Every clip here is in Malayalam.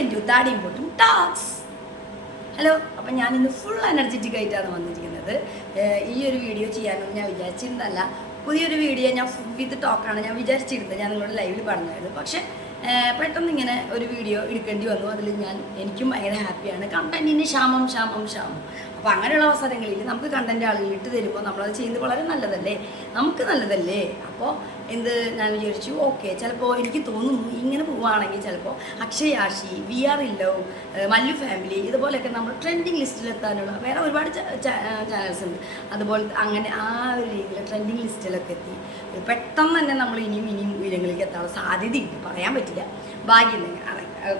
വെൽക്കം ടു താടിയും പൊട്ടും ടോക്സ്. ഹലോ. അപ്പം ഞാനിന്ന് ഫുൾ എനർജറ്റിക് ആയിട്ടാണ് വന്നിരിക്കുന്നത്. ഈ ഒരു വീഡിയോ ചെയ്യാനൊന്നും ഞാൻ വിചാരിച്ചിരുന്നല്ല. പുതിയൊരു വീഡിയോ ഞാൻ വിത്ത് ടോക്കാണ് ഞാൻ വിചാരിച്ചിരുന്നത്. ഞാൻ നിങ്ങളുടെ ലൈവിൽ പറഞ്ഞായിരുന്നു. പക്ഷേ പെട്ടെന്ന് ഇങ്ങനെ ഒരു വീഡിയോ എടുക്കേണ്ടി വന്നു. അതിൽ എനിക്കും ഭയങ്കര ഹാപ്പിയാണ്. കണ്ടന്റിന് ക്ഷാമം. അപ്പോൾ അങ്ങനെയുള്ള അവസരങ്ങളിൽ നമുക്ക് കണ്ടന്റ് ആളുകൾ ഇട്ട് തരുമ്പോൾ നമ്മളത് ചെയ്യുന്നത് വളരെ നല്ലതല്ലേ, നമുക്ക് നല്ലതല്ലേ. അപ്പോൾ ഞാൻ വിചാരിച്ചു ഓക്കെ, ചിലപ്പോൾ എനിക്ക് തോന്നുന്നു ഇങ്ങനെ പോവുകയാണെങ്കിൽ ചിലപ്പോൾ അക്ഷയാഷി, വി ആർ ഇല്ലോ, മല്ലു ഫാമിലി ഇതുപോലെയൊക്കെ നമ്മൾ ട്രെൻഡിങ് ലിസ്റ്റിലെത്താനുള്ള വേറെ ഒരുപാട് ചാനൽസ് ഉണ്ട്. അതുപോലെ അങ്ങനെ ആ ഒരു രീതിയിൽ ട്രെൻഡിങ് ലിസ്റ്റിലൊക്കെ എത്തി പെട്ടെന്ന് തന്നെ നമ്മൾ ഇനിയും ഉയരങ്ങളിലേക്ക് എത്താനുള്ള സാധ്യതയുണ്ട്. പറയാൻ പറ്റില്ല, ഭാഗ്യമില്ലെങ്കിൽ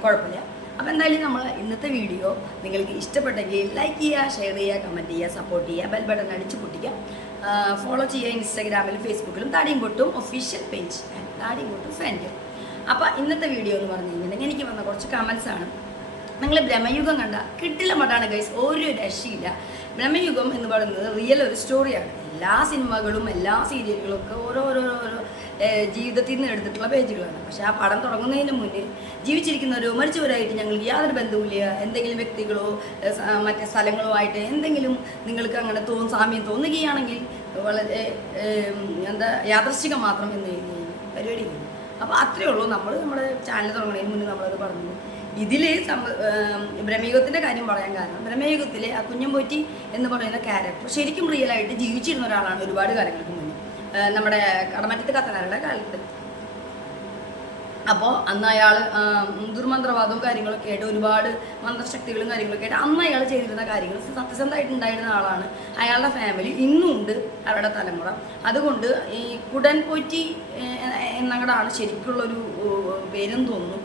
കുഴപ്പമില്ല. അപ്പോൾ എന്തായാലും നമ്മൾ ഇന്നത്തെ വീഡിയോ നിങ്ങൾക്ക് ഇഷ്ടപ്പെട്ടെങ്കിൽ ലൈക്ക് ചെയ്യുക, ഷെയർ ചെയ്യുക, കമൻറ്റ് ചെയ്യുക, സപ്പോർട്ട് ചെയ്യുക, ബെൽ ബട്ടൺ അടിച്ച് പൊട്ടിക്കുക, ഫോളോ ചെയ്യുക. ഇൻസ്റ്റാഗ്രാമിലും ഫേസ്ബുക്കിലും താടിയും പൊട്ടും ഒഫീഷ്യൽ പേജ്, താടിയും പൊട്ടും ഫ്രണ്ട്. അപ്പോൾ ഇന്നത്തെ വീഡിയോ എന്ന് പറഞ്ഞു കഴിഞ്ഞാൽ എനിക്ക് വന്ന കുറച്ച് കമൻസാണ്. നിങ്ങൾ ബ്രഹ്മയുഗം കണ്ട കിട്ടില്ല മട്ടാണ് ഗൈസ്, ഒരു രക്ഷയില്ല. ബ്രഹ്മയുഗം എന്ന് പറയുന്നത് റിയൽ ഒരു സ്റ്റോറിയാണ്. എല്ലാ സിനിമകളും എല്ലാ സീരിയലുകളും ഒക്കെ ഓരോരോ ജീവിതത്തിൽ നിന്ന് എടുത്തിട്ടുള്ള പേജുകളാണ്. പക്ഷേ ആ പടം തുടങ്ങുന്നതിന് മുന്നിൽ ജീവിച്ചിരിക്കുന്നവരോ മരിച്ചവരായിട്ട് ഞങ്ങൾക്ക് യാതൊരു ബന്ധവുമില്ല. എന്തെങ്കിലും വ്യക്തികളോ മറ്റേ സ്ഥലങ്ങളോ ആയിട്ട് എന്തെങ്കിലും നിങ്ങൾക്ക് അങ്ങനെ സാമ്യം തോന്നുകയാണെങ്കിൽ വളരെ യാദൃശ്ചികം മാത്രം എന്ന് പരിപാടി കഴിഞ്ഞു. അപ്പോൾ അത്രയേ ഉള്ളൂ. നമ്മുടെ ചാനൽ തുടങ്ങുന്നതിന് മുന്നേ നമ്മളത് പറഞ്ഞു. ഇതിൽ ബ്രഹ്മയുഗത്തിൻ്റെ കാര്യം പറയാൻ കാരണം ബ്രഹ്മയുഗത്തിലെ ആ കുഞ്ഞമ്പൊറ്റി എന്ന് പറയുന്ന ക്യാരക്ടർ ശരിക്കും റിയലായിട്ട് ജീവിച്ചിരുന്ന ഒരാളാണ് ഒരുപാട് കാലങ്ങൾക്ക് മുന്നേ, നമ്മുടെ കടമറ്റത്ത് കത്തനാരുടെ കാലത്ത്. അപ്പോൾ അന്ന് അയാൾ ദുർമന്ത്രവാദവും കാര്യങ്ങളൊക്കെ ആയിട്ട് ഒരുപാട് മന്ത്രശക്തികളും കാര്യങ്ങളൊക്കെ ആയിട്ട് അന്ന് അയാൾ ചെയ്തിരുന്ന കാര്യങ്ങൾ സത്യസന്ധമായിട്ടുണ്ടായിരുന്ന ആളാണ്. അയാളുടെ ഫാമിലി ഇന്നും ഉണ്ട്, അവരുടെ തലമുറ. അതുകൊണ്ട് ഈ കുടൻ പോറ്റി എന്നങ്ങടാണ് ശരിക്കുള്ളൊരു പേരെന്ന് തോന്നുന്നു.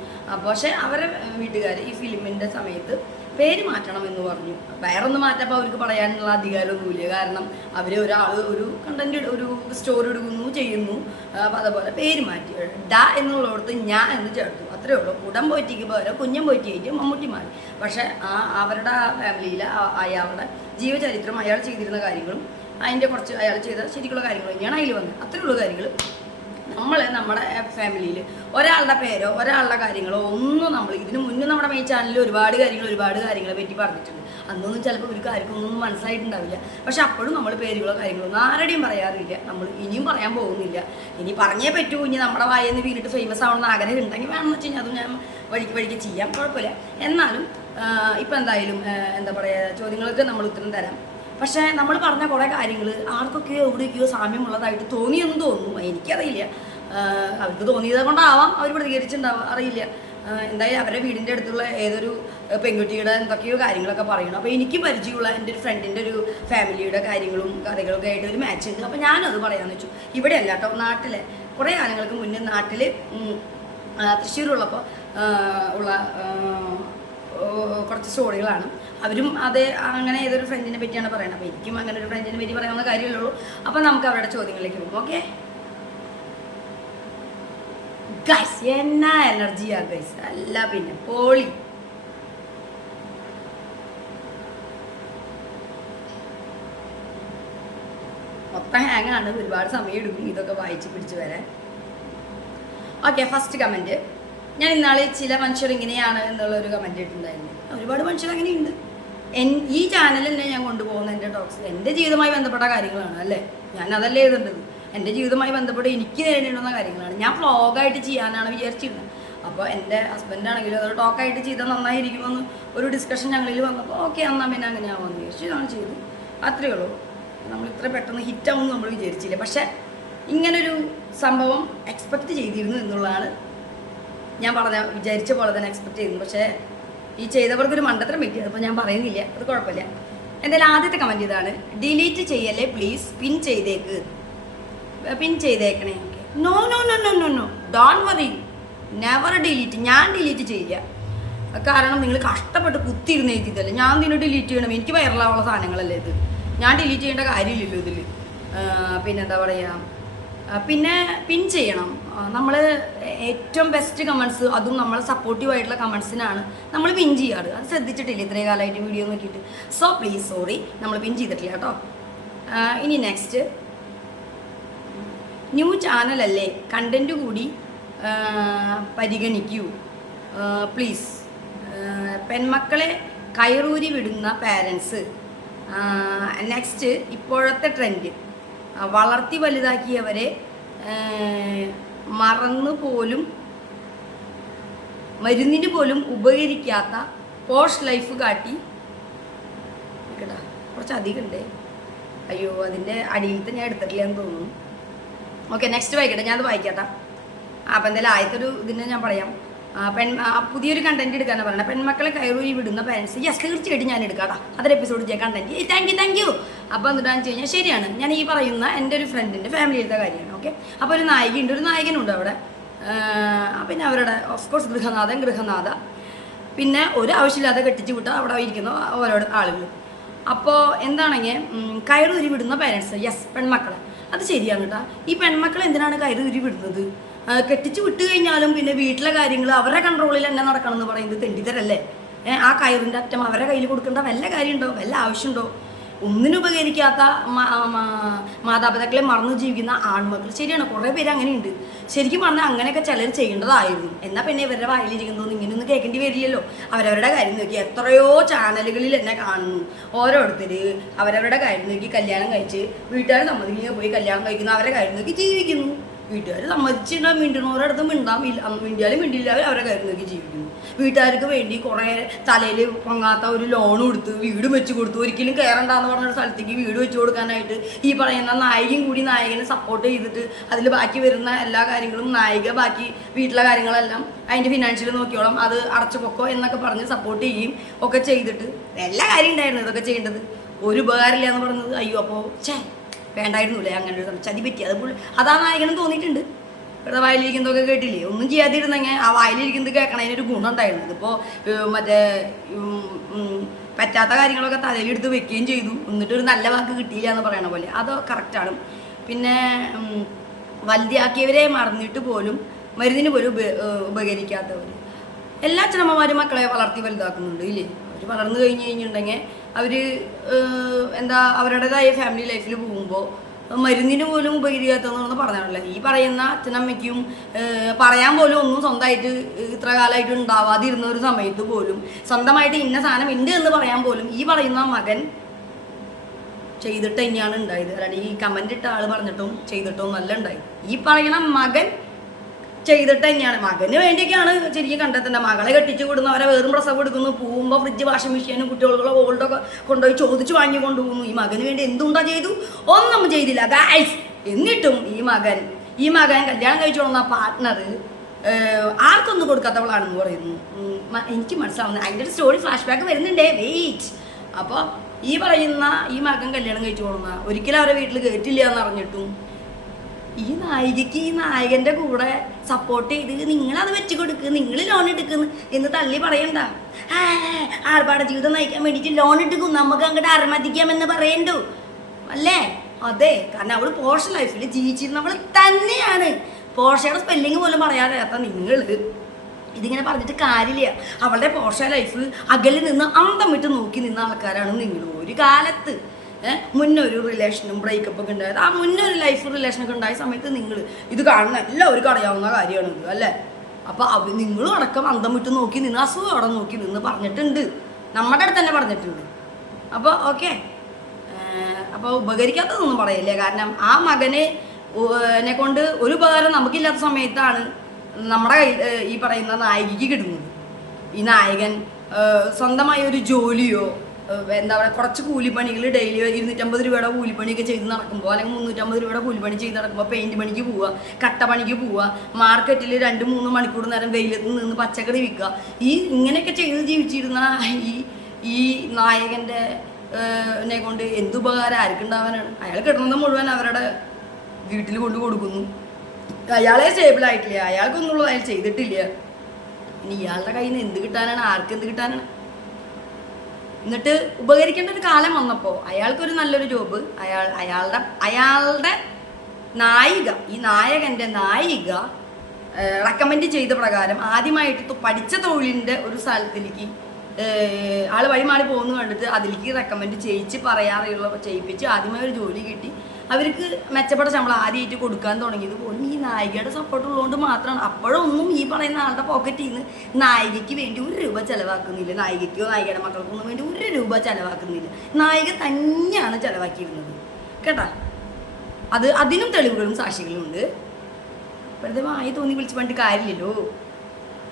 പക്ഷേ അവരെ വീട്ടുകാർ ഈ ഫിലിമിൻ്റെ സമയത്ത് പേര് മാറ്റണം എന്ന് പറഞ്ഞു. വേറൊന്നും മാറ്റപ്പോൾ അവർക്ക് പറയാനുള്ള അധികാരമൊന്നുമില്ല. കാരണം അവർ ഒരു കണ്ടന്റ് ഒരു സ്റ്റോറി എടുക്കുന്നു ചെയ്യുന്നു. അപ്പോൾ അതുപോലെ പേര് മാറ്റി ഡ എന്നുള്ളിടത്ത് ഞാൻ എന്ന് ചേർത്തു, അത്രയേ ഉള്ളൂ. കുടം പോറ്റിക്ക് പകരം കുഞ്ഞം പോറ്റിയായിട്ട് മമ്മൂട്ടി മാറി. പക്ഷേ അവരുടെ ഫാമിലിയിൽ അയാളുടെ ജീവചരിത്രം, അയാൾ ചെയ്തിരുന്ന കാര്യങ്ങളും അതിൻ്റെ കുറച്ച് അയാൾ ചെയ്ത ശരിക്കുള്ള കാര്യങ്ങൾ തന്നെയാണ് അതിൽ വന്നത്. അത്രയുള്ള കാര്യങ്ങൾ നമ്മുടെ ഫാമിലിയിൽ ഒരാളുടെ പേരോ ഒരാളുടെ കാര്യങ്ങളോ ഒന്നും നമ്മൾ ഇതിന് മുന്നേ നമ്മുടെ മെയിൻ ചാനലിൽ ഒരുപാട് കാര്യങ്ങളെ പറ്റി പറഞ്ഞിട്ടുണ്ട്. അന്നൊന്നും ചിലപ്പോൾ ഇവർക്ക് ആർക്കൊന്നും മനസ്സിലായിട്ടുണ്ടാവില്ല. പക്ഷെ അപ്പോഴും നമ്മൾ പേരുകളോ കാര്യങ്ങളോ ഒന്നും ആരുടെയും പറയാറില്ല. നമ്മൾ ഇനിയും പറയാൻ പോകുന്നില്ല. ഇനി പറഞ്ഞേ പറ്റൂ. ഇനി നമ്മുടെ വായെന്ന് വീണിട്ട് ഫേമസ് ആവണമെന്ന് ആഗ്രഹം ഉണ്ടെങ്കിൽ വേണമെന്ന് വെച്ച് കഴിഞ്ഞാൽ അതും ഞാൻ വഴിക്ക് ചെയ്യാം, കുഴപ്പമില്ല. എന്നാലും ഇപ്പം എന്തായാലും എന്താ പറയുക, ചോദ്യങ്ങൾക്ക് നമ്മൾ ഉത്തരം തരാം. പക്ഷേ നമ്മൾ പറഞ്ഞ കുറേ കാര്യങ്ങൾ ആർക്കൊക്കെയോ എവിടെയൊക്കെയോ സാമ്യമുള്ളതായിട്ട് തോന്നിയെന്ന് തോന്നുന്നു. എനിക്കറിയില്ല, അവർക്ക് തോന്നിയത് കൊണ്ടാവാം അവർ പ്രതികരിച്ചിട്ടുണ്ടാവാം, അറിയില്ല. എന്തായാലും അവരുടെ വീടിൻ്റെ അടുത്തുള്ള ഏതൊരു പെൺകുട്ടിയുടെ എന്തൊക്കെയോ കാര്യങ്ങളൊക്കെ പറയണം. അപ്പോൾ എനിക്ക് പരിചയമുള്ള എൻ്റെ ഒരു ഫ്രണ്ടിൻ്റെ ഒരു ഫാമിലിയുടെ കാര്യങ്ങളും കഥകളൊക്കെ ആയിട്ട് ഒരു മാച്ച് ഉണ്ട്. അപ്പോൾ ഞാനത് പറയാമെന്ന് വെച്ചു. ഇവിടെ അല്ല കേട്ടോ, നാട്ടിലെ കുറേ കാലങ്ങൾക്ക് മുന്നേ നാട്ടിൽ തൃശ്ശൂരുള്ളപ്പോൾ ഉള്ള കുറച്ച് സ്റ്റോറികളാണ്. അവരും അങ്ങനെ ഏതൊരു ഫ്രണ്ടിനെ പറ്റിയാണ് പറയുന്നത്. അപ്പോൾ എനിക്കും അങ്ങനെ ഒരു ഫ്രണ്ടിനെ പറ്റി പറയാവുന്ന കാര്യമല്ലേ. അപ്പോൾ നമുക്ക് അവരുടെ ചോദ്യങ്ങളിലേക്ക് പോകും. ഓക്കെ ഗൈസ്, എന്നാ എനർജിയാ ഗൈസ്, അല്ല പിന്നെ പോളി. മൊത്തം ഹാങ്ങാണ്, ഒരുപാട് സമയം എടുക്കും ഇതൊക്കെ വായിച്ച് പിടിച്ച് വരാൻ. Okay, first comment. ഞാൻ ഇന്നാളെ ചില മനുഷ്യർ ഇങ്ങനെയാണ് എന്നുള്ളൊരു കമൻറ്റ് ഇട്ടിട്ടുണ്ടായിരുന്നു. ഒരുപാട് മനുഷ്യർ അങ്ങനെയുണ്ട്. ഈ ചാനൽ തന്നെ ഞാൻ കൊണ്ടുപോകുന്ന എൻ്റെ ടോക്സ് എൻ്റെ ജീവിതവുമായി ബന്ധപ്പെട്ട കാര്യങ്ങളാണ് അല്ലേ. ഞാൻ അതല്ലേ എഴുതേണ്ടത്. എൻ്റെ ജീവിതവുമായി ബന്ധപ്പെട്ട് എനിക്ക് നേരിടുന്ന കാര്യങ്ങളാണ്. ഞാൻ വ്ളോഗായിട്ട് ചെയ്യാനാണ് വിചാരിച്ചിരുന്നത്. അപ്പോൾ എൻ്റെ ഹസ്ബൻഡാണെങ്കിലും അതൊരു ടോക്കായിട്ട് ചെയ്താൽ നന്നായിരിക്കുമെന്ന് ഒരു ഡിസ്കഷൻ ഞങ്ങളിൽ വന്നപ്പോൾ ഓക്കെ എന്നാൽ പിന്നെ അങ്ങനെ ആവാമെന്ന് വിചാരിച്ചു ഇതാണ് ചെയ്തു. അത്രയേ ഉള്ളൂ. നമ്മൾ ഇത്ര പെട്ടെന്ന് ഹിറ്റാവുമെന്ന് നമ്മൾ വിചാരിച്ചില്ല. പക്ഷേ ഇങ്ങനൊരു സംഭവം എക്സ്പെക്റ്റ് ചെയ്തിരുന്നു എന്നുള്ളതാണ് ഞാൻ വിചാരിച്ച പോലെ തന്നെ എക്സ്പെക്റ്റ് ചെയ്തിരുന്നു. പക്ഷേ ഈ ചെയ്തവർക്കൊരു മണ്ടത്തരം പറ്റിയത് അപ്പോൾ ഞാൻ പറയുന്നില്ല, അത് കുഴപ്പമില്ല. എന്തായാലും ആദ്യത്തെ കമൻറ്റ് ഇതാണ്. ഡിലീറ്റ് ചെയ്യല്ലേ പ്ലീസ്, പിൻ ചെയ്തേക്കണേ. No don't worry, never delete. ഞാൻ ഡിലീറ്റ് ചെയ്യില്ല. കാരണം നിങ്ങൾ കഷ്ടപ്പെട്ട് കുത്തിയിരുന്ന് എഴുതിയതല്ലേ, ഞാൻ ഇതിന് ഡിലീറ്റ് ചെയ്യണം. എനിക്ക് വൈറലാവുള്ള സാധനങ്ങളല്ലേ ഇത്, ഞാൻ ഡിലീറ്റ് ചെയ്യേണ്ട കാര്യമില്ലല്ലോ ഇതിൽ. പിന്നെന്താ പറയുക, പിന്നെ പിൻ ചെയ്യണം. നമ്മൾ ഏറ്റവും ബെസ്റ്റ് കമൻസ്, അതും നമ്മൾ സപ്പോർട്ടീവായിട്ടുള്ള കമൻസിനാണ് നമ്മൾ പിൻ ചെയ്യാറ്. അത് ശ്രദ്ധിച്ചിട്ടില്ല ഇത്രയും കാലമായിട്ട് വീഡിയോ നോക്കിയിട്ട്. സോ പ്ലീസ് സോറി, നമ്മൾ പിൻ ചെയ്തിട്ടില്ല കേട്ടോ. ഇനി നെക്സ്റ്റ്, ന്യൂ ചാനലല്ലേ, കണ്ടൻറ്റ് കൂടി പരിഗണിക്കൂ പ്ലീസ്. പെൺമക്കളെ കയറൂരി വിടുന്ന പാരൻസ്. നെക്സ്റ്റ് ഇപ്പോഴത്തെ ട്രെൻഡ്, വളർത്തി വലുതാക്കിയവരെ മറന്നു പോലും മരുന്നിന് പോലും ഉപകരിക്കാത്ത പോഷ് ലൈഫ് കാട്ടി കേട്ടാ. കുറച്ചധികം ഉണ്ട്, അയ്യോ അതിൻ്റെ അടിയിലത്തെ ഞാൻ എടുത്തിട്ടില്ല എന്ന് തോന്നുന്നു. ഓക്കെ, നെക്സ്റ്റ് വായിക്കട്ടെ, ഞാനത് വായിക്കാട്ടാ. അപ്പം എന്തായാലും ആദ്യത്തെ ഒരു ഇതിനെ ഞാൻ പറയാം. പുതിയൊരു കണ്ടന്റ് എടുക്കാനാണ് പറയുന്നത്. പെൺമക്കളെ കയറൂരി വിടുന്ന പാരൻസ്. യെസ്, തീർച്ചയായിട്ടും ഞാൻ എടുക്കാട്ടാ. അതൊരു എപ്പിസോഡ് ചെയ്യാൻ കണ്ടന്റ്. Thank you. അപ്പോൾ എന്താണെന്ന് വെച്ച് കഴിഞ്ഞാൽ ശരിയാണ്, ഞാൻ ഈ പറയുന്ന എൻ്റെ ഒരു ഫ്രണ്ടിൻ്റെ ഫാമിലിയിലത്തെ കാര്യമാണ്. ഓക്കെ, അപ്പോൾ ഒരു നായികയുണ്ട്, ഒരു നായകനുണ്ട് അവിടെ. പിന്നെ അവരുടെ ഓഫ്കോഴ്സ് ഗൃഹനാഥ, പിന്നെ ഒരു ആവശ്യമില്ലാതെ കെട്ടിച്ച് വിട്ടാൽ അവിടെ ഇരിക്കുന്ന ഓരോ ആളുകൾ. അപ്പോൾ എന്താണെങ്കിൽ കയറൂരി വിടുന്ന പാരൻസ്. യെസ്, പെൺമക്കളെ. അത് ശരിയാണ് കേട്ടോ. ഈ പെൺമക്കൾ എന്തിനാണ് കയറൂരി വിടുന്നത്? കെട്ടിച്ച് വിട്ട് കഴിഞ്ഞാലും പിന്നെ വീട്ടിലെ കാര്യങ്ങൾ അവരുടെ കൺട്രോളിൽ തന്നെ നടക്കണം എന്ന് പറയുന്നത് തെണ്ടിത്തരല്ലേ? ആ കയറിൻ്റെ അറ്റം അവരുടെ കയ്യിൽ കൊടുക്കേണ്ട വല്ല കാര്യമുണ്ടോ, വല്ല ആവശ്യമുണ്ടോ? ഒന്നിനും ഉപകരിക്കാത്ത മാതാപിതാക്കളെ മറന്നു ജീവിക്കുന്ന ആൺമക്കൾ. ശരിയാണ്, കുറേ പേര് അങ്ങനെയുണ്ട്. ശരിക്കും പറഞ്ഞാൽ അങ്ങനെയൊക്കെ ചിലർ ചെയ്യേണ്ടതായിരുന്നു. എന്നാൽ പിന്നെ ഇവരുടെ വായിലിരിക്കുന്നതൊന്നും ഇങ്ങനെയൊന്നും കേൾക്കേണ്ടി വരില്ലല്ലോ. അവരവരുടെ കാര്യം നോക്കി എത്രയോ ചാനലുകളിൽ എന്നെ കാണുന്നു. ഓരോരുത്തർ അവരവരുടെ കാര്യം നോക്കി കല്യാണം കഴിച്ച് വീട്ടുകാർ സമ്മതിക്കുന്ന പോയി കല്യാണം കഴിക്കുന്നു, അവരുടെ കാര്യം നോക്കി ജീവിക്കുന്നു. വീട്ടുകാർ സമ്മതിച്ചിട്ടുണ്ടാകും, മിണ്ടുന്നവരടുത്ത് മിണ്ടിയാലും മിണ്ടിയില്ല, അവരുടെ കാര്യം നോക്കി ജീവിക്കുന്നു. വീട്ടുകാർക്ക് വേണ്ടി കുറേ തലയിൽ പൊങ്ങാത്ത ഒരു ലോൺ കൊടുത്ത് വീട് വെച്ച് കൊടുത്തു. ഒരിക്കലും കയറണ്ടെന്ന് പറഞ്ഞൊരു സ്ഥലത്തേക്ക് വീട് വെച്ച് കൊടുക്കാനായിട്ട് ഈ പറയുന്ന നായികയും കൂടി നായകനെ സപ്പോർട്ട് ചെയ്തിട്ട് അതിൽ ബാക്കി വരുന്ന എല്ലാ കാര്യങ്ങളും നായിക ബാക്കി വീട്ടിലെ കാര്യങ്ങളെല്ലാം അതിൻ്റെ ഫിനാൻഷ്യൽ നോക്കിയോളം അത് അടച്ചു പൊക്കോ എന്നൊക്കെ പറഞ്ഞ് സപ്പോർട്ട് ചെയ്യും ഒക്കെ ചെയ്തിട്ട് എല്ലാ കാര്യം ഉണ്ടായിരുന്നു. ഇതൊക്കെ ചെയ്യേണ്ടത് ഒരു ഉപകാരമില്ല എന്ന് പറയുന്നത്. അയ്യോ, അപ്പോൾ വേണ്ടായിരുന്നില്ലേ അങ്ങനെ ഒരു ചതി പറ്റി. അതാ നായകനും തോന്നിയിട്ടുണ്ട്. ഇവിടെ വായിലിരിക്കുന്നതൊക്കെ കേട്ടില്ലേ? ഒന്നും ചെയ്യാതിരുന്നെങ്കിൽ ആ വായിലിരിക്കുന്നത് കേൾക്കണതിനൊരു ഗുണം ഉണ്ടായിരുന്നു. ഇതിപ്പോൾ മറ്റേ പറ്റാത്ത കാര്യങ്ങളൊക്കെ തലയിലെടുത്ത് വെക്കുകയും ചെയ്തു, എന്നിട്ടൊരു നല്ല വാക്ക് കിട്ടിയില്ല എന്ന് പറയണ പോലെ. അത് കറക്റ്റാണ്. പിന്നെ വലുതാക്കിയവരെ മറന്നിട്ട് പോലും മരുന്നിന് പോലും ഉപകരിക്കാത്തവർ. എല്ലാ അച്ഛനമ്മമാരും മക്കളെ വളർത്തി വലുതാക്കുന്നുണ്ട് ഇല്ലേ? അവർ വളർന്നു കഴിഞ്ഞിട്ടുണ്ടെങ്കിൽ അവർ അവരുടേതായ ഫാമിലി ലൈഫിൽ പോകുമ്പോൾ മരുന്നിന് പോലും ഉപകരിക്കാത്തതെന്ന് പറഞ്ഞാണല്ലോ. ഈ പറയുന്ന അച്ഛനമ്മയ്ക്കും പറയാൻ പോലും ഒന്നും സ്വന്തമായിട്ട് ഇത്ര കാലമായിട്ട് ഉണ്ടാവാതിരുന്ന ഒരു സമയത്ത് പോലും സ്വന്തമായിട്ട് ഇന്ന സാധനം ഉണ്ട് എന്ന് പറയാൻ പോലും ഈ പറയുന്ന മകൻ ചെയ്തിട്ട് തന്നെയാണ് ഉണ്ടായത്. അല്ലാണ്ട് ഈ കമൻ്റ് ഇട്ട ആൾ പറഞ്ഞിട്ടും ചെയ്തിട്ടും നല്ല ഉണ്ടായത്. ഈ പറയുന്ന മകൻ ചെയ്തിട്ട് തന്നെയാണ്. മകന് വേണ്ടിയൊക്കെയാണ് ശരിക്കും കണ്ടെത്തേണ്ടത്. മകളെ കെട്ടിച്ചു വിടുന്നു, അവരെ വേറും പ്രസവം എടുക്കുന്നു, പോകുമ്പോൾ ഫ്രിഡ്ജ് വാഷിംഗ് മെഷീനും കുട്ടികൾക്കുള്ള ഗോൾഡൊക്കെ കൊണ്ടുപോയി ചോദിച്ച് വാങ്ങി കൊണ്ടുപോകുന്നു. ഈ മകന് വേണ്ടി എന്തുണ്ടാ ചെയ്തു? ഒന്നും ചെയ്തില്ല ഗൈസ്. എന്നിട്ടും ഈ മകൻ കല്യാണം കഴിച്ചു കൊണ്ടുവന്ന പാർട്ട്ണർ ആർക്കൊന്നും കൊടുക്കാത്തവളാണെന്ന് പറയുന്നു. എനിക്ക് മനസ്സിലാവുന്നത് അതിൻ്റെ ഒരു സ്റ്റോറി ഫ്ലാഷ് ബാക്ക് വരുന്നുണ്ടേ, വെയിറ്റ്. അപ്പോൾ ഈ പറയുന്ന ഈ മകൻ കല്യാണം കഴിച്ചു കൊണ്ടുവന്ന ഒരിക്കലും അവരെ വീട്ടിൽ കേട്ടില്ല എന്ന് അറിഞ്ഞിട്ടും ഈ നായികയ്ക്ക് ഈ നായകൻ്റെ കൂടെ സപ്പോർട്ട് ചെയ്ത് നിങ്ങളത് വെച്ച് കൊടുക്കുക, നിങ്ങൾ ലോൺ എടുക്കുന്നു എന്ന് തള്ളി പറയണ്ട. ആർഭാട ജീവിതം നയിക്കാൻ വേണ്ടിയിട്ട് ലോൺ എടുക്കും, നമുക്ക് അങ്ങോട്ട് അരമതിക്കാമെന്ന് പറയണ്ടു അല്ലേ? അതെ, കാരണം അവൾ പോർഷ ലൈഫിൽ ജീവിച്ചിരുന്നവൾ തന്നെയാണ്. പോർഷയുടെ സ്പെല്ലിങ് പോലും പറയാറില്ലാത്ത നിങ്ങൾ ഇതിങ്ങനെ പറഞ്ഞിട്ട് കാര്യമില്ല. അവളുടെ പോർഷ ലൈഫ് അകലിൽ നിന്ന് അന്തം വിട്ട് നോക്കി നിന്ന ആൾക്കാരാണ് നിങ്ങൾ. ഒരു കാലത്ത് മുന്നൊരു റിലേഷനും ബ്രേക്കപ്പ് ഒക്കെ ഉണ്ടായത്, ആ മുന്നൊരു ലൈഫ് റിലേഷനൊക്കെ ഉണ്ടായ സമയത്ത് നിങ്ങൾ ഇത് കാണുന്ന എല്ലാവർക്കും അറിയാവുന്ന കാര്യമാണ് ഇത് അല്ലേ? അപ്പോൾ നിങ്ങളും അടക്കം അന്തം വിട്ട് നോക്കി നിന്ന് അസുഖം നോക്കി നിന്ന് പറഞ്ഞിട്ടുണ്ട്, നമ്മുടെ അടുത്ത് തന്നെ പറഞ്ഞിട്ടുണ്ട്. അപ്പോൾ ഓക്കെ, അപ്പോൾ ഉപകരിക്കാത്തതൊന്നും പറയില്ലേ. കാരണം ആ മകനെ കൊണ്ട് ഒരു ഉപകാരം നമുക്കില്ലാത്ത സമയത്താണ് നമ്മുടെ കയ്യിൽ ഈ പറയുന്ന നായികയ്ക്ക് കിട്ടുന്നത്. ഈ നായകൻ സ്വന്തമായ ഒരു ജോലിയോ കുറച്ച് കൂലിപ്പണികൾ ഡെയിലി 250 രൂപയുടെ കൂലിപ്പണിയൊക്കെ ചെയ്ത് നടക്കുമ്പോൾ, അല്ലെങ്കിൽ 350 രൂപയുടെ കൂലിപ്പണി ചെയ്ത് നടക്കുമ്പോൾ പെയിൻറ്റ് പണിക്ക് പോവുക, കട്ട പണിക്ക് പോവുക, മാർക്കറ്റിൽ 2-3 മണിക്കൂർ നേരം വെയിലത്ത് നിന്ന് പച്ചക്കറി വിൽക്കുക. ഇങ്ങനെയൊക്കെ ചെയ്ത് ജീവിച്ചിരുന്ന ഈ നായകൻ്റെ കൊണ്ട് എന്തുപകാരം ആർക്കുണ്ടാവാനാണ്? അയാൾ കിട്ടുന്നത് മുഴുവൻ അവരുടെ വീട്ടിൽ കൊണ്ട് കൊടുക്കുന്നു. അയാളെ സ്റ്റേബിളായിട്ടില്ല, അയാൾക്കൊന്നുള്ളത് അയാൾ ചെയ്തിട്ടില്ല. ഇനി ഇയാളുടെ കയ്യിൽ നിന്ന് എന്ത് കിട്ടാനാണ്? ആർക്കെന്ത് കിട്ടാനാണ്? എന്നിട്ട് ഉപകരിക്കേണ്ട ഒരു കാലം വന്നപ്പോൾ അയാൾക്കൊരു നല്ലൊരു ജോബ്, അയാളുടെ നായിക, ഈ നായകൻ്റെ നായിക റെക്കമെൻഡ് ചെയ്ത പ്രകാരം ആദ്യമായിട്ട് പഠിച്ച തൊഴിലിൻ്റെ ഒരു സ്ഥലത്തിലേക്ക് ആൾ വഴി മാറി പോകുന്നു കണ്ടിട്ട് അതിലേക്ക് റെക്കമെൻഡ് ചെയ്യിച്ച് ചെയ്യിപ്പിച്ച് ആദ്യമായി ഒരു ജോലി കിട്ടി. അവർക്ക് മെച്ചപ്പെട്ട ശമ്പളം ആദ്യമായിട്ട് കൊടുക്കാൻ തുടങ്ങിയത് പോലും ഈ നായികയുടെ സപ്പോർട്ട് ഉള്ളതുകൊണ്ട് മാത്രമാണ്. അപ്പോഴൊന്നും ഈ പറയുന്ന ആളുടെ പോക്കറ്റിൽ നിന്ന് നായികയ്ക്ക് വേണ്ടി 1 രൂപ ചിലവാക്കുന്നില്ല, നായികയ്ക്കോ നായികയുടെ മക്കൾക്കൊന്നും വേണ്ടി 1 രൂപ ചിലവാക്കുന്നില്ല. നായിക തന്നെയാണ് ചിലവാക്കിയിരുന്നത് കേട്ടാ. അതിനും തെളിവുകളും സാക്ഷികളും ഉണ്ട്. വെറുതെ വായി തോന്നി വിളിച്ച് പറഞ്ഞിട്ട് കാര്യമില്ലല്ലോ.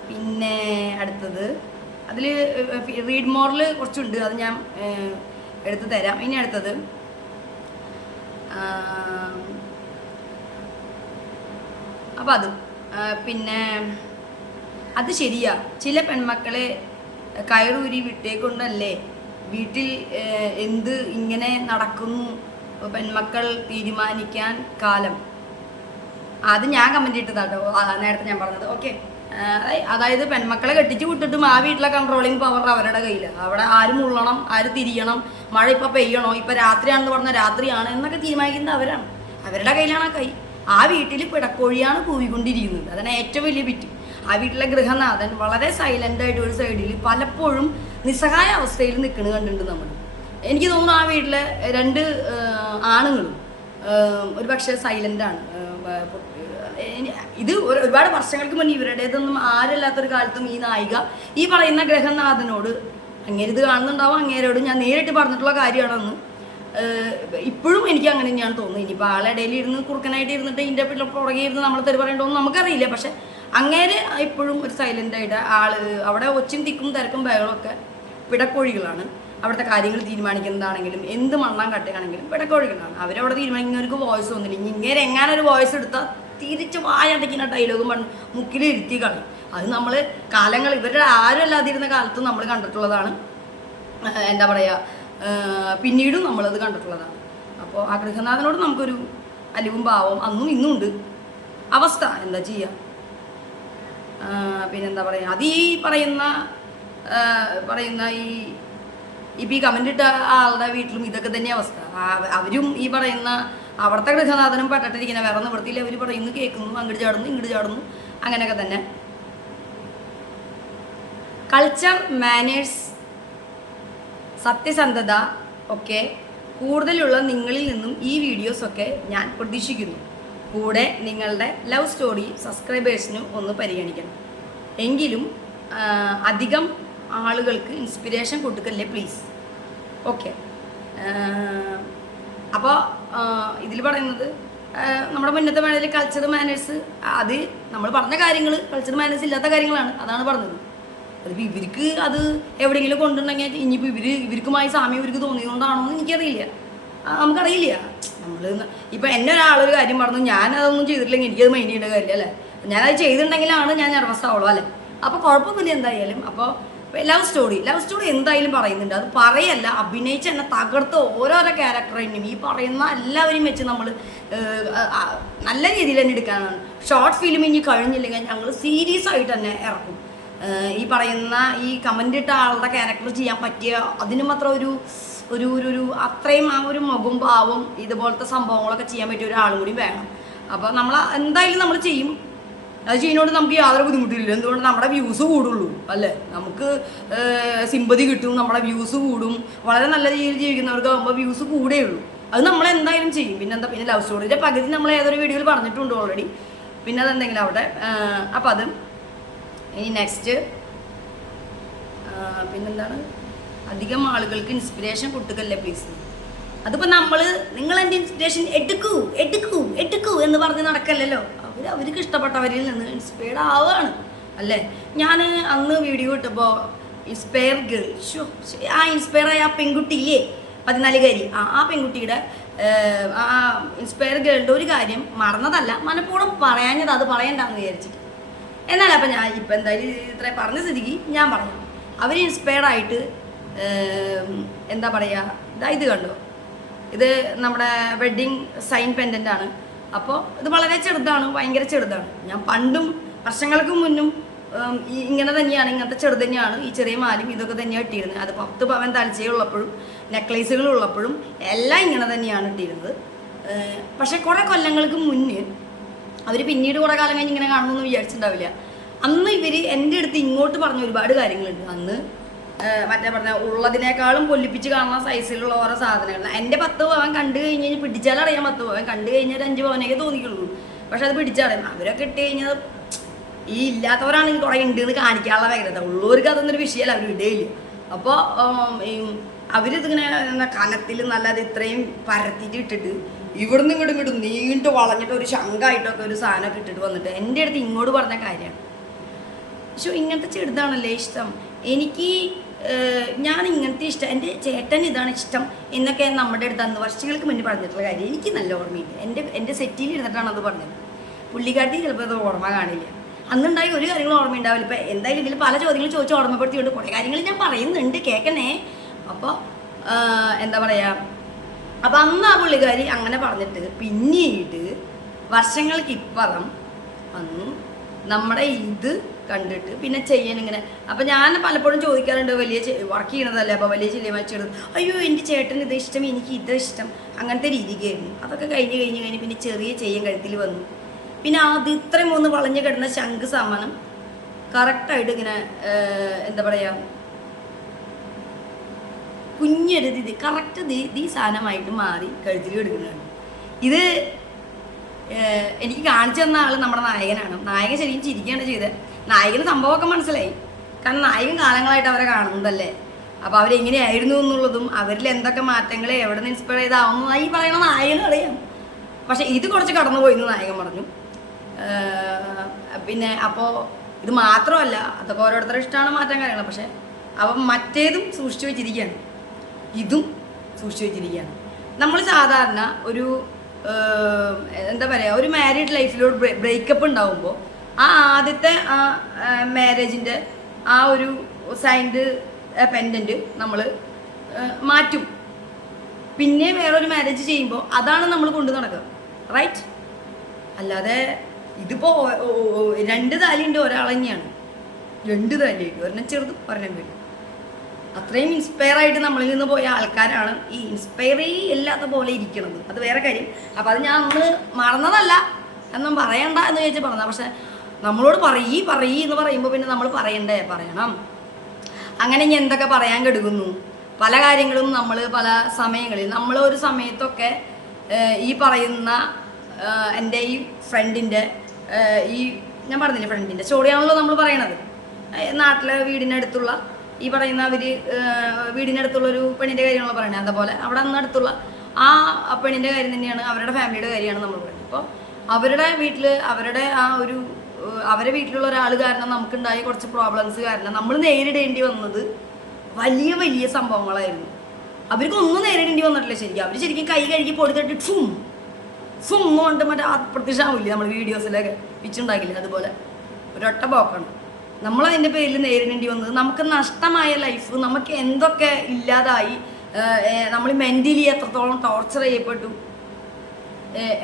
പിന്നെ അടുത്തത് അതിൽ റീഡ് മോറിൽ കുറച്ചുണ്ട്, അത് ഞാൻ എടുത്ത് തരാം. ഇനി അടുത്തത് അപ്പം അത് പിന്നെ അത് ശരിയാ, ചില പെൺമക്കളെ കയറൂരി വിട്ടേക്കൊണ്ടല്ലേ വീട്ടിൽ എന്ത് ഇങ്ങനെ നടക്കുന്നു പെൺമക്കൾ തീരുമാനിക്കാൻ കാലം. അത് ഞാൻ കമൻറ്റ് ഇട്ടതാട്ടോ, നേരത്തെ ഞാൻ പറഞ്ഞത്. ഓക്കെ, അതായത് പെൺമക്കളെ കെട്ടിച്ച് വിട്ടിട്ടും ആ വീട്ടിലെ കൺട്രോളിങ് പവർ അവരുടെ കയ്യിലാണ്. അവിടെ ആരും ഉള്ളണം, ആര് തിരിയണം, മഴ ഇപ്പം പെയ്യണോ, ഇപ്പം രാത്രിയാണെന്ന് പറഞ്ഞാൽ രാത്രിയാണ് എന്നൊക്കെ തീരുമാനിക്കുന്നത് അവരാണ്. അവരുടെ കയ്യിലാണ് ആ കൈ. ആ വീട്ടിൽ പിടക്കോഴിയാണ് കൂവിക്കൊണ്ടിരിക്കുന്നത്. അതാണ് ഏറ്റവും വലിയ ബിറ്റ്. ആ വീട്ടിലെ ഗൃഹനാഥൻ വളരെ സൈലൻ്റായിട്ട് ഒരു സൈഡിൽ പലപ്പോഴും നിസ്സഹായ അവസ്ഥയിൽ നിൽക്കുന്നത് കണ്ടിട്ടുണ്ട് നമ്മൾ. എനിക്ക് തോന്നുന്നു ആ വീട്ടിലെ 2 ആണുങ്ങളും ഒരു പക്ഷേ സൈലൻ്റാണ്. ഇത് ഒരുപാട് വർഷങ്ങൾക്ക് മുന്നേ ഇവരുടേതൊന്നും ആരല്ലാത്തൊരു കാലത്തും ഈ നായിക ഈ പറയുന്ന ഗ്രഹനാഥനോട് അങ്ങേരിത് കാണുന്നുണ്ടാവും, അങ്ങേരോട് ഞാൻ നേരിട്ട് പറഞ്ഞിട്ടുള്ള കാര്യമാണെന്ന് ഇപ്പോഴും എനിക്ക് അങ്ങനെ തന്നെയാണ് തോന്നുന്നത്. ഇനിയിപ്പോൾ ആളിടയിൽ ഇരുന്ന് കുറുക്കനായിട്ട് ഇരുന്നിട്ട് ഇതിൻ്റെ പുറകെ ഇരുന്ന് നമ്മൾ തെറി പറയേണ്ടതെന്ന് നമുക്കറിയില്ല. പക്ഷെ അങ്ങേര് ഇപ്പോഴും ഒരു സൈലൻ്റായിട്ട് അവിടെ ഒച്ചും തിക്കും തിരക്കും ബഹളമൊക്കെ പിടക്കോഴികളാണ്. അവിടുത്തെ കാര്യങ്ങൾ തീരുമാനിക്കുന്നതാണെങ്കിലും എന്ത് മണ്ണാൻ കട്ടയാണെങ്കിലും പിടക്കോഴികളാണ്. അവരവിടെ തീരുമാനിക്കുന്നവർക്ക് വോയിസ് ഒന്നുമില്ല. ഇനി ഇങ്ങനെ എങ്ങനെ ഒരു വോയിസ് എടുത്താൽ തിരിച്ച് വായടയ്ക്കുന്ന ഡയലോഗും പറഞ്ഞ് മുക്കിലിരുത്തി കളയും. അത് നമ്മൾ കാലങ്ങൾ ഇവരുടെ ആരും അല്ലാതിരുന്ന കാലത്ത് നമ്മൾ കണ്ടിട്ടുള്ളതാണ്. എന്താ പറയുക, പിന്നീടും നമ്മളത് കണ്ടിട്ടുള്ളതാണ്. അപ്പോൾ ആ ഗൃഹനാഥനോട് നമുക്കൊരു അലിവും ഭാവവും അന്നും ഇന്നും ഉണ്ട്. അവസ്ഥ എന്താ ചെയ്യുക. പിന്നെന്താ പറയുക, അത് ഈ പറയുന്ന ഈ കമൻ്റ് ഇട്ട ആളുടെ വീട്ടിലും ഇതൊക്കെ തന്നെ അവസ്ഥ. അവരും ഈ പറയുന്ന അവിടുത്തെ ഗൃഹനാഥനും പെട്ടിട്ടിരിക്കുന്ന വേറെ നിവൃത്തിയിൽ അവർ പറയുന്നു, കേൾക്കുന്നു, അങ്ങോട്ട് ചാടുന്നു ഇങ്ങോട്ട് ചാടുന്നു, അങ്ങനെയൊക്കെ തന്നെ. കൾച്ചർ, മാനേഴ്സ്, സത്യസന്ധത ഒക്കെ കൂടുതലുള്ള നിങ്ങളിൽ നിന്നും ഈ വീഡിയോസൊക്കെ ഞാൻ പ്രതീക്ഷിക്കുന്നു. കൂടെ നിങ്ങളുടെ ലവ് സ്റ്റോറി സബ്സ്ക്രൈബേഴ്സിന് ഒന്ന് പരിഗണിക്കണം. എങ്കിലും അധികം ആളുകൾക്ക് ഇൻസ്പിരേഷൻ കൊടുക്കല്ലേ പ്ലീസ്. ഓക്കെ, അപ്പോൾ ഇതിൽ പറയുന്നത് നമ്മുടെ മുന്നത്തെ വേണേൽ കൾച്ചർ മാനേഴ്സ്, അത് നമ്മൾ പറഞ്ഞ കാര്യങ്ങൾ കൾച്ചർ മാനേഴ്സ് ഇല്ലാത്ത കാര്യങ്ങളാണ്, അതാണ് പറഞ്ഞത്. അതിപ്പോൾ ഇവർക്ക് അത് എവിടെയെങ്കിലും കൊണ്ടുണ്ടെങ്കിൽ ഇനിയിപ്പോൾ ഇവർക്കുമായി സാമ്യം ഇവർക്ക് തോന്നിയതുകൊണ്ടാണോ എന്ന് എനിക്കറിയില്ല, നമുക്കറിയില്ല. നമ്മൾ ഇപ്പം എന്നെ ഒരാളൊരു കാര്യം പറഞ്ഞു, ഞാനതൊന്നും ചെയ്തിട്ടില്ലെങ്കിൽ എനിക്കത് മൈൻഡ് ചെയ്യേണ്ട കാര്യമില്ല അല്ലേ. ഞാനത് ചെയ്തിട്ടുണ്ടെങ്കിലാണ് ഞാൻ നെർവസ് ആവുള്ളൂ അല്ലേ. അപ്പോൾ കുഴപ്പമൊന്നുമില്ല എന്തായാലും. അപ്പോൾ ലവ് സ്റ്റോറി എന്തായാലും പറയുന്നുണ്ട്. അത് പറയല്ല, അഭിനയിച്ച് തന്നെ തകർത്ത് ഓരോരോ ക്യാരക്ടറിനും ഈ പറയുന്ന എല്ലാവരെയും വെച്ച് നമ്മൾ നല്ല രീതിയിൽ തന്നെ എടുക്കാനാണ്. ഷോർട്ട് ഫിലിം ഇനി കഴിഞ്ഞില്ലെങ്കിൽ ഞങ്ങൾ സീരിയസ് ആയിട്ട് തന്നെ ഇറക്കും. ഈ പറയുന്ന ഈ കമൻ്റ് ഇട്ട ആളുടെ ക്യാരക്ടർ ചെയ്യാൻ പറ്റിയ അതിനും അത്ര ഒരു അത്രയും ആ ഒരു മുഖം ഭാവം ഇതുപോലത്തെ സംഭവങ്ങളൊക്കെ ചെയ്യാൻ പറ്റിയ ഒരാളും കൂടി വേണം. അപ്പോൾ നമ്മൾ എന്തായാലും നമ്മൾ ചെയ്യും. അത് ചെയ്യുന്നതുകൊണ്ട് നമുക്ക് യാതൊരു ബുദ്ധിമുട്ടില്ല. എന്തുകൊണ്ട് നമ്മുടെ വ്യൂസ് കൂടുള്ളൂ അല്ലേ, നമുക്ക് സിമ്പതി കിട്ടും, നമ്മുടെ വ്യൂസ് കൂടും. വളരെ നല്ല രീതിയിൽ ജീവിക്കുന്നവർക്ക് ആകുമ്പോൾ വ്യൂസ് കൂടേ ഉള്ളൂ. അത് നമ്മളെന്തായാലും ചെയ്യും. പിന്നെ ലവ് സ്റ്റോറിയുടെ പകുതി നമ്മൾ ഏതൊരു വീഡിയോയിൽ പറഞ്ഞിട്ടുണ്ട് ഓൾറെഡി. പിന്നെ അതെന്തെങ്കിലും അവിടെ. അപ്പം അത് ഇനി നെക്സ്റ്റ് പിന്നെന്താണ്, അധികം ആളുകൾക്ക് ഇൻസ്പിരേഷൻ കൊടുക്കല്ലേ പ്ലീസ്. അതിപ്പോൾ നിങ്ങൾ എൻ്റെ ഇൻസ്പിരേഷൻ എടുക്കൂ എന്ന് പറഞ്ഞ് നടക്കല്ലല്ലോ. അവർക്ക് ഇഷ്ടപ്പെട്ടവരിൽ നിന്ന് ഇൻസ്പയർഡ് ആവുകയാണ് അല്ലേ. ഞാൻ അന്ന് വീഡിയോ ഇട്ടപ്പോൾ ഇൻസ്പയർ ഗേൾ ആ ഇൻസ്പയർ ആയ ആ പെൺകുട്ടിയില്ലേ 14-കാരി, ആ പെൺകുട്ടിയുടെ ആ ഇൻസ്പയർ ഗേളിൻ്റെ ഒരു കാര്യം മറന്നതല്ല, മനഃപൂർവ്വം പറയാഞ്ഞത്, അത് പറയണ്ടെന്ന് വിചാരിച്ചിട്ട്. എന്നാലും അപ്പം ഞാൻ ഇപ്പം എന്തായാലും ഇത്ര പറഞ്ഞ സ്ഥിതിക്ക് ഞാൻ പറയാം. അവർ ഇൻസ്പയർഡായിട്ട് എന്താ പറയുക, ഇത് കണ്ടോ, ഇത് നമ്മുടെ വെഡ്ഡിങ് സൈൻ പെൻഡൻ്റ് ആണ്. അപ്പോൾ ഇത് വളരെ ചെറുതാണ്, ഭയങ്കര ചെറുതാണ്. ഞാൻ പണ്ടും വർഷങ്ങൾക്ക് മുന്നും ഇങ്ങനെ തന്നെയാണ്, ഇങ്ങനത്തെ ചെറുത് തന്നെയാണ് ഈ ചെറിയ മാലും ഇതൊക്കെ തന്നെയാണ് ഇട്ടിരുന്നത്. അത് 10 പവൻ തലച്ചയുള്ളപ്പോഴും നെക്ലേസുകളുള്ളപ്പോഴും എല്ലാം ഇങ്ങനെ തന്നെയാണ് ഇട്ടിരുന്നത്. പക്ഷേ കുറേ കൊല്ലങ്ങൾക്ക് മുന്നേ അവർ പിന്നീട് കുറേ കാലം കഴിഞ്ഞ് ഇങ്ങനെ കാണണമെന്ന് വിചാരിച്ചിട്ടുണ്ടാവില്ല. അന്ന് ഇവർ എൻ്റെ അടുത്ത് ഇങ്ങോട്ട് പറഞ്ഞ ഒരുപാട് കാര്യങ്ങളുണ്ട്. അന്ന് മറ്റേ പറഞ്ഞ ഉള്ളതിനേക്കാളും പൊല്ലിപ്പിച്ച് കാണുന്ന സൈസിലുള്ള ഓരോ സാധനങ്ങൾ. എൻ്റെ 10 പവൻ കണ്ടു കഴിഞ്ഞ് കഴിഞ്ഞാൽ പിടിച്ചാലറിയാം. 10 പവൻ കണ്ടു കഴിഞ്ഞാൽ ഒരു 5 പവനൊക്കെ തോന്നിക്കുള്ളൂ. പക്ഷെ അത് പിടിച്ചറിയാം. അവരൊക്കെ ഇട്ട് കഴിഞ്ഞാൽ ഈ ഇല്ലാത്തവരാണെങ്കിൽ കുറേ ഉണ്ട് എന്ന് കാണിക്കാനുള്ള വേഗത. ഉള്ളവർക്ക് അതൊന്നൊരു വിഷയമല്ല, അവർ ഇടയില്ല. അപ്പോൾ അവരിതിങ്ങനെ കനത്തിൽ നല്ലത് ഇത്രയും പരത്തിയിട്ട് ഇട്ടിട്ട് ഇവിടുന്ന് ഇങ്ങോട്ട് നീണ്ടു വളഞ്ഞിട്ട് ഒരു ശങ്കായിട്ടൊക്കെ ഒരു സാധനമൊക്കെ ഇട്ടിട്ട് വന്നിട്ട് എൻ്റെ അടുത്ത് ഇങ്ങോട്ട് പറഞ്ഞ കാര്യമാണ്, പക്ഷേ ഇങ്ങനത്തെ ചെറുതാണല്ലേ ഇഷ്ടം, എനിക്ക് ഞാൻ ഇങ്ങനത്തെ ഇഷ്ടം, എൻ്റെ ചേട്ടൻ ഇതാണ് ഇഷ്ടം എന്നൊക്കെ നമ്മുടെ അടുത്ത് അന്ന് വർഷങ്ങൾക്ക് മുന്നേ പറഞ്ഞിട്ടുള്ള കാര്യം എനിക്ക് നല്ല ഓർമ്മയില്ല. എൻ്റെ സെറ്റിൽ ഇരുന്നിട്ടാണ് അത് പറഞ്ഞത്. പുള്ളിക്കാരത്തി ചിലപ്പോൾ അത് ഓർമ്മ കാണില്ല. അന്നുണ്ടായി ഒരു കാര്യങ്ങളും ഓർമ്മ ഉണ്ടാവില്ല. ഇപ്പം എന്തായാലും ഇതിൽ പല ചോദ്യങ്ങളും ചോദിച്ച് ഓർമ്മപ്പെടുത്തിയുണ്ട്. കുറേ കാര്യങ്ങൾ ഞാൻ പറയുന്നുണ്ട്, കേൾക്കണേ. അപ്പോൾ എന്താ പറയുക, അപ്പം അന്ന് ആ പുള്ളിക്കാരി അങ്ങനെ പറഞ്ഞിട്ട് പിന്നീട് വർഷങ്ങൾക്ക് ഇപ്പുറം അന്ന് നമ്മുടെ ഇത് കണ്ടിട്ട് പിന്നെ ചെയ്യാൻ ഇങ്ങനെ. അപ്പം ഞാൻ പലപ്പോഴും ചോദിക്കാറുണ്ട്, വലിയ വർക്ക് ചെയ്യണതല്ലേ, അപ്പോൾ വലിയ ചെല്ലിയ വെച്ചെടുത്ത് അയ്യോ എൻ്റെ ചേട്ടന് ഇത് ഇഷ്ടം, എനിക്ക് ഇത് ഇഷ്ടം, അങ്ങനത്തെ രീതിക്കായിരുന്നു. അതൊക്കെ കഴിഞ്ഞ് പിന്നെ ചെറിയ ചെയ്യാൻ കഴുത്തിൽ വന്നു. പിന്നെ അത് ഇത്രയും ഒന്ന് വളഞ്ഞു കിടന്ന ശംഖ് സമ്മാനം കറക്റ്റായിട്ട് ഇങ്ങനെ എന്താ പറയുക കുഞ്ഞൊരു ഇത് കറക്റ്റ് ഈ സാധനമായിട്ട് മാറി കഴുത്തിൽ കിടക്കുന്നതാണ്. ഇത് എനിക്ക് കാണിച്ചു തന്ന ആൾ നമ്മുടെ നായകനാണ്. നായകൻ ശരിക്കും ചിരിക്കുകയാണ് ചെയ്തത്. നായകന് സംഭവമൊക്കെ മനസ്സിലായി, കാരണം നായകൻ കാലങ്ങളായിട്ട് അവരെ കാണുന്നതല്ലേ. അപ്പോൾ അവരെങ്ങനെയായിരുന്നു എന്നുള്ളതും അവരിൽ എന്തൊക്കെ മാറ്റങ്ങൾ എവിടെ നിന്ന് ഇൻസ്പയർ ചെയ്താവുന്നു ഈ പറയുന്ന നായകനും അറിയാം. പക്ഷെ ഇത് കുറച്ച് കടന്നു പോയിന്ന് നായകൻ പറഞ്ഞു. പിന്നെ അപ്പോൾ ഇത് മാത്രമല്ല, അതൊക്കെ ഓരോരുത്തരുടെ ഇഷ്ടമാണ് മാറ്റാൻ കാര്യങ്ങൾ. പക്ഷെ അപ്പം മറ്റേതും സൂക്ഷിച്ചു വെച്ചിരിക്കുകയാണ്, ഇതും സൂക്ഷിച്ചു വെച്ചിരിക്കുകയാണ്. നമ്മൾ സാധാരണ ഒരു എന്താ പറയുക, ഒരു മാരീഡ് ലൈഫിലോട് ബ്രേക്കപ്പ് ഉണ്ടാകുമ്പോൾ ആ ആദ്യത്തെ ആ മാരേജിൻ്റെ ആ ഒരു സൈൻഡ് പെൻഡൻറ്റ് നമ്മൾ മാറ്റും. പിന്നെ വേറൊരു മാരേജ് ചെയ്യുമ്പോൾ അതാണ് നമ്മൾ കൊണ്ടു നടക്കുക, റൈറ്റ്? അല്ലാതെ ഇതിപ്പോൾ 2 താലിയുണ്ട്, ഒരാൾ തന്നെയാണ് 2 താലിയുണ്ട്, ഒരെണ്ണം ചെറുതും ഒരെണ്ണം വരും. അത്രയും ഇൻസ്പയർ ആയിട്ട് നമ്മളിൽ നിന്ന് പോയ ആൾക്കാരാണ് ഈ ഇൻസ്പയർ ഇല്ലാത്ത പോലെ ഇരിക്കുന്നത്. അത് വേറെ കാര്യം. അപ്പം അത് ഞാൻ അന്ന് മറന്നതല്ല എന്നും പറയണ്ട എന്ന് ചോദിച്ചാൽ പറഞ്ഞത്. പക്ഷെ നമ്മളോട് പറയ് എന്ന് പറയുമ്പോൾ പിന്നെ നമ്മൾ പറയണം. അങ്ങനെ ഇനി എന്തൊക്കെ പറയാൻ കെടുക്കുന്നു, പല കാര്യങ്ങളും നമ്മൾ പല സമയങ്ങളിൽ നമ്മൾ ഒരു സമയത്തൊക്കെ ഈ പറയുന്ന എൻ്റെ ഈ ഫ്രണ്ടിൻ്റെ ഈ ഞാൻ പറഞ്ഞില്ലേ ഫ്രണ്ടിൻ്റെ സ്റ്റോറിയാണല്ലോ നമ്മൾ പറയണത്. നാട്ടിലെ വീടിനടുത്തുള്ള ഈ പറയുന്ന അവർ വീടിനടുത്തുള്ളൊരു പെണ്ണിൻ്റെ കാര്യമാണല്ലോ പറയുന്നത്. അതുപോലെ അവിടെ അന്നടുത്തുള്ള ആ പെണ്ണിൻ്റെ കാര്യം തന്നെയാണ്, അവരുടെ ഫാമിലിയുടെ കാര്യമാണ് നമ്മൾ പറയുന്നത്. അപ്പോൾ അവരുടെ വീട്ടിൽ അവരെ വീട്ടിലുള്ള ഒരാൾ കാരണം നമുക്കുണ്ടായ കുറച്ച് പ്രോബ്ലംസ് കാരണം നമ്മൾ നേരിടേണ്ടി വന്നത് വലിയ വലിയ സംഭവങ്ങളായിരുന്നു. അവർക്കൊന്നും നേരിടേണ്ടി വന്നിട്ടില്ല ശരിക്കും. അവർ ശരിക്കും കൈ കഴുകി പൊടി തട്ടി ഫും എന്ന് പറഞ്ഞിട്ട് മറ്റേ അപ്രത്യക്ഷമാവില്ലേ നമ്മൾ വീഡിയോസിലൊക്കെ പിച്ചുണ്ടാക്കില്ല, അതുപോലെ ഒരൊറ്റ പോക്കാണ് നമ്മളതിൻ്റെ പേരിൽ നേരിടേണ്ടി വന്നത്. നമുക്ക് നഷ്ടമായ ലൈഫ്, നമുക്ക് എന്തൊക്കെ ഇല്ലാതായി, നമ്മൾ മെൻ്റലി എത്രത്തോളം ടോർച്ചർ ചെയ്യപ്പെട്ടു,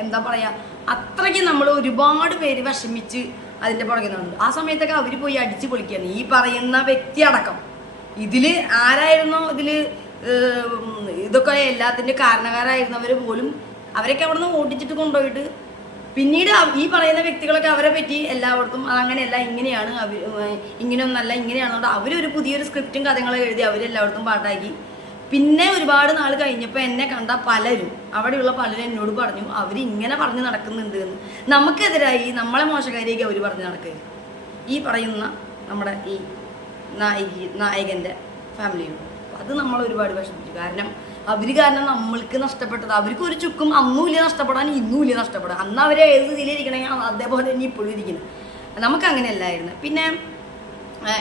എന്താ പറയുക, അത്രയ്ക്ക് നമ്മൾ ഒരുപാട് പേര് വിഷമിച്ച് അതിൻ്റെ പുറകെ നടന്നു. ആ സമയത്തൊക്കെ അവർ പോയി അടിച്ച് പൊളിക്കുകയാണ് ഈ പറയുന്ന വ്യക്തി അടക്കം. ഇതിൽ ആരായിരുന്നോ ഇതൊക്കെ എല്ലാത്തിൻ്റെ കാരണക്കാരായിരുന്നവർ പോലും അവരൊക്കെ അവിടെ നിന്ന് ഓടിച്ചിട്ട് കൊണ്ടുപോയിട്ട് പിന്നീട് ഈ പറയുന്ന വ്യക്തികളൊക്കെ അവരെ പറ്റി എല്ലായിടത്തും അങ്ങനെയല്ല, ഇങ്ങനെയാണ്, ഇങ്ങനെയൊന്നല്ല, ഇങ്ങനെയാണെന്നുകൊണ്ട് അവരൊരു പുതിയൊരു സ്ക്രിപ്റ്റും കഥകളും എഴുതി അവരെല്ലായിടത്തും പാട്ടാക്കി. പിന്നെ ഒരുപാട് നാൾ കഴിഞ്ഞപ്പോൾ എന്നെ കണ്ട പലരും, അവിടെയുള്ള പലരും എന്നോട് പറഞ്ഞു അവരിങ്ങനെ പറഞ്ഞു നടക്കുന്നുണ്ട് എന്ന്. നമുക്കെതിരായി നമ്മളെ മോശക്കാരിയൊക്കെ അവർ പറഞ്ഞു നടക്കുകയും ഈ പറയുന്ന നമ്മുടെ ഈ നായകൻ്റെ ഫാമിലിയുണ്ട്. അത് നമ്മൾ ഒരുപാട് വിഷമിച്ചു. കാരണം കാരണം നമ്മൾക്ക് നഷ്ടപ്പെട്ടത്, അവർക്ക് ഒരു ചുക്കും അന്നും ഇല്ല നഷ്ടപ്പെടാൻ, ഇന്നും ഇല്ല നഷ്ടപ്പെടാൻ. അന്ന് അവരെ ഏത് ഇതിലിരിക്കണമെങ്കിൽ അതേപോലെ തന്നെ ഇപ്പോഴും ഇരിക്കുന്നത്. നമുക്കങ്ങനെയല്ലായിരുന്നു. പിന്നെ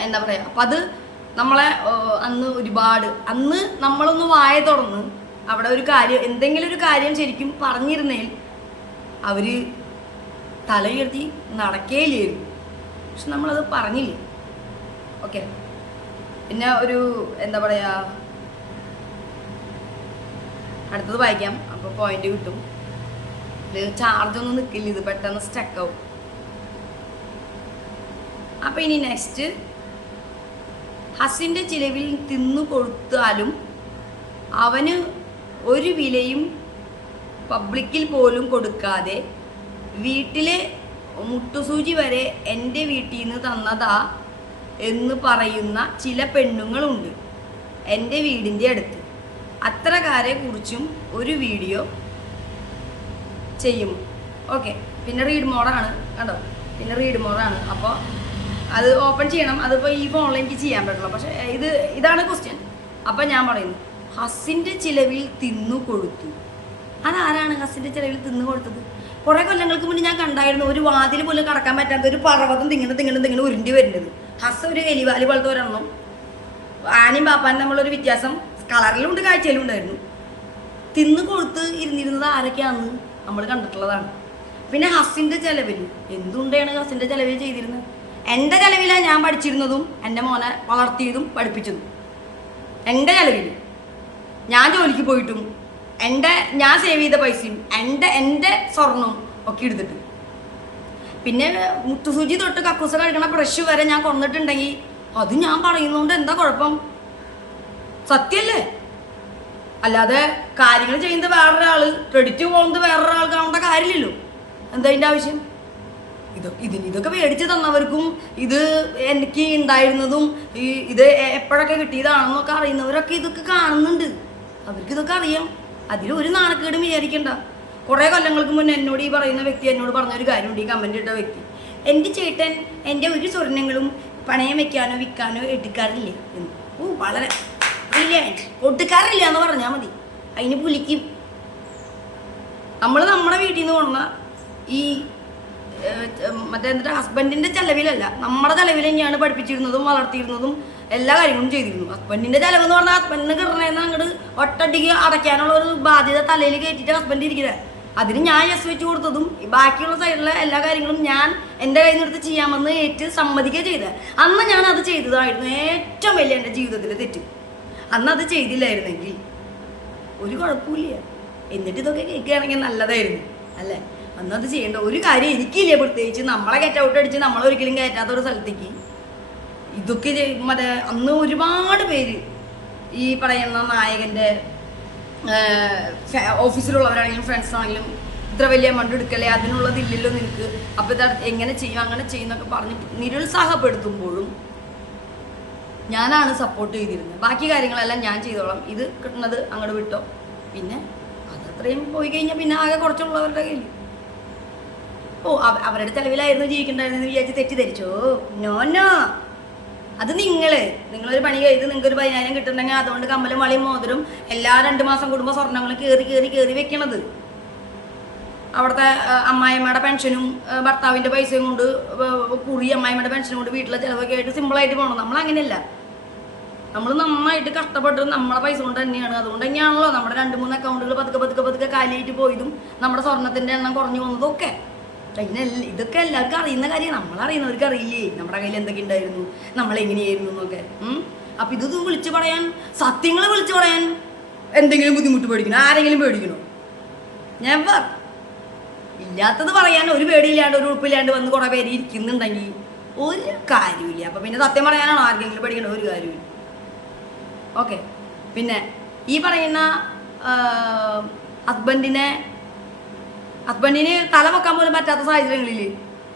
എന്താ പറയുക, അപ്പം അത് നമ്മളെ അന്ന് ഒരുപാട് നമ്മളൊന്ന് വായ തുറന്ന് അവിടെ ഒരു കാര്യം, എന്തെങ്കിലും ഒരു കാര്യം ശരിക്കും പറഞ്ഞിരുന്നേൽ അവർ തല ഉയർത്തി നടക്കേയില്ലായിരുന്നു. പക്ഷെ നമ്മളത് പറഞ്ഞില്ല. ഓക്കെ, പിന്നെ ഒരു എന്താ പറയുക, അടുത്തത് വായിക്കാം, അപ്പോൾ പോയിന്റ് കിട്ടും. ഇത് ചാർജൊന്നും നിൽക്കില്ല, ഇത് പെട്ടെന്ന് സ്റ്റക്കാവും. അപ്പം ഇനി നെക്സ്റ്റ്, ഹസിൻ്റെ ചിലവിൽ തിന്നു കൊടുത്താലും അവന് ഒരു വിലയും പബ്ലിക്കിൽ പോലും കൊടുക്കാതെ വീട്ടിലെ മുട്ടുസൂചി വരെ എൻ്റെ വീട്ടിൽ നിന്ന് തന്നതാ എന്ന് പറയുന്ന ചില പെണ്ണുങ്ങളുണ്ട് എൻ്റെ വീടിൻ്റെ അടുത്ത്. അത്തരക്കാരെ കുറിച്ചും ഒരു വീഡിയോ ചെയ്യും. ഓക്കെ, പിന്നെ റീഡ് മോഡാണ് കണ്ടോ, പിന്നെ റീഡ് മോഡാണ്. അപ്പോൾ അത് ഓപ്പൺ ചെയ്യണം. അതിപ്പോൾ ഈ ഫോണിൽ എനിക്ക് ചെയ്യാൻ പറ്റുള്ളൂ. പക്ഷേ ഇതാണ് ക്വസ്റ്റ്യൻ. അപ്പം ഞാൻ പറയുന്നു, ഹസ്സിൻ്റെ ചിലവിൽ തിന്നു കൊടുത്തു. അതാരാണ് ഹസ്സിൻ്റെ ചിലവിൽ തിന്നു കൊടുത്തത്? കുറേ കൊല്ലങ്ങൾക്ക് മുന്നേ ഞാൻ കണ്ടായിരുന്നു ഒരു വാതിൽ പോലും കടക്കാൻ പറ്റാത്ത ഒരു പർവ്വതം തിങ്ങനെ ഉരുണ്ടി വരുന്നത്. ഹസ്സ് ഒരു എലിവാലി പോലത്തെ ഒരെണ്ണം. ആനയും പാപ്പാനും തമ്മിലൊരു വ്യത്യാസം കളറിലും ഉണ്ട്, കാഴ്ചയിലും ഉണ്ടായിരുന്നു. തിന്നു കൊടുത്ത് ഇരുന്നിരുന്നത് ആരൊക്കെയാണെന്ന് നമ്മൾ കണ്ടിട്ടുള്ളതാണ്. പിന്നെ ഹസ്സിൻ്റെ ചിലവിൽ എന്തുകൊണ്ടാണ് ഹസ്സിൻ്റെ ചിലവിൽ ചെയ്തിരുന്നത്? എൻ്റെ ചിലവിലാണ് ഞാൻ പഠിച്ചിരുന്നതും എൻ്റെ മോനെ വളർത്തിയതും പഠിപ്പിച്ചതും. എൻ്റെ ചിലവിൽ ഞാൻ ജോലിക്ക് പോയിട്ടും ഞാൻ സേവ് ചെയ്ത പൈസയും എൻ്റെ സ്വർണവും ഒക്കെ എടുത്തിട്ട്, പിന്നെ മുത്തുസൂചി തൊട്ട് കക്കൂസ കഴിക്കണ ബ്രഷ് വരെ ഞാൻ കൊന്നിട്ടുണ്ടെങ്കിൽ അത് ഞാൻ പറയുന്നതുകൊണ്ട് എന്താ കുഴപ്പം? സത്യല്ലേ? അല്ലാതെ കാര്യങ്ങൾ ചെയ്യുന്നത് വേറൊരാൾ, ക്രെഡിറ്റ് പോകുന്നത് വേറൊരാൾ കാണേണ്ട കാര്യമില്ലല്ലോ. എന്താ അതിൻ്റെ ആവശ്യം? ഇതൊക്കെ മേടിച്ച് തന്നവർക്കും ഇത് എനിക്ക് ഉണ്ടായിരുന്നതും ഇത് എപ്പോഴൊക്കെ കിട്ടിയതാണെന്നൊക്കെ അറിയുന്നവരൊക്കെ ഇതൊക്കെ കാണുന്നുണ്ട്. അവർക്ക് ഇതൊക്കെ അറിയാം. അതിലൊരു നാണക്കേടും വിചാരിക്കണ്ട. കുറേ കൊല്ലങ്ങൾക്ക് മുന്നേ എന്നോട് ഈ പറയുന്ന വ്യക്തി എന്നോട് പറഞ്ഞൊരു കാര്യമുണ്ട്, ഈ കമൻ്റ് ഇട്ട വ്യക്തി. എൻ്റെ ചേട്ടൻ എൻ്റെ ഒരു സ്വർണ്ണങ്ങളും പണയം വെക്കാനോ വിൽക്കാനോ എടുക്കാറില്ല എന്ന്. വളരെ ബ്രില്യൻറ്റ്. കൊടുക്കാറില്ല എന്ന് പറഞ്ഞാൽ മതി, അതിന് പുലിക്കും. നമ്മുടെ വീട്ടിൽ നിന്ന് കൊണ്ട ഈ എന്നിട്ട് ഹസ്ബൻഡിൻ്റെ ചിലവിലല്ല, നമ്മുടെ ചിലവിൽ തന്നെയാണ് പഠിപ്പിച്ചിരുന്നതും വളർത്തിയിരുന്നതും എല്ലാ കാര്യങ്ങളും ചെയ്തിരുന്നു. ഹസ്ബൻഡിൻ്റെ ചിലവ് എന്ന് പറഞ്ഞാൽ ഹസ്ബൻഡിന് കിട്ടണേന്ന് അങ്ങോട്ട് ഒറ്റടിക്ക് അടയ്ക്കാനുള്ള ഒരു ബാധ്യത തലയിൽ കയറ്റിയിട്ട് ഹസ്ബൻഡ് ഇരിക്കുന്നത്. അതിന് ഞാൻ യെസ് വെച്ച് കൊടുത്തതും ബാക്കിയുള്ള സൈഡിലെ എല്ലാ കാര്യങ്ങളും ഞാൻ എൻ്റെ കയ്യിൽ നിന്ന് എടുത്ത് ചെയ്യാമെന്ന് ഏറ്റ് സമ്മതിക്കുക ചെയ്തത്. അന്ന് ഞാൻ അത് ചെയ്തതായിരുന്നു ഏറ്റവും വലിയ എൻ്റെ ജീവിതത്തിലെ തെറ്റ്. അന്ന് അത് ചെയ്തില്ലായിരുന്നെങ്കിൽ ഒരു കുഴപ്പമില്ല. എന്നിട്ട് ഇതൊക്കെ കേൾക്കുകയാണെങ്കിൽ നല്ലതായിരുന്നു അല്ലേ? അന്നത് ചെയ്യേണ്ട ഒരു കാര്യം എനിക്കില്ല. പ്രത്യേകിച്ച് നമ്മളെ ഗെറ്റ് ഔട്ട് അടിച്ച് നമ്മളൊരിക്കലും കയറ്റാത്ത ഒരു സ്ഥലത്തേക്ക് ഇതൊക്കെ മറ്റേ അന്ന് ഒരുപാട് പേര് ഈ പറയുന്ന നായകൻ്റെ ഓഫീസിലുള്ളവരാണെങ്കിലും ഫ്രണ്ട്സ് ആണെങ്കിലും ഇത്ര വലിയ എമൗണ്ട് എടുക്കല്ലേ, അതിനുള്ളതില്ലല്ലോ നിനക്ക്, അപ്പോൾ ഇത് എങ്ങനെ ചെയ്യും അങ്ങനെ ചെയ്യുന്നൊക്കെ പറഞ്ഞ് നിരുത്സാഹപ്പെടുത്തുമ്പോഴും ഞാനാണ് സപ്പോർട്ട് ചെയ്തിരുന്നത്. ബാക്കി കാര്യങ്ങളെല്ലാം ഞാൻ ചെയ്തോളാം, ഇത് കിട്ടുന്നത് അങ്ങോട്ട് വിട്ടോ. പിന്നെ അതത്രയും പോയി കഴിഞ്ഞാൽ പിന്നെ ആകെ കുറച്ചുള്ളവരുടെ കയ്യിൽ അവരുടെ ചിലവിലായിരുന്നു ജീവിക്കണ്ടായിരുന്നെന്ന് വിചാരിച്ച് തെറ്റിദ്ധരിച്ചോ? നോ. അത് നിങ്ങളൊരു പണി ചെയ്ത് നിങ്ങൾക്കൊരു 10,000 കിട്ടുന്നുണ്ടെങ്കിൽ അതുകൊണ്ട് കമ്മലും വളയും മോതിരം എല്ലാ 2 മാസം കൂടുമ്പോൾ സ്വർണ്ണങ്ങൾ കയറി വെക്കണത്. അവിടുത്തെ അമ്മായിമ്മയുടെ പെൻഷനും ഭർത്താവിൻ്റെ പൈസയും കൊണ്ട് കുറി അമ്മായിമ്മയുടെ പെൻഷനും കൊണ്ട് വീട്ടിലെ ചിലവൊക്കെ ആയിട്ട് സിമ്പിളായിട്ട് പോകണം. നമ്മളങ്ങനെയല്ല. നമ്മൾ നന്നായിട്ട് കഷ്ടപ്പെട്ട് നമ്മളെ പൈസ കൊണ്ട് തന്നെയാണ്. അതുകൊണ്ട് തന്നെയാണല്ലോ നമ്മുടെ 2-3 അക്കൗണ്ടുകൾ പതുക്കെ കാലിയായിട്ട് പോയതും നമ്മുടെ സ്വർണ്ണത്തിൻ്റെ എണ്ണം കുറഞ്ഞു പോകുന്നതും ഒക്കെ. പിന്നെ ഇതൊക്കെ എല്ലാവർക്കും അറിയുന്ന കാര്യം. നമ്മളറിയുന്നവർക്ക് അറിയില്ലേ നമ്മുടെ കയ്യിൽ എന്തൊക്കെ ഉണ്ടായിരുന്നു, നമ്മളെങ്ങനെയായിരുന്നു എന്നൊക്കെ. അപ്പം ഇത് വിളിച്ചു പറയാൻ, സത്യങ്ങൾ വിളിച്ചു പറയാൻ എന്തെങ്കിലും ബുദ്ധിമുട്ട് പേടിക്കണോ? ആരെങ്കിലും പേടിക്കണോ? നെവർ. ഇല്ലാത്തത് പറയാൻ ഒരു പേടിയില്ലാണ്ട് ഒരു ഉറപ്പില്ലാണ്ട് വന്ന് കുറേ പേര് ഇരിക്കുന്നുണ്ടെങ്കിൽ ഒരു കാര്യമില്ല. അപ്പം പിന്നെ സത്യം പറയാനാണോ ആർക്കെങ്കിലും പേടിക്കണോ? ഒരു കാര്യമില്ല. ഓക്കെ. പിന്നെ ഈ പറയുന്ന ഹസ്ബൻഡിന് തല വെക്കാൻ പോലും പറ്റാത്ത സാഹചര്യങ്ങളിൽ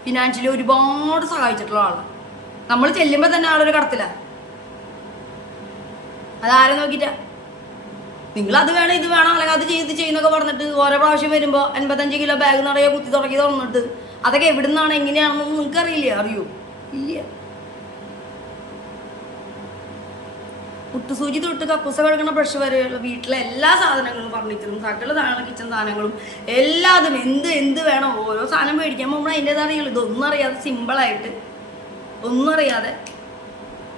ഫിനാൻഷ്യലി ഒരുപാട് സഹായിച്ചിട്ടുള്ള ആളാണ്. നമ്മൾ ചെല്ലുമ്പോൾ തന്നെ ആളൊരു കടത്തില്ല. അതാരെ നോക്കിയിട്ടാ? നിങ്ങളത് വേണം ഇത് വേണം അല്ലെങ്കിൽ അത് ചെയ്യുന്നൊക്കെ പറഞ്ഞിട്ട് ഓരോ പ്രാവശ്യം വരുമ്പോൾ 85 കിലോ ബാഗ് നിറയെ കുത്തി തുടക്കി തുറന്നിട്ട് അതൊക്കെ എവിടെ നിന്നാണ് എങ്ങനെയാണെന്നൊന്നും നിങ്ങൾക്ക് അറിയില്ല? അറിയോ? ഇല്ല. മുട്ടുസൂചി തൊട്ട് കക്കൂസ കഴുകണ ബ്രഷ് വരെയുള്ള വീട്ടിലെ എല്ലാ സാധനങ്ങളും, ഫർണിച്ചറും സകല സാധനങ്ങളും, കിച്ചൺ സാധനങ്ങളും എല്ലാതും എന്ത് വേണം ഓരോ സാധനം മേടിക്കാൻ പോകുമ്പോൾ അതിൻ്റെതാണെങ്കിലും ഇതൊന്നും അറിയാതെ സിമ്പിളായിട്ട് ഒന്നും അറിയാതെ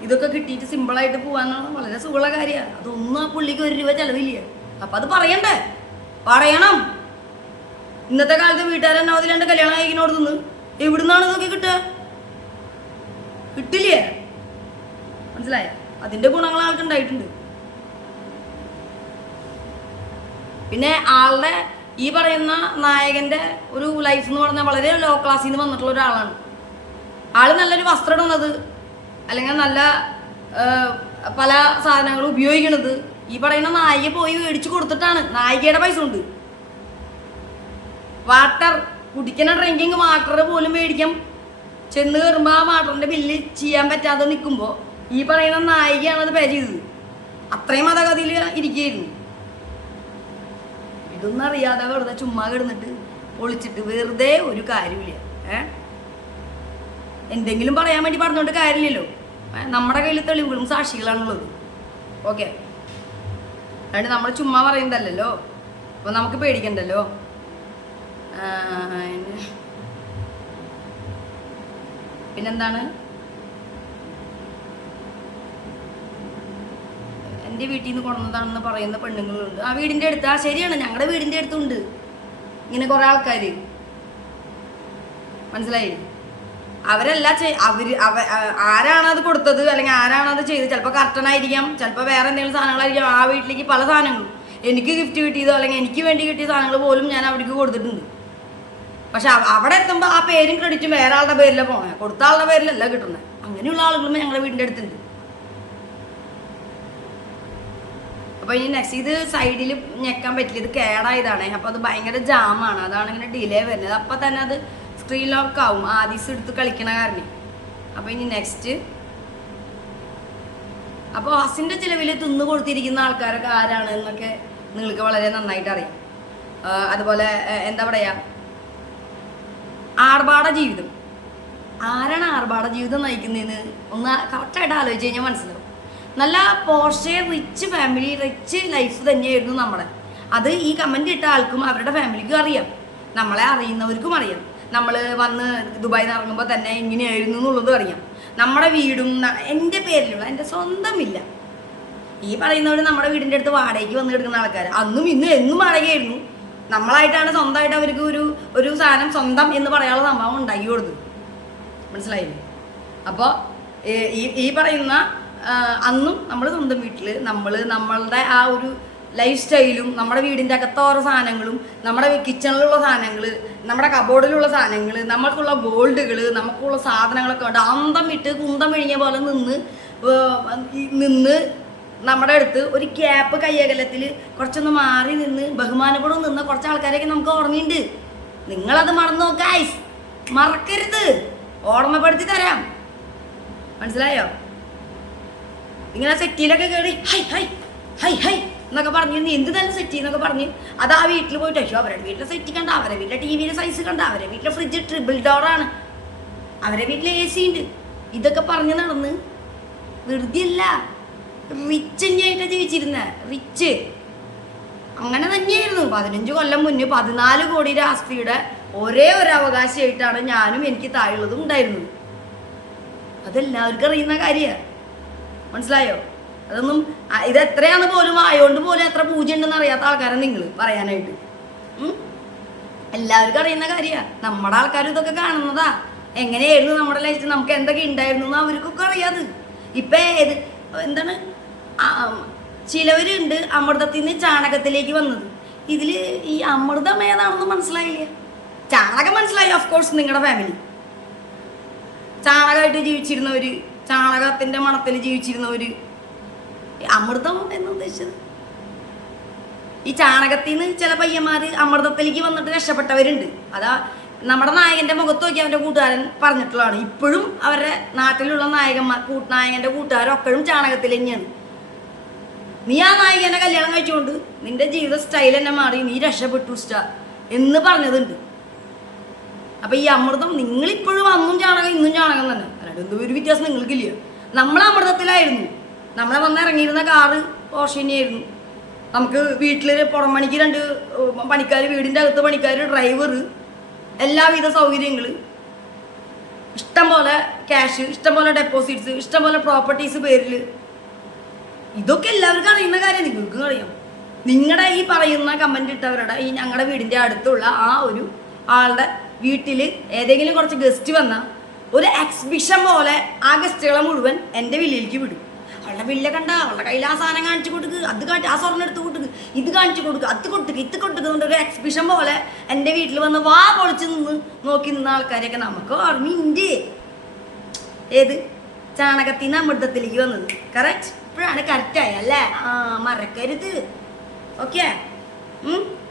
ഇതൊക്കെ കിട്ടിയിട്ട് സിമ്പിളായിട്ട് പോകാനാണ് വളരെ സുഖമുള്ള കാര്യമാണ്. അതൊന്നും ആ പുള്ളിക്ക് 1 രൂപ ചിലവില്ല. അപ്പം അത് പറയണം. ഇന്നത്തെ കാലത്ത് വീട്ടുകാരെന്നെ അതിലാണ്ട് കല്യാണം കഴിക്കുന്നോട് നിന്ന് എവിടുന്നാണ് ഇതൊക്കെ കിട്ടില്ലേ? മനസ്സിലായ? അതിൻ്റെ ഗുണങ്ങൾ ആൾക്കുണ്ടായിട്ടുണ്ട്. പിന്നെ ആളുടെ ഈ പറയുന്ന നായകൻ്റെ ഒരു ലൈഫ് എന്ന് പറഞ്ഞാൽ വളരെ ലോ ക്ലാസ്സിൽ നിന്ന് വന്നിട്ടുള്ള ഒരാളാണ്. ആൾ നല്ലൊരു വസ്ത്രം ഇടുന്നത് അല്ലെങ്കിൽ നല്ല പല സാധനങ്ങളും ഉപയോഗിക്കണത് ഈ പറയുന്ന നായിക പോയി മേടിച്ച് കൊടുത്തിട്ടാണ്. നായികയുടെ പൈസ ഉണ്ട്. വാട്ടർ കുടിക്കുന്ന ഡ്രിങ്കിങ് വാട്ടർ പോലും മേടിക്കാൻ ചെന്ന് കയറുമ്പോൾ ആ വാട്ടറിൻ്റെ ബില്ല് ചെയ്യാൻ പറ്റാതെ നിൽക്കുമ്പോൾ ഈ പറയുന്ന നായികയാണ് അത് പേ ചെയ്തത്. അത്രയും മതഗതിയിൽ ഇരിക്കുകയായിരുന്നു. ഇതൊന്നും അറിയാതെ വെറുതെ ചുമ്മാ കിടന്നിട്ട് പൊളിച്ചിട്ട് വെറുതെ ഒരു കാര്യമില്ല. എന്തെങ്കിലും പറയാൻ വേണ്ടി പറഞ്ഞുകൊണ്ട് കാര്യമില്ലല്ലോ. നമ്മുടെ കയ്യിൽ തെളിവുകളും സാക്ഷികളാണുള്ളത്. ഓക്കെ, അതുകൊണ്ട് നമ്മൾ ചുമ്മാ പറയുന്നതല്ലല്ലോ. അപ്പോൾ നമുക്ക് പേടിക്കണ്ടല്ലോ. പിന്നെന്താണ്, എൻ്റെ വീട്ടിൽ നിന്ന് കൊണ്ടുവന്നതാണെന്ന് പറയുന്ന പെണ്ണുങ്ങളുണ്ട്. ആ വീടിൻ്റെ അടുത്ത്, ആ ശരിയാണ്, ഞങ്ങളുടെ വീടിൻ്റെ അടുത്തുണ്ട് ഇങ്ങനെ കുറേ ആൾക്കാർ. മനസ്സിലായി? അവരല്ല ആരാണത് കൊടുത്തത് അല്ലെങ്കിൽ ആരാണത് ചെയ്തത്? ചിലപ്പോൾ കർട്ടനായിരിക്കാം, ചിലപ്പോൾ വേറെ എന്തെങ്കിലും സാധനങ്ങളായിരിക്കാം. ആ വീട്ടിലേക്ക് പല സാധനങ്ങളും എനിക്ക് ഗിഫ്റ്റ് കിട്ടിയതോ അല്ലെങ്കിൽ എനിക്ക് വേണ്ടി കിട്ടിയ സാധനങ്ങൾ പോലും ഞാൻ അവിടേക്ക് കൊടുത്തിട്ടുണ്ട്. പക്ഷെ അവിടെ എത്തുമ്പോൾ ആ പേരും ക്രെഡിറ്റും വേറെ ആളുടെ പേരിലാണ് പോണേ, കൊടുത്ത ആളുടെ പേരിലല്ല കിട്ടുന്നത്. അങ്ങനെയുള്ള ആളുകളും ഞങ്ങളുടെ വീടിൻ്റെ അടുത്തുണ്ട്. അപ്പോൾ ഇനി നെക്സ്റ്റ് ഇത് സൈഡിൽ ഞെക്കാൻ പറ്റില്ല, ഇത് കേടായതാണ്. അപ്പോൾ അത് ഭയങ്കര ജാമാണ്, അതാണ് ഇങ്ങനെ ഡിലേ വരുന്നത്. അപ്പോൾ തന്നെ അത് സ്ക്രീൻ ലോക്ക് ആവും, ആദ്യം എടുത്ത് കളിക്കണ കാരണം. അപ്പോൾ ഇനി നെക്സ്റ്റ്, അപ്പോൾ ഹസിൻ്റെ ചിലവിൽ തിന്നു കൊടുത്തിരിക്കുന്ന ആൾക്കാരൊക്കെ ആരാണ് എന്നൊക്കെ നിങ്ങൾക്ക് വളരെ നന്നായിട്ട് അറിയാം. അതുപോലെ എന്താ പറയുക, ആർഭാട ജീവിതം, ആരാണ് ആർഭാട ജീവിതം നയിക്കുന്നതെന്ന് ഒന്ന് കറക്റ്റായിട്ട് ആലോചിച്ച് കഴിഞ്ഞാൽ മനസ്സിലാവും. നല്ല Porsche rich family, rich life തന്നെയായിരുന്നു നമ്മുടെ. അത് ഈ കമൻറ്റ് ഇട്ട ആൾക്കും അവരുടെ ഫാമിലിക്കും അറിയാം, നമ്മളെ അറിയുന്നവർക്കും അറിയാം. നമ്മൾ വന്ന് ദുബായിൽ നിന്ന് ഇറങ്ങുമ്പോൾ തന്നെ ഇങ്ങനെയായിരുന്നു എന്നുള്ളതും അറിയാം. നമ്മുടെ വീടും എൻ്റെ പേരിലുള്ള, എൻ്റെ സ്വന്തമില്ല. ഈ പറയുന്നവർ നമ്മുടെ വീടിൻ്റെ അടുത്ത് വാടകയ്ക്ക് വന്ന് കിടക്കുന്ന ആൾക്കാർ, അന്നും ഇന്നും എന്നും വാടകയായിരുന്നു. നമ്മളായിട്ടാണ് സ്വന്തമായിട്ട് അവർക്ക് ഒരു സാധനം സ്വന്തം എന്ന് പറയാനുള്ള സംഭവം ഉണ്ടാക്കി കൊടുത്തത്. മനസ്സിലായില്ലേ? അപ്പോൾ ഈ പറയുന്ന അന്നും നമ്മൾ സ്വന്തം വീട്ടിൽ നമ്മളുടെ ആ ഒരു ലൈഫ് സ്റ്റൈലും നമ്മുടെ വീടിൻ്റെ അകത്തെ ഓരോ സാധനങ്ങളും നമ്മുടെ കിച്ചണിലുള്ള സാധനങ്ങൾ, നമ്മുടെ കബോർഡിലുള്ള സാധനങ്ങൾ, നമുക്കുള്ള ഗോൾഡുകൾ, നമുക്കുള്ള സാധനങ്ങളൊക്കെ ഉണ്ട്. അന്തം വിട്ട് കുന്തം വിഴിഞ്ഞ പോലെ നിന്ന് നമ്മുടെ അടുത്ത് ഒരു ക്യാപ്പ് കയ്യകലത്തിൽ കുറച്ചൊന്ന് മാറി നിന്ന് ബഹുമാനപ്പെടും നിന്ന കുറച്ച് ആൾക്കാരെയൊക്കെ നമുക്ക് ഓർമ്മയുണ്ട്. നിങ്ങളത് മറന്നോ ഗൈസ്? മറക്കരുത്, ഓർമ്മപ്പെടുത്തി തരാം. മനസ്സിലായോ? ഇങ്ങനെ സെറ്റിയിലൊക്കെ കയറി ഹൈ ഹൈ ഹൈ ഹൈ എന്നൊക്കെ പറഞ്ഞ് നീ എന്ത് തന്നെ സെറ്റി എന്നൊക്കെ പറഞ്ഞ് അത് ആ വീട്ടിൽ പോയിട്ട് അയ്യോ അവരുടെ വീട്ടിലെ സെറ്റി കണ്ട, അവരുടെ വീട്ടിലെ ടി വിയുടെ സൈസ് കണ്ട, അവരുടെ വീട്ടിലെ ഫ്രിഡ്ജ് ട്രിപ്പിൾ ഡോറാണ്, അവരുടെ വീട്ടിലെ AC ഉണ്ട്, ഇതൊക്കെ പറഞ്ഞ് നടന്ന് വെറുതെ അല്ല, റിച്ച് തന്നെയായിട്ടാണ് ജീവിച്ചിരുന്ന. റിച്ച് അങ്ങനെ തന്നെയായിരുന്നു. 15 കൊല്ലം മുന്നേ 14 കോടി ആസ്തിയുടെ ഒരേ ഒരു അവകാശമായിട്ടാണ് ഞാനും എനിക്ക് താഴെയുള്ളതും ഉണ്ടായിരുന്നത്. അതെല്ലാവർക്കും അറിയുന്ന കാര്യമാണ്. മനസ്സിലായോ? അതൊന്നും ഇത് എത്രയാന്ന് പോലും ആയോണ്ട് പോലും എത്ര പൂജ ഉണ്ടെന്ന് അറിയാത്ത ആൾക്കാരെ നിങ്ങൾ പറയാനായിട്ട്. എല്ലാവർക്കും അറിയുന്ന കാര്യമാണ്. നമ്മുടെ ആൾക്കാരും ഇതൊക്കെ കാണുന്നതാ. എങ്ങനെയായിരുന്നു നമ്മുടെ ലൈഫിൽ നമുക്ക് എന്തൊക്കെ ഉണ്ടായിരുന്നു എന്ന് അവർക്കൊക്കെ അറിയാത്. ഇപ്പം എന്താണ്, ചിലവരുണ്ട് അമൃതത്തിൽ നിന്ന് ചാണകത്തിലേക്ക് വന്നത്. ഇതിൽ ഈ അമൃതം ഏതാണെന്ന് മനസ്സിലായില്ല. ചാണകം മനസ്സിലായി, ഓഫ് കോഴ്സ് നിങ്ങളുടെ ഫാമിലി ചാണകമായിട്ട് ജീവിച്ചിരുന്നവർ, ചാണകത്തിൻ്റെ മണത്തിൽ ജീവിച്ചിരുന്നവർ. അമൃതം എന്ന് ഉദ്ദേശിച്ചത് ഈ ചാണകത്തിൽ നിന്ന് ചില പയ്യന്മാർ അമൃതത്തിലേക്ക് വന്നിട്ട് രക്ഷപ്പെട്ടവരുണ്ട്. അതാ നമ്മുടെ നായകൻ്റെ മുഖത്ത് നോക്കി അവൻ്റെ കൂട്ടുകാരൻ പറഞ്ഞിട്ടുള്ളതാണ്. ഇപ്പോഴും അവരുടെ നാട്ടിലുള്ള നായകൻ്റെ കൂട്ടുകാരൊക്കെയും ചാണകത്തിൽ തന്നെയാണ്. നീ ആ നായികനെ കല്യാണം കഴിച്ചുകൊണ്ട് നിന്റെ ജീവിത സ്റ്റൈൽ തന്നെ മാറി, നീ രക്ഷപ്പെട്ടു സ്റ്റാർ എന്ന് പറഞ്ഞതുണ്ട്. അപ്പം ഈ അമൃതം നിങ്ങളിപ്പോഴും അന്നും ചാണകം ഇന്നും ചാണകം തന്നെ, അല്ലാണ്ട് എന്തൊരു വ്യത്യാസം നിങ്ങൾക്കില്ല. നമ്മൾ അമൃതത്തിലായിരുന്നു. നമ്മളെ വന്നിറങ്ങിയിരുന്ന കാറ് പോർഷെ തന്നെയായിരുന്നു. നമുക്ക് വീട്ടിൽ പുറം പണിക്ക് 2 പണിക്കാർ, വീടിൻ്റെ അകത്ത് പണിക്കാർ, ഡ്രൈവർ, എല്ലാവിധ സൗകര്യങ്ങൾ, ഇഷ്ടംപോലെ ക്യാഷ്, ഇഷ്ടംപോലെ ഡെപ്പോസിറ്റ്സ്, ഇഷ്ടംപോലെ പ്രോപ്പർട്ടീസ് പേരിൽ. ഇതൊക്കെ എല്ലാവർക്കും അറിയുന്ന കാര്യം, നിങ്ങൾക്കും അറിയാം. നിങ്ങളുടെ ഈ പറയുന്ന കമൻ്റ് ഇട്ടവരുടെ ഈ ഞങ്ങളുടെ വീടിൻ്റെ അടുത്തുള്ള ആ ഒരു ആളുടെ വീട്ടിൽ ഏതെങ്കിലും കുറച്ച് ഗസ്റ്റ് വന്നാൽ ഒരു എക്സിബിഷൻ പോലെ ആ ഗസ്റ്റുകളെ മുഴുവൻ എൻ്റെ വില്ലയിലേക്ക് വിടും. അവളുടെ വില്ല കണ്ട, അവളുടെ കയ്യിൽ ആ സാധനം കാണിച്ചു കൊടുക്കുക, അത് കാണിച്ച് ആ സ്വർണ്ണം എടുത്ത് കൊടുക്കുക, ഇത് കാണിച്ചു കൊടുക്കുക, അത് കൊടുക്കുക, ഇത് കൊടുക്കുന്നുണ്ട്. ഒരു എക്സിബിഷൻ പോലെ എൻ്റെ വീട്ടിൽ വന്ന് വാ പൊളിച്ച് നോക്കി നിന്ന ആൾക്കാരെയൊക്കെ നമുക്ക് ഓർമ്മയുണ്ട്. ഏത് ചാണകത്തിൽ നിന്ന് അമൃതത്തിലേക്ക് വന്നത് കറക്റ്റ്. ഇപ്പോഴാണ് കറക്റ്റായ അല്ലേ? മറക്കരുത്. ഓക്കെ,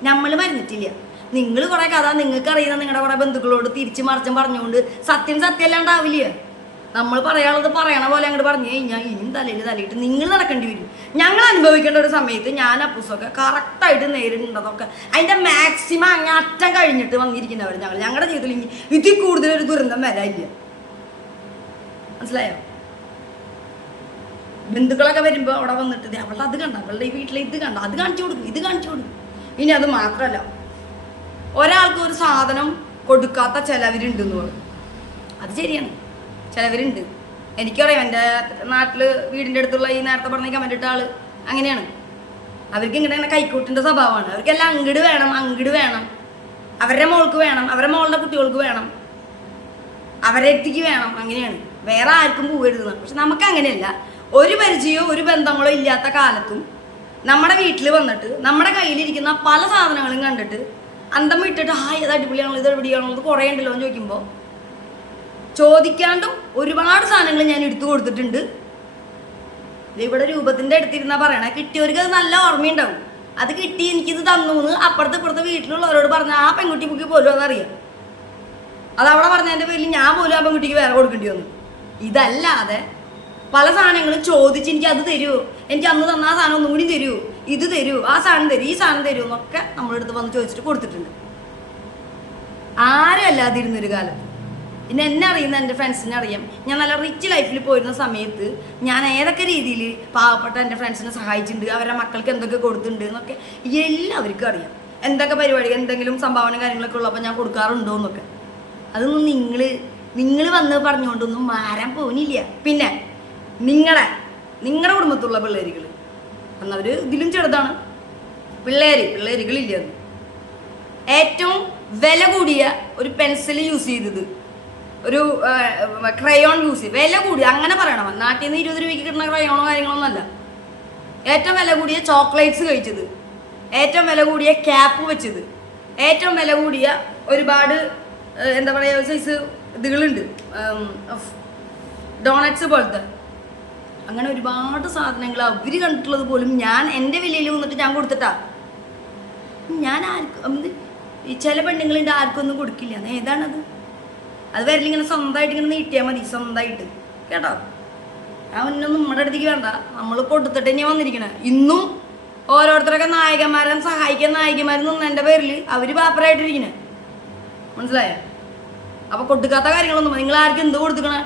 നമ്മൾ മരുന്നിട്ടില്ല. നിങ്ങൾ കുറെ കഥ നിങ്ങൾക്ക് അറിയുന്ന നിങ്ങളുടെ കുറെ ബന്ധുക്കളോട് തിരിച്ചു മറിച്ചും പറഞ്ഞുകൊണ്ട് സത്യമല്ലാണ്ടാവില്ല. നമ്മൾ പറയാനുള്ളത് പറയണ പോലെ അങ്ങോട്ട് പറഞ്ഞു കഴിഞ്ഞാൽ ഇനിയും തലയിട്ട് നിങ്ങൾ നടക്കേണ്ടി വരും. ഞങ്ങൾ അനുഭവിക്കേണ്ട ഒരു സമയത്ത് ഞാൻ അപ്പൂസൊക്കെ കറക്റ്റായിട്ട് നേരിടുന്നതൊക്കെ അതിൻ്റെ മാക്സിമം അങ്ങ് അറ്റം കഴിഞ്ഞിട്ട് വന്നിരിക്കുന്നവർ ഞങ്ങളുടെ ജീവിതത്തിൽ ഇനി ഇതിൽ കൂടുതലൊരു ദുരന്തം വരാനില്ല. മനസ്സിലായോ? ബന്ധുക്കളൊക്കെ വരുമ്പോൾ അവിടെ വന്നിട്ട് അവളുടെ അത് കണ്ട, അവളുടെ ഈ വീട്ടിലെ ഇത് കണ്ട, അത് കാണിച്ചു കൊടുക്കും, ഇത് കാണിച്ചു കൊടുക്കും. ഇനി അത് മാത്രമല്ല, ഒരാൾക്ക് ഒരു സാധനം കൊടുക്കാത്ത ചിലവരുണ്ടെന്ന് പറയും. അത് ശരിയാണ്, ചിലവരുണ്ട്. എനിക്കറിയാം, എൻ്റെ നാട്ടിൽ വീടിൻ്റെ അടുത്തുള്ള ഈ നേരത്തെ പറഞ്ഞ കമൻറ്റിട്ട ആള് അങ്ങനെയാണ്. അവർക്ക് ഇങ്ങനെ കൈക്കൂട്ടിൻ്റെ സ്വഭാവമാണ്. അവർക്കെല്ലാം അങ്ങട് വേണം, അവരുടെ മോൾക്ക് വേണം, അവരുടെ മോളുടെ കുട്ടികൾക്ക് വേണം, അവരുടെ അടുത്തേക്ക് വേണം. അങ്ങനെയാണ്, വേറെ ആർക്കും പോകരുത്. പക്ഷെ നമുക്ക് അങ്ങനെയല്ല. ഒരു പരിചയമോ ഒരു ബന്ധങ്ങളോ ഇല്ലാത്ത കാലത്തും നമ്മുടെ വീട്ടിൽ വന്നിട്ട് നമ്മുടെ കയ്യിലിരിക്കുന്ന പല സാധനങ്ങളും കണ്ടിട്ട് അന്തം വിട്ടിട്ട് ഇത് അടിപൊളിയാണല്ലോ, ഇത് എവിടെയാണല്ലോ, ഇത് കുറേ ഉണ്ടല്ലോ എന്ന് ചോദിക്കുമ്പോൾ ചോദിക്കാണ്ടും ഒരുപാട് സാധനങ്ങൾ ഞാൻ എടുത്തു കൊടുത്തിട്ടുണ്ട്. ഇവിടെ രൂപത്തിൻ്റെ അടുത്തിരുന്നാ പറയണേ, കിട്ടിയവർക്ക് അത് നല്ല ഓർമ്മയുണ്ടാവും. അത് കിട്ടി എനിക്കിത് തന്നു എന്ന് ഇപ്പുറത്തെ വീട്ടിലുള്ളവരോട് പറഞ്ഞാൽ ആ പെൺകുട്ടിക്ക് പോലും അതറിയാം. അത് അവിടെ പറഞ്ഞതിൻ്റെ പേരിൽ ഞാൻ പോലും ആ പെൺകുട്ടിക്ക് വേറെ കൊടുക്കേണ്ടി വന്നു. ഇതല്ലാതെ പല സാധനങ്ങളും ചോദിച്ച് എനിക്ക് അത് തരുമോ, എനിക്ക് അന്ന് തന്ന ആ സാധനം ഒന്നും കൂടി തരുമോ, ഇത് തരുമോ, ആ സാധനം തരുമോ, ഈ സാധനം തരുമോ എന്നൊക്കെ നമ്മളെടുത്ത് വന്ന് ചോദിച്ചിട്ട് കൊടുത്തിട്ടുണ്ട്. ആരും അല്ലാതിരുന്നൊരു കാലത്ത്. പിന്നെ എന്നെ അറിയുന്ന എൻ്റെ ഫ്രണ്ട്സിനെ അറിയാം. ഞാൻ നല്ല റിച്ച് ലൈഫിൽ പോയിരുന്ന സമയത്ത് ഞാൻ ഏതൊക്കെ രീതിയിൽ പാവപ്പെട്ട എൻ്റെ ഫ്രണ്ട്സിനെ സഹായിച്ചിട്ടുണ്ട്, അവരുടെ മക്കൾക്ക് എന്തൊക്കെ കൊടുത്തിട്ടുണ്ട് എന്നൊക്കെ എല്ലാവർക്കും അറിയാം. എന്തൊക്കെ പരിപാടി, എന്തെങ്കിലും സംഭാവന കാര്യങ്ങളൊക്കെ ഉള്ളപ്പോൾ ഞാൻ കൊടുക്കാറുണ്ടോ എന്നൊക്കെ. അതൊന്നും നിങ്ങൾ വന്ന് പറഞ്ഞുകൊണ്ടൊന്നും മാറാൻ പോകുന്നില്ല. പിന്നെ നിങ്ങളുടെ കുടുംബത്തിലുള്ള പിള്ളേരുകൾ എന്നവർ ഇതിലും ചെറുതാണ്, പിള്ളേരുകളില്ല. ഏറ്റവും വില കൂടിയ ഒരു പെൻസിൽ യൂസ് ചെയ്തത്, ഒരു ക്രയോൺ യൂസ് ചെയ്ത് വില കൂടി അങ്ങനെ പറയണം. നാട്ടിൽ നിന്ന് 20 രൂപയ്ക്ക് കിട്ടുന്ന ക്രയോണോ കാര്യങ്ങളൊന്നും അല്ല. ഏറ്റവും വില കൂടിയ ചോക്ലേറ്റ്സ് കഴിച്ചത്, ഏറ്റവും വില കൂടിയ ക്യാപ്പ് വെച്ചത്, ഏറ്റവും വില കൂടിയ ഒരുപാട് എന്താ പറയുക സൈസ് ഇതുകളുണ്ട്, ഡോണറ്റ്സ് പോലത്തെ. അങ്ങനെ ഒരുപാട് സാധനങ്ങൾ അവർ കണ്ടിട്ടുള്ളത് പോലും ഞാൻ എൻ്റെ വിലയിൽ വന്നിട്ട് ഞാൻ കൊടുത്തിട്ടാ. ഞാൻ ആർക്കും ചില പെണ്ണുങ്ങളുണ്ട് ആർക്കും ഒന്നും കൊടുക്കില്ല. ഏതാണത്? അത് വരലിങ്ങനെ സ്വന്തമായിട്ട് ഇങ്ങനെ നീട്ടിയാൽ മതി, സ്വന്തമായിട്ട് കേട്ടോ. ആ മുന്നൊന്നും നമ്മുടെ അടുത്തേക്ക് വേണ്ട, നമ്മൾ കൊടുത്തിട്ട് തന്നെയാണ് വന്നിരിക്കണേ. ഇന്നും ഓരോരുത്തരൊക്കെ നായകന്മാരെ സഹായിക്കാൻ നായികമാരെന്ന് നിന്നതിൻ്റെ പേരിൽ അവർ പാപ്പറായിട്ടിരിക്കണേ. മനസ്സിലായോ? അപ്പോൾ കൊടുക്കാത്ത കാര്യങ്ങളൊന്നും നിങ്ങൾ ആർക്കും എന്ത് കൊടുക്കണേ?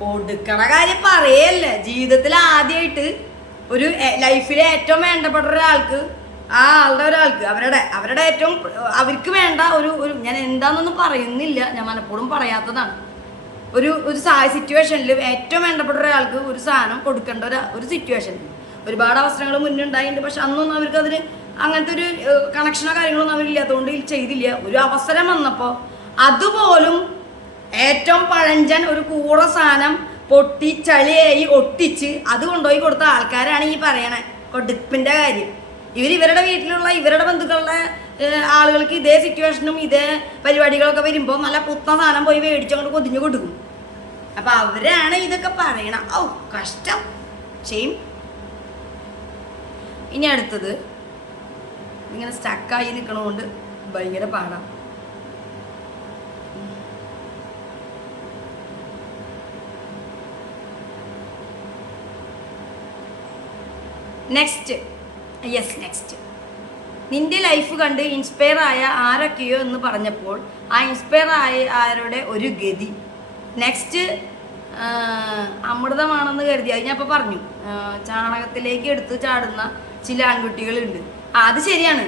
കൊടുക്കണ കാര്യം പറയല്ലേ. ജീവിതത്തിൽ ആദ്യമായിട്ട് ഒരു ലൈഫിലെ ഏറ്റവും വേണ്ടപ്പെട്ട ഒരാൾക്ക്, ആ ഒരാൾക്ക് അവരുടെ ഏറ്റവും അവർക്ക് വേണ്ട ഒരു ഞാൻ എന്താണെന്നൊന്നും പറയുന്നില്ല, ഞാൻ മനഃപൂർവ്വം പറയാത്തതാണ്. ഒരു സിറ്റുവേഷനിൽ ഏറ്റവും വേണ്ടപ്പെട്ട ഒരാൾക്ക് ഒരു സാധനം കൊടുക്കേണ്ട ഒരു സിറ്റുവേഷനിൽ ഒരുപാട് അവസരങ്ങൾ മുന്നുണ്ടായിട്ടുണ്ട്. പക്ഷെ അന്നൊന്നും അവർക്ക് അതിന് അങ്ങനത്തെ ഒരു കണക്ഷനോ കാര്യങ്ങളൊന്നും അവരില്ലാത്തതുകൊണ്ട് ചെയ്തില്ല. ഒരു അവസരം വന്നപ്പോൾ അതുപോലും ഏറ്റവും പഴഞ്ചൻ ഒരു കൂറ സാധനം പൊട്ടി ചളിയായി ഒട്ടിച്ച് അത് കൊണ്ടുപോയി കൊടുത്ത ആൾക്കാരാണ് ഈ പറയണേ കൊടുപ്പിൻ്റെ കാര്യം. ഇവരുടെ വീട്ടിലുള്ള ഇവരുടെ ബന്ധുക്കളുടെ ആളുകൾക്ക് ഇതേ സിറ്റുവേഷനും ഇതേ പരിപാടികളൊക്കെ വരുമ്പോൾ നല്ല പുത്തൻ സാധനം പോയി മേടിച്ചങ്ങോട്ട് കൊതിഞ്ഞു കൊടുക്കും. അപ്പം അവരാണ് ഇതൊക്കെ പറയണ. കഷ്ടം, ഷെയിം. ഇനി അടുത്തത് ഇങ്ങനെ സ്റ്റക്കായി നിൽക്കണതുകൊണ്ട് ഭയങ്കര പാടാം. നെക്സ്റ്റ് നിന്റെ ലൈഫ് കണ്ട് ഇൻസ്പയർ ആയ ആരൊക്കെയോ എന്ന് പറഞ്ഞപ്പോൾ ആ ഇൻസ്പയർ ആയവരുടെ ഒരു ഗതി. നെക്സ്റ്റ് അമൃതമാണെന്ന് കരുതി, അത് ഞാൻ ഇപ്പോൾ പറഞ്ഞു. ചാണകത്തിലേക്ക് എടുത്ത് ചാടുന്ന ചില ആൺകുട്ടികളുണ്ട്. അത് ശരിയാണ്.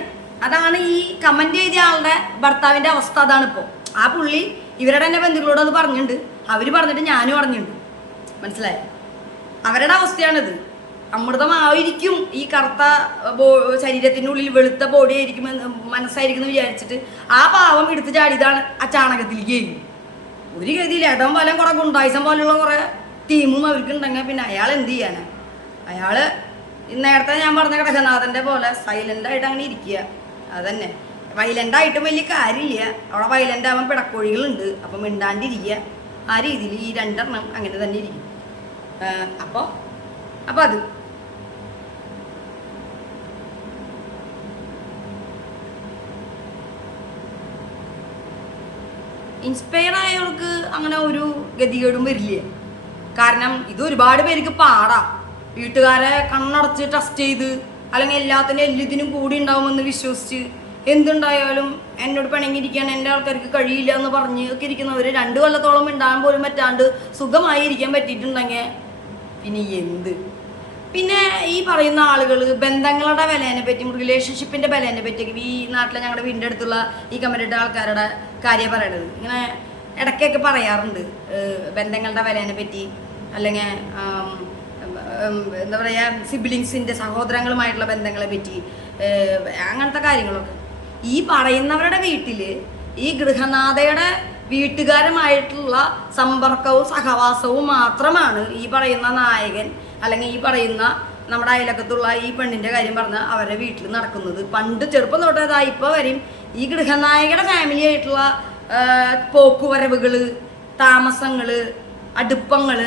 അതാണ് ഈ കമൻറ്റ് എഴുതിയ ആളുടെ ഭർത്താവിൻ്റെ അവസ്ഥ. അതാണിപ്പോൾ ആ പുള്ളി ഇവരുടെ തന്നെ ബന്ധുക്കളോട് അത് പറഞ്ഞിട്ടുണ്ട്, അവർ പറഞ്ഞിട്ട് ഞാനും പറഞ്ഞിട്ടുണ്ട്. മനസ്സിലായോ? അവരുടെ അവസ്ഥയാണിത്. അമൃതമായിരിക്കും ഈ കറുത്ത ശരീരത്തിനുള്ളിൽ വെളുത്ത ബോഡി ആയിരിക്കും മനസ്സായിരിക്കും എന്ന് വിചാരിച്ചിട്ട് ആ പാവം എടുത്ത് ചാടിയതാണ് ആ ചാണകത്തിലേക്ക്. ഒരു ഗതിയിൽ ഇടം പോലും കുറെ ഗുണ്ടായിസം പോലുള്ള കുറെ ടീമും അവർക്കുണ്ടെങ്കിൽ പിന്നെ അയാൾ എന്ത് ചെയ്യാനാ? അയാൾ നേരത്തെ ഞാൻ പറഞ്ഞ കടകനാഥൻ്റെ പോലെ സൈലൻ്റായിട്ട് അങ്ങനെ ഇരിക്കുക. അതന്നെ, വൈലൻ്റായിട്ടും വലിയ കാര്യമില്ല. അവിടെ വൈലൻ്റ് ആവാൻ പിടക്കോഴികളുണ്ട്, അപ്പം മിണ്ടാണ്ടിരിക്കുക. ആ രീതിയിൽ ഈ രണ്ടെണ്ണം അങ്ങനെ തന്നെ ഇരിക്കും. അപ്പോൾ അത് ഇൻസ്പയർ ആയവർക്ക് അങ്ങനെ ഒരു ഗതികേടും വരില്ല. കാരണം ഇത് ഒരുപാട് പേർക്ക് പാടാ. വീട്ടുകാരെ കണ്ണടച്ച് ടെസ്റ്റ് ചെയ്ത് അല്ലെങ്കിൽ എല്ലാത്തിനും എല്ലാത്തിനും കൂടി ഉണ്ടാവുമെന്ന് വിശ്വസിച്ച് എന്തുണ്ടായാലും എന്നോട് പിണങ്ങിയിരിക്കാൻ എൻ്റെ ആൾക്കാർക്ക് കഴിയില്ല എന്ന് പറഞ്ഞ് ഒക്കെ ഇരിക്കുന്നവർ 2 കൊല്ലത്തോളം ഉണ്ടാകാൻ പോലും പറ്റാണ്ട് സുഖമായി ഇരിക്കാൻ പറ്റിയിട്ടുണ്ടെങ്കിൽ പിന്നെ എന്ത്. പിന്നെ ഈ പറയുന്ന ആളുകൾ ബന്ധങ്ങളുടെ വിലേനെ പറ്റി, റിലേഷൻഷിപ്പിൻ്റെ വിലേനെ പറ്റി ഈ നാട്ടിലെ ഞങ്ങളുടെ വീടിൻ്റെ അടുത്തുള്ള ഈ കമ്മ്യൂണിറ്റി ആൾക്കാരുടെ കാര്യം പറയണത് ഇങ്ങനെ ഇടയ്ക്കൊക്കെ പറയാറുണ്ട്. ബന്ധങ്ങളുടെ വിലേനെ പറ്റി അല്ലെങ്കിൽ എന്താ പറയുക, സിബ്ലിങ്സിൻ്റെ സഹോദരങ്ങളുമായിട്ടുള്ള ബന്ധങ്ങളെ പറ്റി അങ്ങനത്തെ കാര്യങ്ങളൊക്കെ. ഈ പറയുന്നവരുടെ വീട്ടിൽ ഈ ഗൃഹനാഥയുടെ വീട്ടുകാരുമായിട്ടുള്ള സമ്പർക്കവും സഹവാസവും മാത്രമാണ് ഈ പറയുന്ന നായകൻ അല്ലെങ്കിൽ ഈ പറയുന്ന നമ്മുടെ അയലക്കത്തുള്ള ഈ പെണ്ണിൻ്റെ കാര്യം പറഞ്ഞാൽ അവരുടെ വീട്ടിൽ നടക്കുന്നത്. പണ്ട് ചെറുപ്പം തൊട്ടതാ ഇപ്പോൾ വരും ഈ ഗൃഹനായകയുടെ ഫാമിലി ആയിട്ടുള്ള പോക്കുവരവുകൾ, താമസങ്ങൾ, അടുപ്പങ്ങൾ,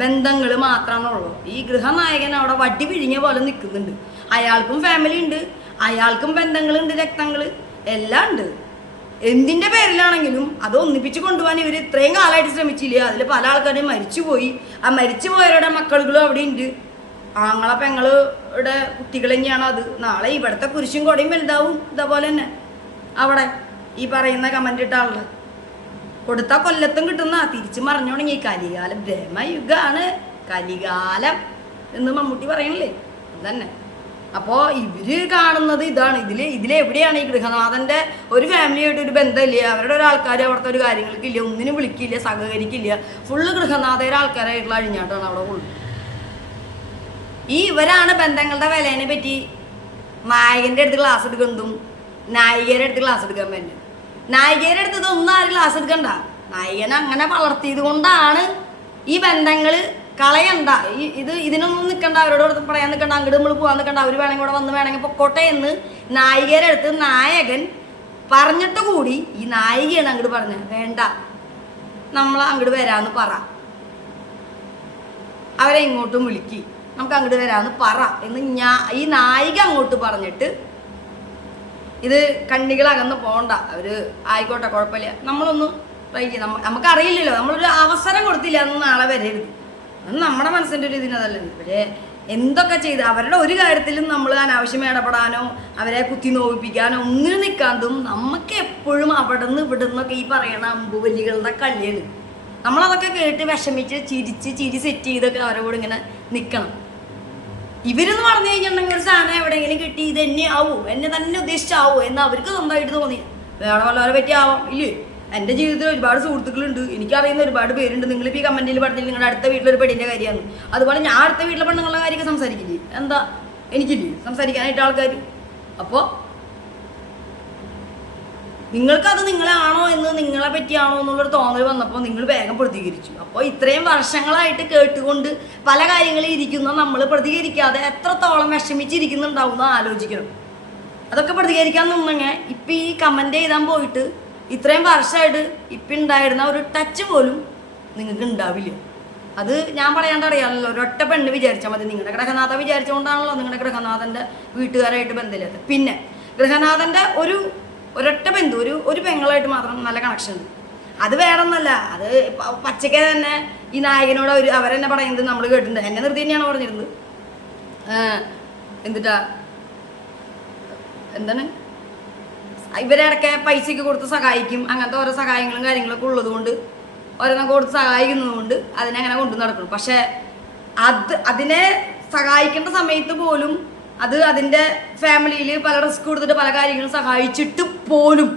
ബന്ധങ്ങൾ മാത്രമാണുള്ളൂ. ഈ ഗൃഹനായകൻ അവിടെ വടി പിഴിഞ്ഞ പോലെ നിൽക്കുന്നുണ്ട്. അയാൾക്കും ഫാമിലി ഉണ്ട്, അയാൾക്കും ബന്ധങ്ങളുണ്ട്, രക്തങ്ങൾ എല്ലാം ഉണ്ട്. എന്തിൻ്റെ പേരിലാണെങ്കിലും അത് ഒന്നിപ്പിച്ച് കൊണ്ടുപോകാൻ ഇവർ ഇത്രയും കാലമായിട്ട് ശ്രമിച്ചില്ല. അതിൽ പല ആൾക്കാരും മരിച്ചുപോയി. ആ മരിച്ചുപോയവരുടെ മക്കളുകളും അവിടെ ഉണ്ട്. ആങ്ങളെ പെങ്ങളുടെ കുട്ടികൾ തന്നെയാണ് അത്. നാളെ ഇവിടുത്തെ കുരിശും കൊടയും വലുതാവും. ഇതേപോലെ തന്നെ അവിടെ ഈ പറയുന്ന കമൻ്റ് ഇട്ട ആളുകൾ കൊടുത്ത കൊല്ലത്തും കിട്ടുന്ന തിരിച്ച് മറിഞ്ഞു തുടങ്ങി. കലികാലം ബ്രഹ്മയുഗാണ് കലികാലം എന്ന് മമ്മൂട്ടി പറയണില്ലേ, അതന്നെ. അപ്പോൾ ഇവര് കാണുന്നത് ഇതാണ്. ഇതിലെവിടെയാണ് ഈ ഗൃഹനാഥൻ്റെ ഒരു ഫാമിലിയായിട്ട് ഒരു ബന്ധമില്ല, അവരുടെ ഒരാൾക്കാർ അവിടുത്തെ ഒരു കാര്യങ്ങൾക്കില്ല, ഒന്നിനും വിളിക്കില്ല, സഹകരിക്കില്ല. ഫുള്ള് ഗൃഹനാഥയുടെ ആൾക്കാരായിട്ടുള്ള അഴിഞ്ഞാട്ടാണ് അവിടെ ഉള്ളത്. ഇവരാണ് ബന്ധങ്ങളുടെ വിലേനെ പറ്റി നായകൻ്റെ അടുത്ത് ക്ലാസ് എടുക്കുന്നതും നായികയുടെ അടുത്ത് ക്ലാസ് എടുക്കാൻ പറ്റും. നായികയുടെ അടുത്ത് ഇതൊന്നും ആരും ക്ലാസ് എടുക്കണ്ട. നായകനെ അങ്ങനെ വളർത്തിയത് കൊണ്ടാണ് ഈ ബന്ധങ്ങൾ കളയണ്ട, ഇതിനൊന്നും നിൽക്കണ്ട, അവരോട് പറയാൻ നിൽക്കണ്ട, അങ്ങോട്ട് നമ്മൾ പോകാൻ നിൽക്കണ്ട, അവർ വേണമെങ്കിൽ ഇവിടെ വന്ന് വേണമെങ്കിൽ പൊക്കോട്ടെ എന്ന് നായികയുടെ അടുത്ത് നായകൻ പറഞ്ഞിട്ട് കൂടി ഈ നായികയാണ് അങ്ങോട്ട് പറഞ്ഞത്. വേണ്ട, നമ്മൾ അങ്ങോട്ട് വരാമെന്ന് പറ, അവരെ ഇങ്ങോട്ടും വിളിക്കി, നമുക്ക് അങ്ങോട്ട് വരാമെന്ന് പറ എന്ന് ഈ നായിക അങ്ങോട്ട് പറഞ്ഞിട്ട് ഇത് കണ്ണികളകന്ന് പോകണ്ട, അവർ ആയിക്കോട്ടെ കുഴപ്പമില്ല, നമ്മളൊന്ന് ട്രൈ ചെയ്യാം, നമുക്കറിയില്ലല്ലോ, നമ്മളൊരു അവസരം കൊടുത്തില്ല എന്ന് നാളെ വരരുത്. അത് നമ്മുടെ മനസ്സിൻ്റെ ഒരു ഇതിനതല്ല. ഇവരെ എന്തൊക്കെ ചെയ്ത് അവരുടെ ഒരു കാര്യത്തിലും നമ്മൾ അനാവശ്യം ഇടപെടാനോ അവരെ കുത്തി നോവിപ്പിക്കാനോ ഒന്നിനും നിൽക്കാതും നമുക്ക് എപ്പോഴും അവിടെ നിന്ന് ഇവിടെ നിന്നൊക്കെ ഈ പറയണ അമ്പുവല്ലികളുടെ കളിയാണ്. നമ്മളതൊക്കെ കേട്ട് വിഷമിച്ച് ചിരി സെറ്റ് ചെയ്തൊക്കെ അവരോട് ഇങ്ങനെ നിൽക്കണം. ഇവരെന്ന് പറഞ്ഞു കഴിഞ്ഞിട്ടുണ്ടെങ്കിൽ ഒരു സാധനം എവിടെയെങ്കിലും കിട്ടി ഇത് എന്നെ ആവൂ, എന്നെ തന്നെ ഉദ്ദേശിച്ചാവൂ എന്ന് അവർക്ക് സ്വന്തമായിട്ട് തോന്നി. വേറെ വല്ലവരെ പറ്റി ആവാം ഇല്ലേ. എൻ്റെ ജീവിതത്തിൽ ഒരുപാട് സുഹൃത്തുക്കളുണ്ട്, എനിക്കറിയുന്ന ഒരുപാട് പേരുണ്ട്. നിങ്ങളിപ്പോൾ ഈ കമൻറ്റിൽ പറഞ്ഞില്ല നിങ്ങളുടെ അടുത്ത വീട്ടിലൊരു പെണ്ണിൻ്റെ കാര്യമാണ്. അതുപോലെ ഞാൻ അടുത്ത വീട്ടിലെ പെണ്ണുങ്ങളുടെ കാര്യമൊക്കെ സംസാരിക്കില്ലേ, എന്താ എനിക്കില്ലേ സംസാരിക്കാനായിട്ട് ആൾക്കാർ. അപ്പോൾ നിങ്ങൾക്കത് നിങ്ങളാണോ എന്ന് നിങ്ങളെ പറ്റിയാണോ എന്നുള്ളൊരു തോന്നൽ വന്നപ്പോൾ നിങ്ങൾ വേഗം പ്രതികരിച്ചു. അപ്പോൾ ഇത്രയും വർഷങ്ങളായിട്ട് കേട്ടുകൊണ്ട് പല കാര്യങ്ങളിൽ ഇരിക്കുന്ന നമ്മൾ പ്രതികരിക്കാതെ എത്രത്തോളം വിഷമിച്ചിരിക്കുന്നുണ്ടാവും എന്ന് ആലോചിക്കണം. അതൊക്കെ പ്രതികരിക്കാൻ നിന്നെങ്കിൽ ഇപ്പം ഈ കമൻ്റ് എഴുതാൻ പോയിട്ട് ഇത്രയും വർഷമായിട്ട് ഇപ്പം ഉണ്ടായിരുന്ന ഒരു ടച്ച് പോലും നിങ്ങൾക്ക് ഉണ്ടാവില്ല. അത് ഞാൻ പറയാണ്ട് അറിയാമല്ലോ, ഒരൊറ്റ പെണ്ണ് വിചാരിച്ചാൽ മതി. നിങ്ങളുടെ ഗൃഹനാഥ വിചാരിച്ചുകൊണ്ടാണല്ലോ നിങ്ങളുടെ ഗൃഹനാഥൻ്റെ വീട്ടുകാരായിട്ട് ബന്ധമില്ലാത്തത്. പിന്നെ ഗൃഹനാഥൻ്റെ ഒരൊറ്റ ബന്ധു ഒരു പെങ്ങളായിട്ട് മാത്രം നല്ല കണക്ഷൻ ഉണ്ട്. അത് വേറെ ഒന്നല്ല, അത് പച്ചക്കെ തന്നെ ഈ നായകനോട് അവരെന്നെ പറയുന്നത് നമ്മൾ കേട്ടിട്ടുണ്ട്. എന്നെ നിർത്തി തന്നെയാണ് പറഞ്ഞിരുന്നത്. എന്താണ് ഇവരിടയ്ക്ക് പൈസയ്ക്ക് കൊടുത്ത് സഹായിക്കും, അങ്ങനത്തെ ഓരോ സഹായങ്ങളും കാര്യങ്ങളൊക്കെ ഉള്ളത് കൊണ്ട് ഓരോന്നൊക്കെ കൊടുത്ത് സഹായിക്കുന്നത് കൊണ്ട് അതിനങ്ങനെ കൊണ്ടു നടക്കണം. പക്ഷെ അതിനെ സഹായിക്കേണ്ട സമയത്ത് പോലും അത് അതിൻ്റെ ഫാമിലിയിൽ പല റിസ്ക് കൊടുത്തിട്ട് പല കാര്യങ്ങളും സഹായിച്ചിട്ട് പോലും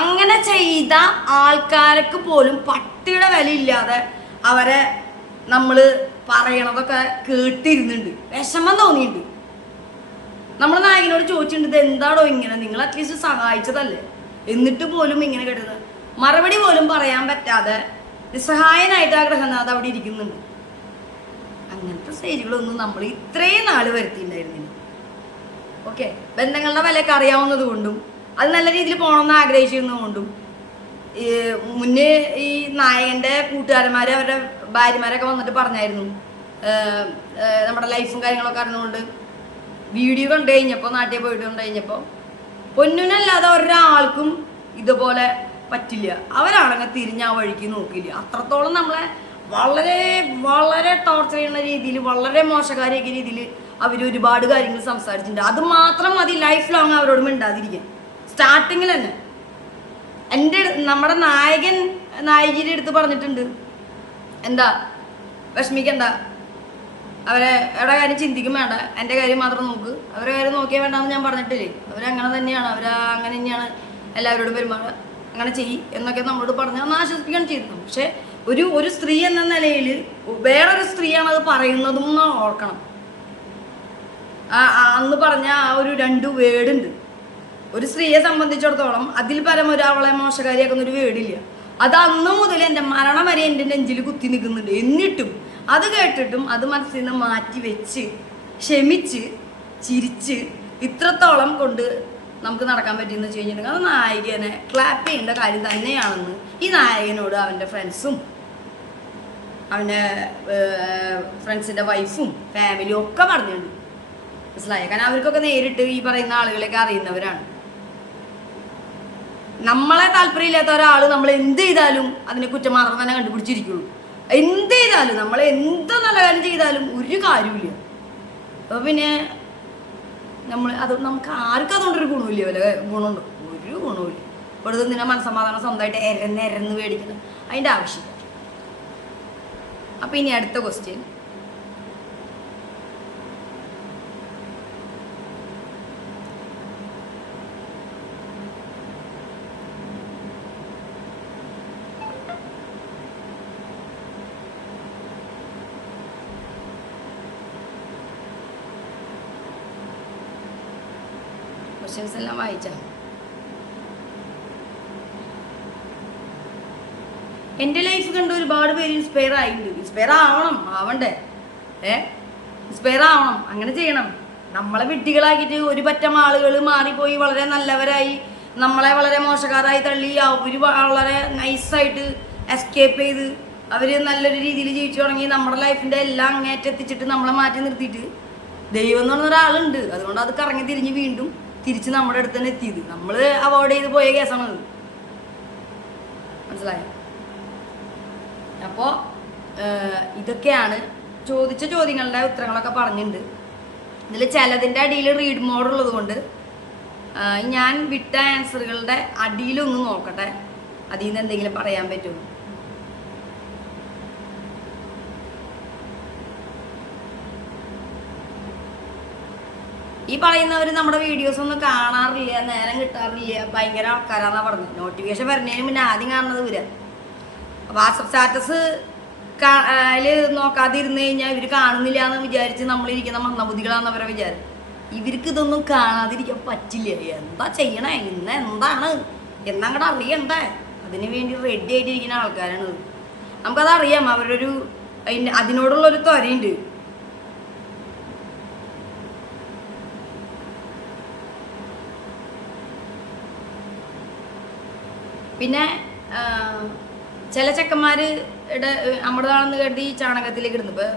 അങ്ങനെ ചെയ്ത ആൾക്കാർക്ക് പോലും പട്ടിയുടെ വിലയില്ലാതെ അവരെ നമ്മൾ പറയണതൊക്കെ കേട്ടിരുന്നുണ്ട്. വിഷമം തോന്നിയിട്ടുണ്ട്. നമ്മൾ നായകനോട് ചോദിച്ചിട്ടുണ്ട്, ഇത് എന്താണോ ഇങ്ങനെ, നിങ്ങൾ അറ്റ്ലീസ്റ്റ് സഹായിച്ചതല്ലേ, എന്നിട്ട് പോലും ഇങ്ങനെ കേട്ടത് മറുപടി പോലും പറയാൻ പറ്റാതെ നിസ്സഹായനായിട്ട് ആ ഗൃഹനാഥ അവിടെ ഇരിക്കുന്നുണ്ട്. അങ്ങനത്തെ സ്റ്റേജുകളൊന്നും നമ്മൾ ഇത്രയും നാൾ വരുത്തിയിട്ടുണ്ടായിരുന്നില്ല. ഓക്കെ, ബന്ധങ്ങളുടെ വിലയൊക്കെ അറിയാവുന്നത് കൊണ്ടും അത് നല്ല രീതിയിൽ പോകണമെന്ന് ആഗ്രഹിച്ചിരുന്നതുകൊണ്ടും മുന്നേ ഈ നായകൻ്റെ കൂട്ടുകാരന്മാർ അവരുടെ ഭാര്യമാരൊക്കെ വന്നിട്ട് പറഞ്ഞായിരുന്നു, നമ്മുടെ ലൈഫും കാര്യങ്ങളൊക്കെ അറിഞ്ഞുകൊണ്ട് വീഡിയോ കണ്ടു കഴിഞ്ഞപ്പോൾ നാട്ടിൽ പോയിട്ട് കണ്ടു കഴിഞ്ഞപ്പോൾ പൊന്നിനല്ലാതെ ഒരാൾക്കും ഇതുപോലെ പറ്റില്ല. അവരാണെങ്കിൽ തിരിഞ്ഞ ആ വഴിക്ക് നോക്കില്ല. അത്രത്തോളം നമ്മളെ വളരെ വളരെ ടോർച്ചർ ചെയ്യുന്ന രീതിയിൽ, വളരെ മോശകാരിയൊക്കെ രീതിയിൽ അവർ ഒരുപാട് കാര്യങ്ങൾ സംസാരിച്ചിട്ടുണ്ട്. അത് മാത്രം മതി ലൈഫ് ലോങ് അവരോട് മിണ്ടാതിരിക്കാൻ. സ്റ്റാർട്ടിങ്ങിൽ തന്നെ നമ്മുടെ നായികയുടെ അടുത്ത് പറഞ്ഞിട്ടുണ്ട്, എന്താ വിഷമിക്കണ്ട, അവരെ കാര്യം ചിന്തിക്കും വേണ്ട, എൻ്റെ കാര്യം മാത്രം നോക്ക്, അവരെ കാര്യം നോക്കിയാൽ വേണ്ടെന്ന് ഞാൻ പറഞ്ഞിട്ടില്ലേ. അവരങ്ങനെ തന്നെയാണ്, അങ്ങനെ തന്നെയാണ് എല്ലാവരോടും പെരുമാറുക, അങ്ങനെ ചെയ്യും എന്നൊക്കെ നമ്മളോട് പറഞ്ഞ് ഒന്ന് ആശ്വസിപ്പിക്കുകയാണ് ചെയ്തിരുന്നത്. പക്ഷെ ഒരു സ്ത്രീ എന്ന നിലയിൽ വേറൊരു സ്ത്രീയാണ് അത് പറയുന്നതും എന്ന് ഓർക്കണം. അന്ന് പറഞ്ഞ ആ ഒരു 2 വേർഡുണ്ട്. ഒരു സ്ത്രീയെ സംബന്ധിച്ചിടത്തോളം അതിൽ പരം ഒരാളെ മോശകാരിയാക്കുന്ന ഒരു വേർഡില്ല. അത് അന്ന് മുതൽ എൻ്റെ മരണം വരെ എൻ്റെ നെഞ്ചിൽ കുത്തി നിൽക്കുന്നുണ്ട്. എന്നിട്ടും അത് കേട്ടിട്ടും അത് മനസ്സിൽ നിന്ന് മാറ്റി വെച്ച് ക്ഷമിച്ച് ചിരിച്ച് ഇത്രത്തോളം കൊണ്ട് നമുക്ക് നടക്കാൻ പറ്റിയെന്ന് വെച്ച് കഴിഞ്ഞിട്ടുണ്ടെങ്കിൽ അത് നായകനെ ക്ലാപ്പ് ചെയ്യേണ്ട കാര്യം തന്നെയാണെന്ന് ഈ നായകനോട് അവൻ്റെ ഫ്രണ്ട്സും അവൻ്റെ ഫ്രണ്ട്സിൻ്റെ വൈഫും ഫാമിലിയും ഒക്കെ പറഞ്ഞിട്ടുണ്ട്. മനസ്സിലായ? കാരണം അവർക്കൊക്കെ നേരിട്ട് ഈ പറയുന്ന ആളുകളെയൊക്കെ അറിയുന്നവരാണ്. നമ്മളെ താല്പര്യമില്ലാത്ത ഒരാൾ നമ്മൾ എന്ത് ചെയ്താലും അതിനെ കുറ്റം മാത്രം തന്നെ കണ്ടുപിടിച്ചിരിക്കുള്ളൂ. എന്ത് ചെയ്താലും നമ്മൾ എന്ത് നല്ല കാര്യം ചെയ്താലും ഒരു കാര്യമില്ല. അപ്പോൾ പിന്നെ നമുക്ക് ആർക്കും അതുകൊണ്ടൊരു ഗുണമില്ല. വല്ല ഗുണമുണ്ടോ? ഒരു ഗുണമില്ല. വെറുതെ നിന്നെ മനസ്സമാധാനം സ്വന്തമായിട്ട് എരന്ന് മേടിക്കുന്നത് അതിൻ്റെ ആവശ്യമില്ല. അപ്പം ഇനി അടുത്ത ക്വസ്റ്റ്യൻ, ക്വസ്റ്റ്യൻസ് എല്ലാം വായിച്ചാൽ എൻ്റെ ലൈഫ് കണ്ട് ഒരുപാട് പേര് ഇൻസ്പയർ ആയിട്ടുണ്ട്. ഇൻസ്പയർ ആവണ്ടേ? ഇൻസ്പയർ ആവണം, അങ്ങനെ ചെയ്യണം. നമ്മളെ വിഡ്ഢികളാക്കിയിട്ട് ഒരു പറ്റം ആളുകൾ മാറിപ്പോയി വളരെ നല്ലവരായി നമ്മളെ വളരെ മോശക്കാരായി തള്ളി അവർ വളരെ നൈസായിട്ട് എസ്കേപ്പ് ചെയ്ത് അവർ നല്ലൊരു രീതിയിൽ ജീവിച്ചു തുടങ്ങി നമ്മുടെ ലൈഫിൻ്റെ എല്ലാം അങ്ങേറ്റെത്തിച്ചിട്ട് നമ്മളെ മാറ്റി നിർത്തിയിട്ട് ദൈവം എന്ന് പറഞ്ഞ ഒരാളുണ്ട്. അതുകൊണ്ട് അത് കറങ്ങി തിരിഞ്ഞ് വീണ്ടും തിരിച്ച് നമ്മുടെ അടുത്ത് തന്നെ എത്തിയത്. നമ്മൾ അവോയ്ഡ് ചെയ്ത് പോയ കേസാണത്. മനസ്സിലായോ? അപ്പോൾ ഇതൊക്കെയാണ് ചോദിച്ച ചോദ്യങ്ങളുടെ ഉത്തരങ്ങളൊക്കെ പറഞ്ഞിട്ടുണ്ട്. ഇതിൽ ചിലതിൻ്റെ അടിയിൽ റീഡ് മോഡ് ഉള്ളത് കൊണ്ട് ഞാൻ വിട്ട ആൻസറുകളുടെ അടിയിലൊന്ന് നോക്കട്ടെ, അതിൽ നിന്ന് എന്തെങ്കിലും പറയാൻ പറ്റുമോ. ഈ പറയുന്നവർ നമ്മുടെ വീഡിയോസ് ഒന്നും കാണാറില്ല, നേരം കിട്ടാറില്ല, ഭയങ്കര ആൾക്കാരാണെന്നാണ് പറഞ്ഞത്. നോട്ടിഫിക്കേഷൻ വരുന്നതിന് മുന്നേ ആദ്യം കാണുന്നത് ഇവരാ. വാട്സപ്പ് സ്റ്റാറ്റസ് നോക്കാതിരുന്ന് കഴിഞ്ഞാൽ ഇവർ കാണുന്നില്ല എന്ന് വിചാരിച്ച് നമ്മളിരിക്കുന്ന മന്ദബുദ്ധികളാണെന്ന് അവരെ വിചാരം. ഇവർക്ക് ഇതൊന്നും കാണാതിരിക്കാൻ പറ്റില്ല. എന്താ ചെയ്യണേ, ഇന്ന് എന്താണ് എന്നങ്ങോട്ട് അറിയണ്ടേ, അതിന് വേണ്ടി റെഡി ആയിട്ടിരിക്കുന്ന ആൾക്കാരാണ്. നമുക്കതറിയാം, അവരൊരു അതിനോടുള്ളൊരു ത്വരയുണ്ട്. പിന്നെ ചില ചെക്കന്മാരുടെ അമൃതാണെന്ന് കരുതി ചാണകത്തിലേക്ക് ഇടുന്നു. ഇപ്പോൾ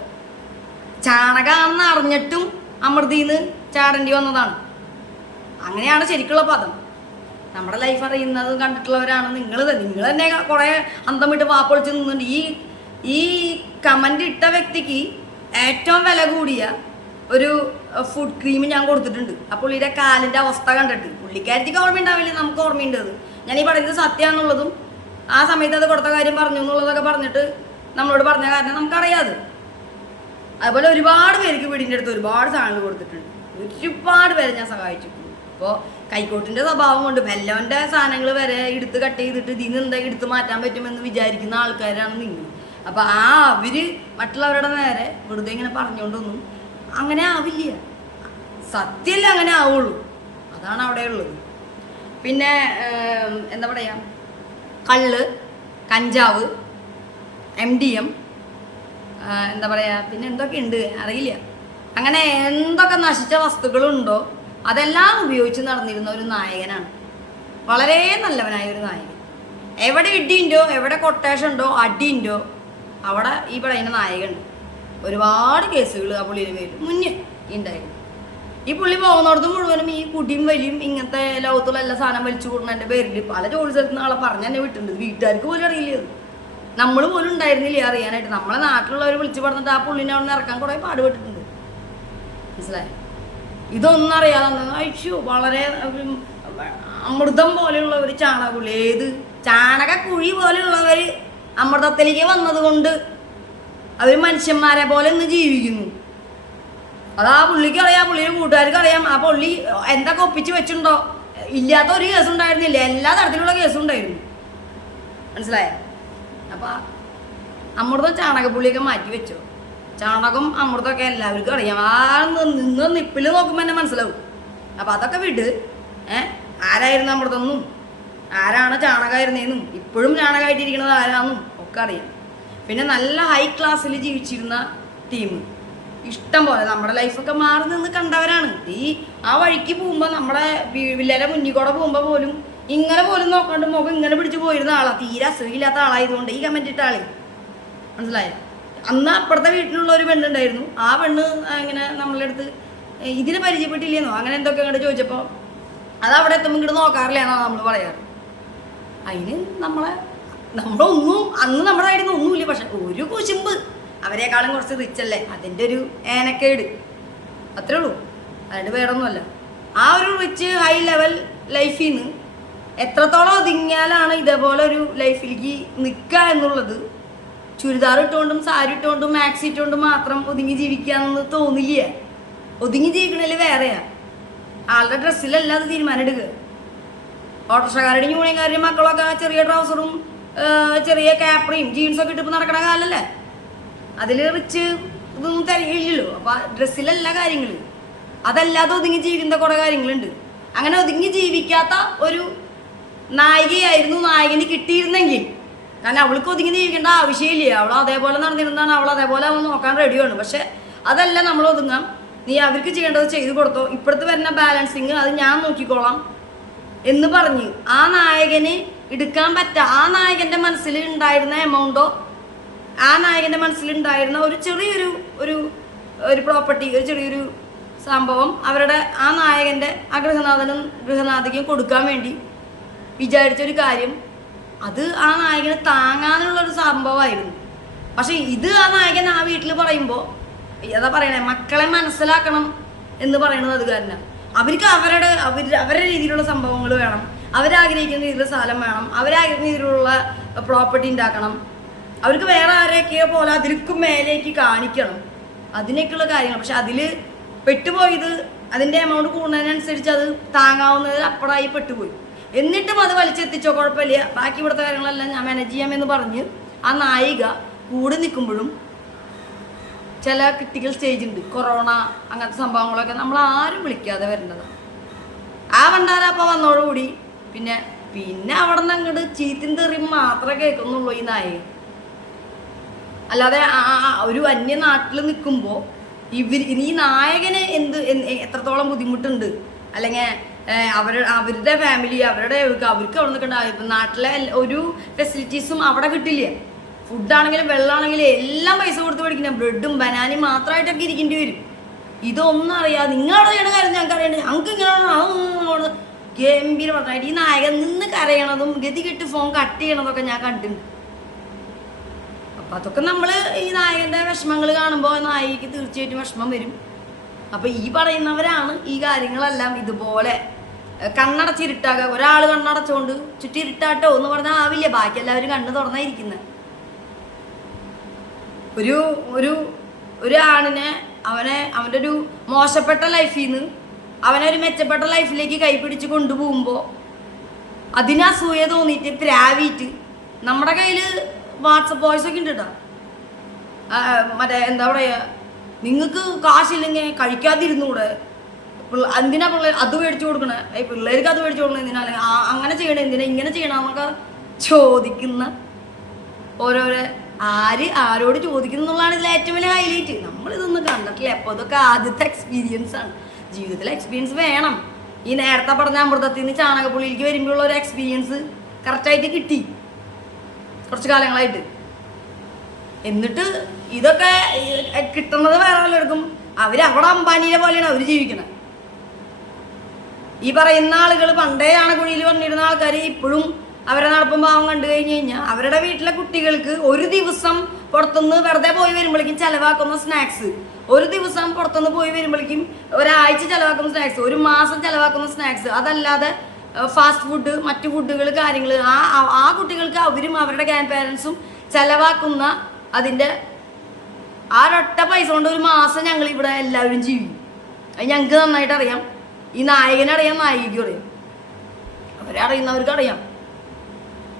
ചാണകമാണെന്ന് അറിഞ്ഞിട്ടും അമൃതിന്ന് ചാടേണ്ടി വന്നതാണ്. അങ്ങനെയാണ് ശരിക്കുള്ള പദം. നമ്മുടെ ലൈഫ് അറിയുന്നതും കണ്ടിട്ടുള്ളവരാണ് നിങ്ങൾ തന്നെ കുറേ അന്തം വിട്ട് വാപ്പൊളിച്ച് നിന്നുണ്ട്. ഈ കമൻ്റ് ഇട്ട വ്യക്തിക്ക് ഏറ്റവും വില കൂടിയ ഒരു ഫുഡ് ക്രീം ഞാൻ കൊടുത്തിട്ടുണ്ട്. ആ പുള്ളിയുടെ കാലിൻ്റെ അവസ്ഥ കണ്ടിട്ട് പുള്ളിക്കാരത്തിക്ക് ഓർമ്മയുണ്ടാവില്ല, നമുക്ക് ഓർമ്മയുണ്ടത്. ഞാൻ ഈ പറയുന്നത് സത്യമാണെന്നുള്ളതും ആ സമയത്ത് അത് കൊടുത്ത കാര്യം പറഞ്ഞു എന്നുള്ളതൊക്കെ പറഞ്ഞിട്ട് നമ്മളോട് പറഞ്ഞ കാരണം നമുക്കറിയാതെ. അതുപോലെ ഒരുപാട് പേർക്ക് വീടിൻ്റെ അടുത്ത് ഒരുപാട് സാധനങ്ങൾ കൊടുത്തിട്ടുണ്ട്. ഒരുപാട് പേരെ ഞാൻ സഹായിച്ചിട്ടുണ്ട്. അപ്പോൾ കൈക്കോട്ടിൻ്റെ സ്വഭാവം കൊണ്ട് വല്ലവൻ്റെ സാധനങ്ങൾ വരെ എടുത്ത് കട്ട് ചെയ്തിട്ട് ഇതിൽ നിന്ന് എന്താ എടുത്ത് മാറ്റാൻ പറ്റുമെന്ന് വിചാരിക്കുന്ന ആൾക്കാരാണ് നിങ്ങൾ. അപ്പോൾ അവർ മറ്റുള്ളവരുടെ നേരെ വെറുതെ ഇങ്ങനെ പറഞ്ഞുകൊണ്ടൊന്നും അങ്ങനെ ആവില്ല. സത്യമല്ല അങ്ങനെ ആവുള്ളൂ. അതാണ് അവിടെ ഉള്ളത്. പിന്നെ എന്താ പറയുക, കള്ള്, കഞ്ചാവ്, MDM, എന്താ പറയുക, പിന്നെ എന്തൊക്കെ ഉണ്ട് അറിയില്ല. അങ്ങനെ എന്തൊക്കെ നശിച്ച വസ്തുക്കളുണ്ടോ അതെല്ലാം ഉപയോഗിച്ച് നടന്നിരുന്ന ഒരു നായകനാണ്. വളരെ നല്ലവനായ ഒരു നായകൻ. എവിടെ ഇടിയുണ്ടോ, എവിടെ കൊട്ടേഷൻ ഉണ്ടോ, അടിയുണ്ടോ, അവിടെ ഈ പറയുന്ന നായകനുണ്ട്. ഒരുപാട് കേസുകൾ ആ പുള്ളിയുടെ പേരിൽ മുന്നേ ഉണ്ടായിരുന്നു. ഈ പുള്ളി പോകുന്നിടത്ത് മുഴുവനും ഈ കുടിയും വലിയും ഇങ്ങനത്തെ ലോകത്തുള്ള എല്ലാ സാധനം വലിച്ചു കൂടുന്നതിൻ്റെ പേരിൽ പല ജോലി സ്ഥലത്ത് ആളെ പറഞ്ഞ് തന്നെ വിട്ടിട്ടുണ്ട്. വീട്ടുകാർക്ക് പോലും അറിയില്ല, അത് നമ്മൾ പോലും ഉണ്ടായിരുന്നില്ല അറിയാനായിട്ട്. നമ്മളെ നാട്ടിലുള്ളവർ വിളിച്ച് പറഞ്ഞിട്ട് ആ പുള്ളിനെ അവിടെ നിന്ന് ഇറക്കാൻ കുറേ പാടുപെട്ടിട്ടുണ്ട്. മനസ്സിലായി? ഇതൊന്നും അറിയാതെ അയച്ചു വളരെ അമൃതം പോലെയുള്ളവർ ചാണകക്കുഴി, ഏത് ചാണകക്കുഴി പോലെയുള്ളവർ അമൃതത്തിലേക്ക് വന്നതുകൊണ്ട് അവർ മനുഷ്യന്മാരെ പോലെ ഇന്ന് ജീവിക്കുന്നു. അതാ പുള്ളിക്ക് അറിയാം, പുള്ളിയുടെ കൂട്ടുകാർക്ക് അറിയാം. ആ പുള്ളി എന്തൊക്കെ ഒപ്പിച്ച് വെച്ചിട്ടുണ്ടോ? ഇല്ലാത്ത ഒരു കേസും ഉണ്ടായിരുന്നില്ല, എല്ലാ തരത്തിലുള്ള കേസും ഉണ്ടായിരുന്നു. മനസ്സിലായോ? അപ്പം അമൃതം ചാണകപ്പുള്ളിയൊക്കെ മാറ്റി വെച്ചോ. ചാണകം അമൃതമൊക്കെ എല്ലാവർക്കും അറിയാം. ആ നിന്ന് നിപ്പിൽ നോക്കുമ്പോൾ തന്നെ മനസ്സിലാവും. അപ്പം അതൊക്കെ വിട്. ആരായിരുന്നു അമൃതെന്നും ആരാണ് ചാണകമായിരുന്നതെന്നും ഇപ്പോഴും ചാണകമായിട്ടിരിക്കുന്നത് ആരാന്നും ഒക്കെ അറിയാം. പിന്നെ നല്ല ഹൈ ക്ലാസ്സിൽ ജീവിച്ചിരുന്ന ടീം ഇഷ്ടം പോലെ നമ്മുടെ ലൈഫൊക്കെ മാറി നിന്ന് കണ്ടവരാണ്. ആ വഴിക്ക് പോകുമ്പോൾ നമ്മുടെ വില്ലയുടെ മുന്നിൽ കൂടെ പോകുമ്പോൾ പോലും ഇങ്ങനെ പോലും നോക്കാണ്ട് മുഖം ഇങ്ങനെ പിടിച്ച് പോയിരുന്ന ആളാണ്. തീരെ അസുഖമില്ലാത്ത ആളായതുകൊണ്ട് ഈ കമന്റ് ഇട്ട ആളെ. മനസ്സിലായോ? അന്ന് അപ്പുറത്തെ വീട്ടിലുള്ള ഒരു പെണ്ണുണ്ടായിരുന്നു. ആ പെണ്ണ് ഇങ്ങനെ നമ്മളുടെ അടുത്ത് ഇതിനെ പരിചയപ്പെട്ടില്ലേന്നോ അങ്ങനെ എന്തൊക്കെ അങ്ങോട്ട് ചോദിച്ചപ്പോൾ അത് അവിടെ എത്തുമ്പോൾ ഇങ്ങോട്ട് നോക്കാറില്ലാന്നോ നമ്മൾ പറയാറ്. അതിന് നമ്മളൊന്നും അന്ന് നമ്മുടെ ആയിരുന്നു ഒന്നുമില്ല. പക്ഷെ ഒരു കുശുമ്പ്, അവരെക്കാളും കുറച്ച് റിച്ചല്ലേ, അതിൻ്റെ ഒരു ഏനക്കേട് അത്രേ ഉള്ളൂ. അതിൻ്റെ വേറൊന്നുമല്ല. ആ ഒരു റിച്ച് ഹൈ ലെവൽ ലൈഫിൽ നിന്ന് എത്രത്തോളം ഒതുങ്ങിയാലാണ് ഇതേപോലെ ഒരു ലൈഫിലേക്ക് നിൽക്കുക എന്നുള്ളത്. ചുരിദാർ ഇട്ടുകൊണ്ടും സാരി ഇട്ടുകൊണ്ടും മാക്സി ഇട്ടുകൊണ്ടും മാത്രം ഒതുങ്ങി ജീവിക്കാമെന്ന് തോന്നില്ല. ഒതുങ്ങി ജീവിക്കണതിൽ വേറെയാ. ആളുടെ ഡ്രസ്സിലല്ല അത് തീരുമാനം എടുക്കുക. ഓട്ടോറിക്ഷക്കാരുടെയും യൂണിയൻകാരുടെയും മക്കളൊക്കെ ചെറിയ ട്രൗസറും ചെറിയ ക്യാപ്രിയും ജീൻസൊക്കെ ഇട്ടിപ്പോൾ നടക്കണ കാലല്ലേ. അതിൽ റിച്ച് ഇതൊന്നും തരികയില്ലല്ലോ. അപ്പം ഡ്രസ്സിലല്ല കാര്യങ്ങൾ. അതല്ലാതെ ഒതുങ്ങി ജീവിക്കുന്ന കുറേ കാര്യങ്ങളുണ്ട്. അങ്ങനെ ഒതുങ്ങി ജീവിക്കാത്ത ഒരു നായികയായിരുന്നു നായകന് കിട്ടിയിരുന്നെങ്കിൽ. കാരണം അവൾക്ക് ഒതുങ്ങി ജീവിക്കേണ്ട ആവശ്യമില്ല. അവൾ അതേപോലെ നടന്നിരുന്നാണ്, അവൾ അതേപോലെ അവൾ നോക്കാൻ റെഡിയാണ്. പക്ഷെ അതല്ല നമ്മൾ ഒതുങ്ങാം. നീ അവർക്ക് ചെയ്യേണ്ടത് ചെയ്തു കൊടുത്തോ, ഇപ്പോഴത്തെ വരുന്ന ബാലൻസിങ് അത് ഞാൻ നോക്കിക്കോളാം എന്ന് പറഞ്ഞ് ആ നായകന് എടുക്കാൻ ആ നായകൻ്റെ മനസ്സിൽ ഉണ്ടായിരുന്ന എമൗണ്ടോ ആ നായകൻ്റെ മനസ്സിലുണ്ടായിരുന്ന ഒരു ചെറിയൊരു ഒരു പ്രോപ്പർട്ടി, ഒരു ചെറിയൊരു സംഭവം അവരുടെ ആ നായകൻ്റെ ആ ഗൃഹനാഥിക്കും കൊടുക്കാൻ വേണ്ടി വിചാരിച്ചൊരു കാര്യം, അത് ആ നായകന് താങ്ങാനുള്ളൊരു സംഭവമായിരുന്നു. പക്ഷെ ഇത് ആ നായകൻ ആ വീട്ടിൽ പറയുമ്പോൾ എന്താ പറയണേ, മക്കളെ മനസ്സിലാക്കണം എന്ന് പറയുന്നത് അത് കാരണമാണ്. അവർക്ക് അവരുടെ രീതിയിലുള്ള സംഭവങ്ങൾ വേണം, അവരാഗ്രഹിക്കുന്ന രീതിയിലുള്ള സ്ഥലം വേണം, അവരാഗ്രഹിക്കുന്ന രീതിയിലുള്ള പ്രോപ്പർട്ടി ഉണ്ടാക്കണം, അവർക്ക് വേറെ ആരെയൊക്കെയോ പോലെ അതിൽക്കും മേലേക്ക് കാണിക്കണം, അതിനൊക്കെയുള്ള കാര്യങ്ങൾ. പക്ഷെ അതിൽ പെട്ടുപോയത് അതിൻ്റെ എമൗണ്ട് കൂടുന്നതിനനുസരിച്ച് അത് താങ്ങാവുന്നതിൽ അപ്പുറമായി പെട്ടുപോയി. എന്നിട്ടും അത് വലിച്ചെത്തിച്ചോ കുഴപ്പമില്ല, ബാക്കി ഇവിടുത്തെ കാര്യങ്ങളെല്ലാം ഞാൻ മാനേജ് ചെയ്യാമെന്ന് പറഞ്ഞ് ആ നായിക കൂടെ നിൽക്കുമ്പോഴും ചില ക്രിട്ടിക്കൽ സ്റ്റേജ് ഉണ്ട്. കൊറോണ അങ്ങനത്തെ സംഭവങ്ങളൊക്കെ നമ്മൾ ആരും വിളിക്കാതെ വരുന്നതാണ്. ആ ഭണ്ഡാരപ്പം വന്നതോടുകൂടി പിന്നെ അവിടെ നിന്ന് അങ്ങോട്ട് ചീത്തിൻ തെറിയും മാത്രമേ കേൾക്കുന്നുള്ളൂ ഈ നായകൻ. അല്ലാതെ ഒരു അന്യ നാട്ടിൽ നിൽക്കുമ്പോൾ ഈ നായകന് എത്രത്തോളം ബുദ്ധിമുട്ടുണ്ട്, അല്ലെങ്കിൽ അവരുടെ ഫാമിലി അവർക്ക് അവിടെ നിൽക്കേണ്ട നാട്ടിലെ ഒരു ഫെസിലിറ്റീസും അവിടെ കിട്ടില്ല. ഫുഡാണെങ്കിലും വെള്ളമാണെങ്കിലും എല്ലാം പൈസ കൊടുത്ത് മേടിക്കണം. ബ്രെഡും ബനാനയും മാത്രമായിട്ടൊക്കെ ഇരിക്കേണ്ടി വരും. ഇതൊന്നും അറിയാതെ നിങ്ങളവിടെ ചെയ്യണ കാര്യം ഞങ്ങൾക്ക് അറിയണ്ട, ഞങ്ങൾക്ക് ഇങ്ങനെ ഗംഭീര പറഞ്ഞായിട്ട് ഈ നായകൻ നിന്ന് കരയണതും ഗതി കെട്ട് ഫോൺ കട്ട് ചെയ്യണതൊക്കെ ഞാൻ കണ്ടിട്ടുണ്ട്. അപ്പം അതൊക്കെ നമ്മൾ ഈ നായകൻ്റെ വിഷമങ്ങൾ കാണുമ്പോൾ നായികയ്ക്ക് തീർച്ചയായിട്ടും വിഷമം വരും. അപ്പം ഈ പറയുന്നവരാണ് ഈ കാര്യങ്ങളെല്ലാം ഇതുപോലെ കണ്ണടച്ചിരുട്ടാകുക. ഒരാൾ കണ്ണടച്ചുകൊണ്ട് ചുറ്റിരുട്ടാട്ടോ എന്ന് പറഞ്ഞാൽ ആവില്ല, ബാക്കി എല്ലാവരും കണ്ണ് തുറന്നായിരിക്കുന്നത്. ഒരു ആണിനെ അവൻ്റെ ഒരു മോശപ്പെട്ട ലൈഫിൽ നിന്ന് അവനെ ഒരു മെച്ചപ്പെട്ട ലൈഫിലേക്ക് കൈപിടിച്ച് കൊണ്ടുപോകുമ്പോൾ അതിന് അസൂയ തോന്നിയിട്ട് പ്രാവിയിട്ട് നമ്മുടെ കയ്യിൽ വാട്സപ്പ് വോയിസ് ഒക്കെ ഉണ്ട് കേട്ടോ. മറ്റേ എന്താ പറയുക, നിങ്ങൾക്ക് കാശില്ലെങ്കിൽ കഴിക്കാതിരുന്നൂടെ, എന്തിനാ പിള്ളേർ അത് മേടിച്ചു കൊടുക്കണേ, പിള്ളേർക്ക് അത് മേടിച്ചു കൊടുക്കണേ എന്തിനാ, അല്ലെങ്കിൽ അങ്ങനെ ചെയ്യണേ എന്തിനാ, ഇങ്ങനെ ചെയ്യണമെന്നൊക്കെ ചോദിക്കുന്ന ഓരോരോ ആരോട് ചോദിക്കുന്നു എന്നുള്ളതാണ് ഇതിൽ ഏറ്റവും വലിയ ഹൈലൈറ്റ്. നമ്മളിതൊന്നും കണ്ടിട്ടില്ല. അപ്പോൾ ഇതൊക്കെ ആദ്യത്തെ എക്സ്പീരിയൻസ് ആണ്. ജീവിതത്തിൽ എക്സ്പീരിയൻസ് വേണം. ഈ നേരത്തെ പറഞ്ഞ അമൃതത്തിൽ നിന്ന് ചാണകപ്പുള്ളിയിലേക്ക് വരുമ്പോഴുള്ള ഒരു എക്സ്പീരിയൻസ് കറക്റ്റായിട്ട് കിട്ടി കുറച്ച് കാലങ്ങളായിട്ട്. എന്നിട്ട് ഇതൊക്കെ കിട്ടുന്നത് വേറെ വല്ലവർക്കും. അവിടെ അംബാനിയെ പോലെയാണ് അവർ ജീവിക്കണത്. ഈ പറയുന്ന ആളുകൾ പണ്ടേയാണ് കുഴിയിൽ വന്നിരുന്ന ആൾക്കാർ ഇപ്പോഴും അവരെ നടപ്പും ഭാവം കണ്ടു കഴിഞ്ഞ് കഴിഞ്ഞാൽ അവരുടെ വീട്ടിലെ കുട്ടികൾക്ക് ഒരു ദിവസം പുറത്തുനിന്ന് വെറുതെ പോയി വരുമ്പോഴേക്കും ചിലവാക്കുന്ന സ്നാക്സ്, ഒരു ദിവസം പുറത്തുനിന്ന് പോയി വരുമ്പോഴേക്കും ഒരാഴ്ച ചിലവാക്കുന്ന സ്നാക്സ്, ഒരു മാസം ചിലവാക്കുന്ന സ്നാക്സ്, അതല്ലാതെ ഫാസ്റ്റ് ഫുഡ്, മറ്റു ഫുഡുകൾ, കാര്യങ്ങൾ ആ കുട്ടികൾക്ക് അവരും അവരുടെ ഗ്രാൻഡ് പാരൻസും ചിലവാക്കുന്ന അതിൻ്റെ ആ ഒരൊറ്റ പൈസ കൊണ്ട് ഒരു മാസം ഞങ്ങൾ ഇവിടെ എല്ലാവരും ജീവിക്കും. അത് ഞങ്ങൾക്ക് നന്നായിട്ട് അറിയാം. ഈ നായകനറിയാം, നായികയ്ക്കും അറിയാം, അവരെ അറിയുന്നവർക്ക് അറിയാം.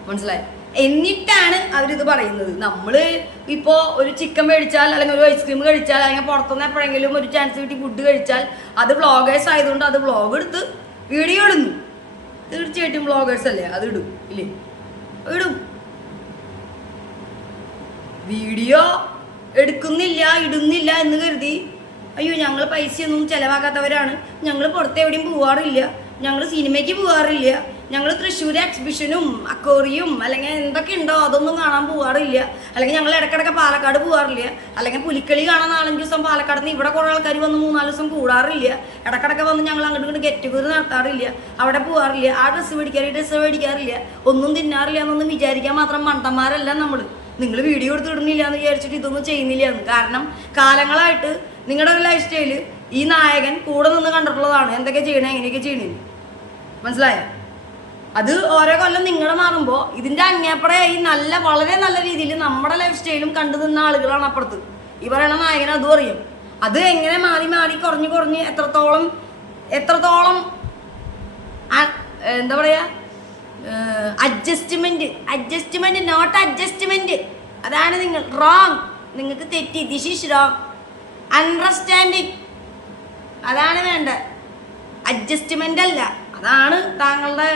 മനസ്സിലായി? എന്നിട്ടാണ് അവരിത് പറയുന്നത്. നമ്മൾ ഇപ്പോൾ ഒരു ചിക്കൻ മേടിച്ചാൽ അല്ലെങ്കിൽ ഒരു ഐസ്ക്രീം കഴിച്ചാൽ അല്ലെങ്കിൽ പുറത്തുനിന്ന് എപ്പോഴെങ്കിലും ഒരു ചാൻസ് കിട്ടി ഫുഡ് കഴിച്ചാൽ അത് വ്ളോഗേഴ്സ് ആയതുകൊണ്ട് അത് വ്ളോഗ് എടുത്ത് വീഡിയോ ഇടുന്നു. തീർച്ചയായിട്ടും വ്ളോഗേഴ്സ് അല്ലേ, അത് ഇടും ഇല്ലേ? ഇടും. വീഡിയോ എടുക്കുന്നില്ല, ഇടുന്നില്ല എന്ന് കരുതി അയ്യോ ഞങ്ങൾ പൈസയൊന്നും ചിലവാക്കാത്തവരാണ്, ഞങ്ങൾ പുറത്തെവിടെയും പോവാറില്ല, ഞങ്ങൾ സിനിമയ്ക്ക് പോവാറില്ല, ഞങ്ങൾ തൃശ്ശൂർ എക്സിബിഷനും അക്കോറിയും അല്ലെങ്കിൽ എന്തൊക്കെ ഉണ്ടോ അതൊന്നും കാണാൻ പോവാറില്ല, അല്ലെങ്കിൽ ഞങ്ങൾ ഇടയ്ക്കിടയ്ക്ക് പാലക്കാട് പോവാറില്ല, അല്ലെങ്കിൽ പുലിക്കളി കാണാൻ 4-5 ദിവസം പാലക്കാട് നിന്ന് ഇവിടെ കുറേ ആൾക്കാർ വന്ന് 3-4 ദിവസം കൂടാറില്ല, ഇടയ്ക്കിടയ്ക്ക് വന്ന് ഞങ്ങൾ അങ്ങോട്ട് ഇങ്ങോട്ട് ഗെറ്റ് ടുഗദർ നടത്താറില്ല, അവിടെ പോവാറില്ല, ആ ഡ്രസ്സ് മേടിക്കാറില്ല, ഒന്നും തിന്നാറില്ല എന്നൊന്നും വിചാരിക്കാൻ മാത്രം മണ്ടന്മാരല്ല നമ്മൾ. നിങ്ങൾ വീഡിയോ എടുത്തിടുന്നില്ല എന്ന് വിചാരിച്ചിട്ട് ഇതൊന്നും ചെയ്യുന്നില്ല എന്ന്. കാരണം കാലങ്ങളായിട്ട് നിങ്ങളുടെ ഒരു ലൈഫ് സ്റ്റൈല് ഈ നായകൻ കൂടെ നിന്ന് കണ്ടിട്ടുള്ളതാണ്, എന്തൊക്കെ ചെയ്യണേ എങ്ങനെയൊക്കെ ചെയ്യണേ. മനസ്സിലായോ? അത് ഓരോ കൊല്ലം നിങ്ങളുടെ മാറുമ്പോൾ ഇതിൻ്റെ അങ്ങേപ്പടയായി വളരെ നല്ല രീതിയിൽ നമ്മുടെ ലൈഫ് സ്റ്റൈലും കണ്ടു നിന്ന ആളുകളാണ് അപ്പുറത്ത്. ഈ പറയണ നായകൻ അതും അറിയാം. അത് എങ്ങനെ മാറി കുറഞ്ഞ് എത്രത്തോളം എന്താ പറയുക, അഡ്ജസ്റ്റ്മെന്റ് നോട്ട് അഡ്ജസ്റ്റ്മെന്റ്. അതാണ് നിങ്ങൾ റോങ്, നിങ്ങൾക്ക് തെറ്റി. This is wrong. അണ്ടർസ്റ്റാൻഡിങ് അതാണ് വേണ്ടത്, അഡ്ജസ്റ്റ്മെന്റ് അല്ല. അതാണ് താങ്കളുടെ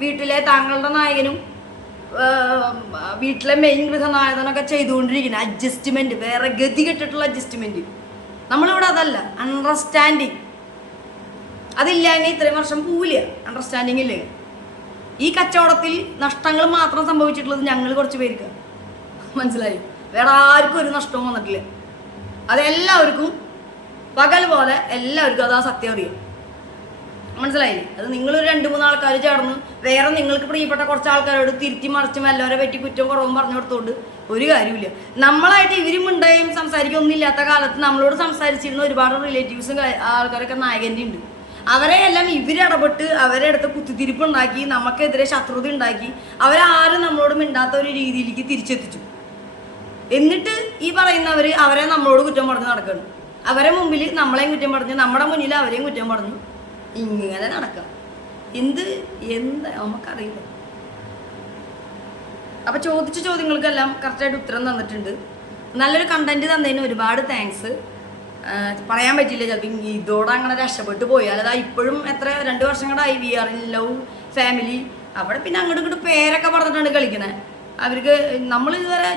വീട്ടിലെ താങ്കളുടെ നായകനും വീട്ടിലെ മെയിൻ ഗൃഹനായകനൊക്കെ ചെയ്തുകൊണ്ടിരിക്കുന്നത്. അഡ്ജസ്റ്റ്മെന്റ്, വേറെ ഗതി കെട്ടിട്ടുള്ള അഡ്ജസ്റ്റ്മെന്റ്. നമ്മളിവിടെ അതല്ല, അണ്ടർസ്റ്റാൻഡിങ്. അതില്ലെങ്കിൽ ഇത്രയും വർഷം പോവില്ല. അണ്ടർസ്റ്റാൻഡിങ് ഇല്ലേ? ഈ കച്ചവടത്തിൽ നഷ്ടങ്ങൾ മാത്രം സംഭവിച്ചിട്ടുള്ളത് ഞങ്ങൾ കുറച്ച് പേർക്ക്. മനസ്സിലായി? വേറെ ആർക്കും ഒരു നഷ്ടവും വന്നിട്ടില്ല. അതെല്ലാവർക്കും പകൽ പോലെ എല്ലാവർക്കും അത് ആ സത്യം അറിയാം. മനസ്സിലായില്ലേ? അത് നിങ്ങളൊരു 2-3 ആൾക്കാർ ചേർന്ന് വേറെ നിങ്ങൾക്ക് പ്രിയപ്പെട്ട കുറച്ച് ആൾക്കാരോട് തിരുത്തി മറിച്ചും എല്ലാവരെ പറ്റി കുറ്റവും കുറവും പറഞ്ഞു കൊടുത്തോണ്ട് ഒരു കാര്യമില്ല. നമ്മളായിട്ട് ഇവരും ഉണ്ടായും സംസാരിക്കൊന്നും ഇല്ലാത്ത കാലത്ത് നമ്മളോട് സംസാരിച്ചിരുന്ന ഒരുപാട് റിലേറ്റീവ്സും ആൾക്കാരൊക്കെ നായകൻ്റെ ഉണ്ട്. അവരെ എല്ലാം ഇവരിടപെട്ട് അവരെ അടുത്ത് കുത്തിത്തിരിപ്പ് ഉണ്ടാക്കി നമുക്കെതിരെ ശത്രുത ഉണ്ടാക്കി അവരാരും നമ്മളോട് മിണ്ടാത്ത ഒരു രീതിയിലേക്ക് തിരിച്ചെത്തിച്ചു. എന്നിട്ട് ഈ പറയുന്നവർ അവരെ നമ്മളോട് കുറ്റം പറഞ്ഞ് നടക്കണം. അവരെ മുമ്പിൽ നമ്മളെയും കുറ്റം പറഞ്ഞ് നമ്മുടെ മുന്നിൽ അവരെയും കുറ്റം പറഞ്ഞു ഇങ്ങനെ നടക്കാം. എന്താ നമുക്കറിയില്ല. അപ്പം ചോദിച്ച ചോദ്യങ്ങൾക്കെല്ലാം കറക്റ്റായിട്ട് ഉത്തരം തന്നിട്ടുണ്ട്. നല്ലൊരു കണ്ടന്റ് തന്നതിന് ഒരുപാട് താങ്ക്സ്. പറയാൻ പറ്റില്ല, ചിലപ്പോൾ ഇതോടെ അങ്ങനെ രക്ഷപ്പെട്ടു പോയാൽ. അതാ ഇപ്പോഴും എത്ര 2 വർഷം കൂടെ we are in love family. അവിടെ പിന്നെ അങ്ങോട്ട് ഇങ്ങോട്ട് പേരൊക്കെ പറഞ്ഞിട്ടാണ് കളിക്കണേ. അവർക്ക് നമ്മൾ ഇതുവരെ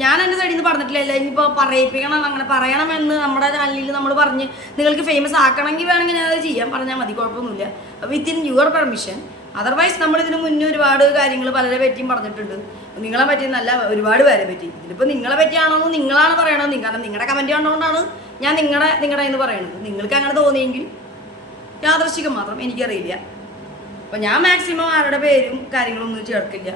ഞാൻ എൻ്റെ സൈഡിൽ നിന്ന് പറഞ്ഞിട്ടില്ല. ഇനിയിപ്പോൾ പറയിപ്പിക്കണം, അങ്ങനെ പറയണമെന്ന് നമ്മുടെ ചാനലിൽ നമ്മൾ പറഞ്ഞ് നിങ്ങൾക്ക് ഫേമസ് ആക്കണമെങ്കിൽ വേണമെങ്കിൽ ഞാൻ അത് ചെയ്യാൻ പറഞ്ഞാൽ മതി, കുഴപ്പമൊന്നുമില്ല, വിത്തിൻ യുവർ പെർമിഷൻ. അതർവൈസ് നമ്മളിതിന് മുന്നേ ഒരുപാട് കാര്യങ്ങൾ പലരെ പറ്റിയും പറഞ്ഞിട്ടുണ്ട്. നിങ്ങളെ പറ്റി നല്ല ഒരുപാട് പേരെ പറ്റി. ഇതിലിപ്പോൾ നിങ്ങളെ പറ്റിയാണോന്ന് നിങ്ങളാണ് പറയണത്. കാരണം നിങ്ങളുടെ കമൻറ്റ് കണ്ടുകൊണ്ടാണ് ഞാൻ നിങ്ങളുടെ എന്ന് പറയുന്നത്. നിങ്ങൾക്ക് അങ്ങനെ തോന്നിയെങ്കിൽ യാദൃശ്ചികം മാത്രം, എനിക്കറിയില്ല. അപ്പോൾ ഞാൻ മാക്സിമം ആരുടെ പേരും കാര്യങ്ങളൊന്നും ചേർക്കില്ല.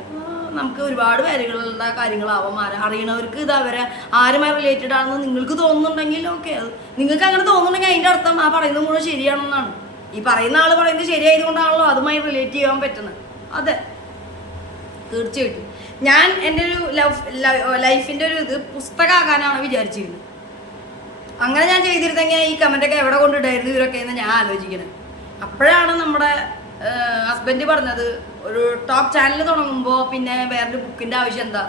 നമുക്ക് ഒരുപാട് പേരുകളുടെ കാര്യങ്ങളാവാം. അറിയണവർക്ക് ഇത് അവരെ ആരുമായി റിലേറ്റഡ് ആണെന്ന് നിങ്ങൾക്ക് തോന്നുന്നുണ്ടെങ്കിൽ ഓക്കെ. അത് നിങ്ങൾക്ക് അങ്ങനെ തോന്നുന്നുണ്ടെങ്കിൽ അതിൻ്റെ അർത്ഥം ആ പറയുന്നത് മുഴുവൻ ശരിയാണെന്നാണ്. ഈ പറയുന്ന ആൾ പറയുന്നത് ശരിയായതുകൊണ്ടാണല്ലോ അതുമായി റിലേറ്റ് ചെയ്യാൻ പറ്റുന്നത്. അതെ, തീർച്ചയായിട്ടും. ഞാൻ എൻ്റെ ഒരു ലൈഫിൻ്റെ ഒരു ഇത് പുസ്തകമാകാനാണ് വിചാരിച്ചിരുന്നത്. അങ്ങനെ ഞാൻ ചെയ്തിരുന്നെങ്കിൽ ഈ കമൻറ്റൊക്കെ എവിടെ കൊണ്ടിട്ടായിരുന്നു ഇവരൊക്കെ എന്ന് ഞാൻ ആലോചിക്കുന്നത്. അപ്പോഴാണ് നമ്മുടെ ഹസ്ബൻഡ് പറഞ്ഞത് ഒരു ടോപ്പ് ചാനൽ തുടങ്ങുമ്പോൾ പിന്നെ വേറൊരു ബുക്കിൻ്റെ ആവശ്യം എന്താ,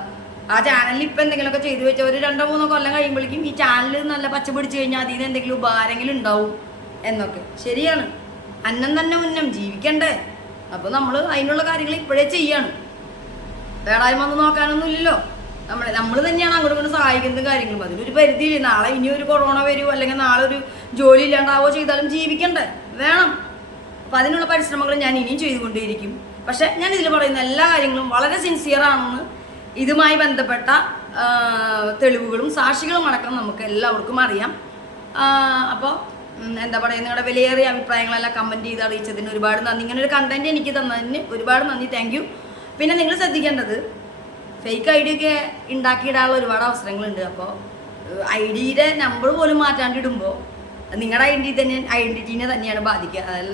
ആ ചാനലിൽ ഇപ്പം എന്തെങ്കിലുമൊക്കെ ചെയ്തു വെച്ചാൽ ഒരു 2-3 കൊല്ലം കഴിയുമ്പോഴേക്കും ഈ ചാനൽ നല്ല പച്ച പിടിച്ച് കഴിഞ്ഞാൽ അതിന് എന്തെങ്കിലും ഉപകാരമെങ്കിലും ഉണ്ടാവും എന്നൊക്കെ. ശരിയാണ്, അന്നം തന്നെ ഉന്നം, ജീവിക്കണ്ടേ? അപ്പോൾ നമ്മൾ അതിനുള്ള കാര്യങ്ങൾ ഇപ്പോഴേ ചെയ്യാണ്. വേടായ്മ ഒന്നും നോക്കാനൊന്നും ഇല്ലല്ലോ. നമ്മൾ തന്നെയാണ് അങ്ങോട്ട് ഇങ്ങോട്ട് സഹായിക്കുന്ന കാര്യങ്ങളും. അതിനൊരു പരിധിയില്ല. നാളെ ഇനി ഒരു കൊറോണ വരുമോ അല്ലെങ്കിൽ നാളെ ഒരു ജോലി ഇല്ലാണ്ടാവോ ചെയ്താലും ജീവിക്കണ്ടേ? വേണം. അപ്പം അതിനുള്ള പരിശ്രമങ്ങൾ ഞാൻ ഇനിയും ചെയ്തുകൊണ്ടേയിരിക്കും. പക്ഷെ ഞാൻ ഇതിൽ പറയുന്ന എല്ലാ കാര്യങ്ങളും വളരെ സിൻസിയറാണെന്ന് ഇതുമായി ബന്ധപ്പെട്ട തെളിവുകളും സാക്ഷികളും അടക്കം നമുക്ക് എല്ലാവർക്കും അറിയാം. അപ്പോൾ എന്താ പറയുക, നിങ്ങളുടെ വിലയേറിയ അഭിപ്രായങ്ങളെല്ലാം കമൻറ്റ് ചെയ്ത് അറിയിച്ചതിന് ഒരുപാട് നന്ദി. ഇങ്ങനെ ഒരു കണ്ടന്റ് എനിക്ക് തന്നതിന് ഒരുപാട് നന്ദി, താങ്ക് യു. പിന്നെ നിങ്ങൾ ശ്രദ്ധിക്കേണ്ടത്, ഫേക്ക് ഐ ഡി ഒക്കെ ഉണ്ടാക്കിയിടാനുള്ള ഒരുപാട് അവസരങ്ങളുണ്ട്. അപ്പോൾ ഐഡിയുടെ നമ്പർ പോലും മാറ്റാണ്ടിടുമ്പോൾ നിങ്ങളുടെ ഐഡൻറ്റിറ്റീനെ തന്നെയാണ് ബാധിക്കുക. അതായത്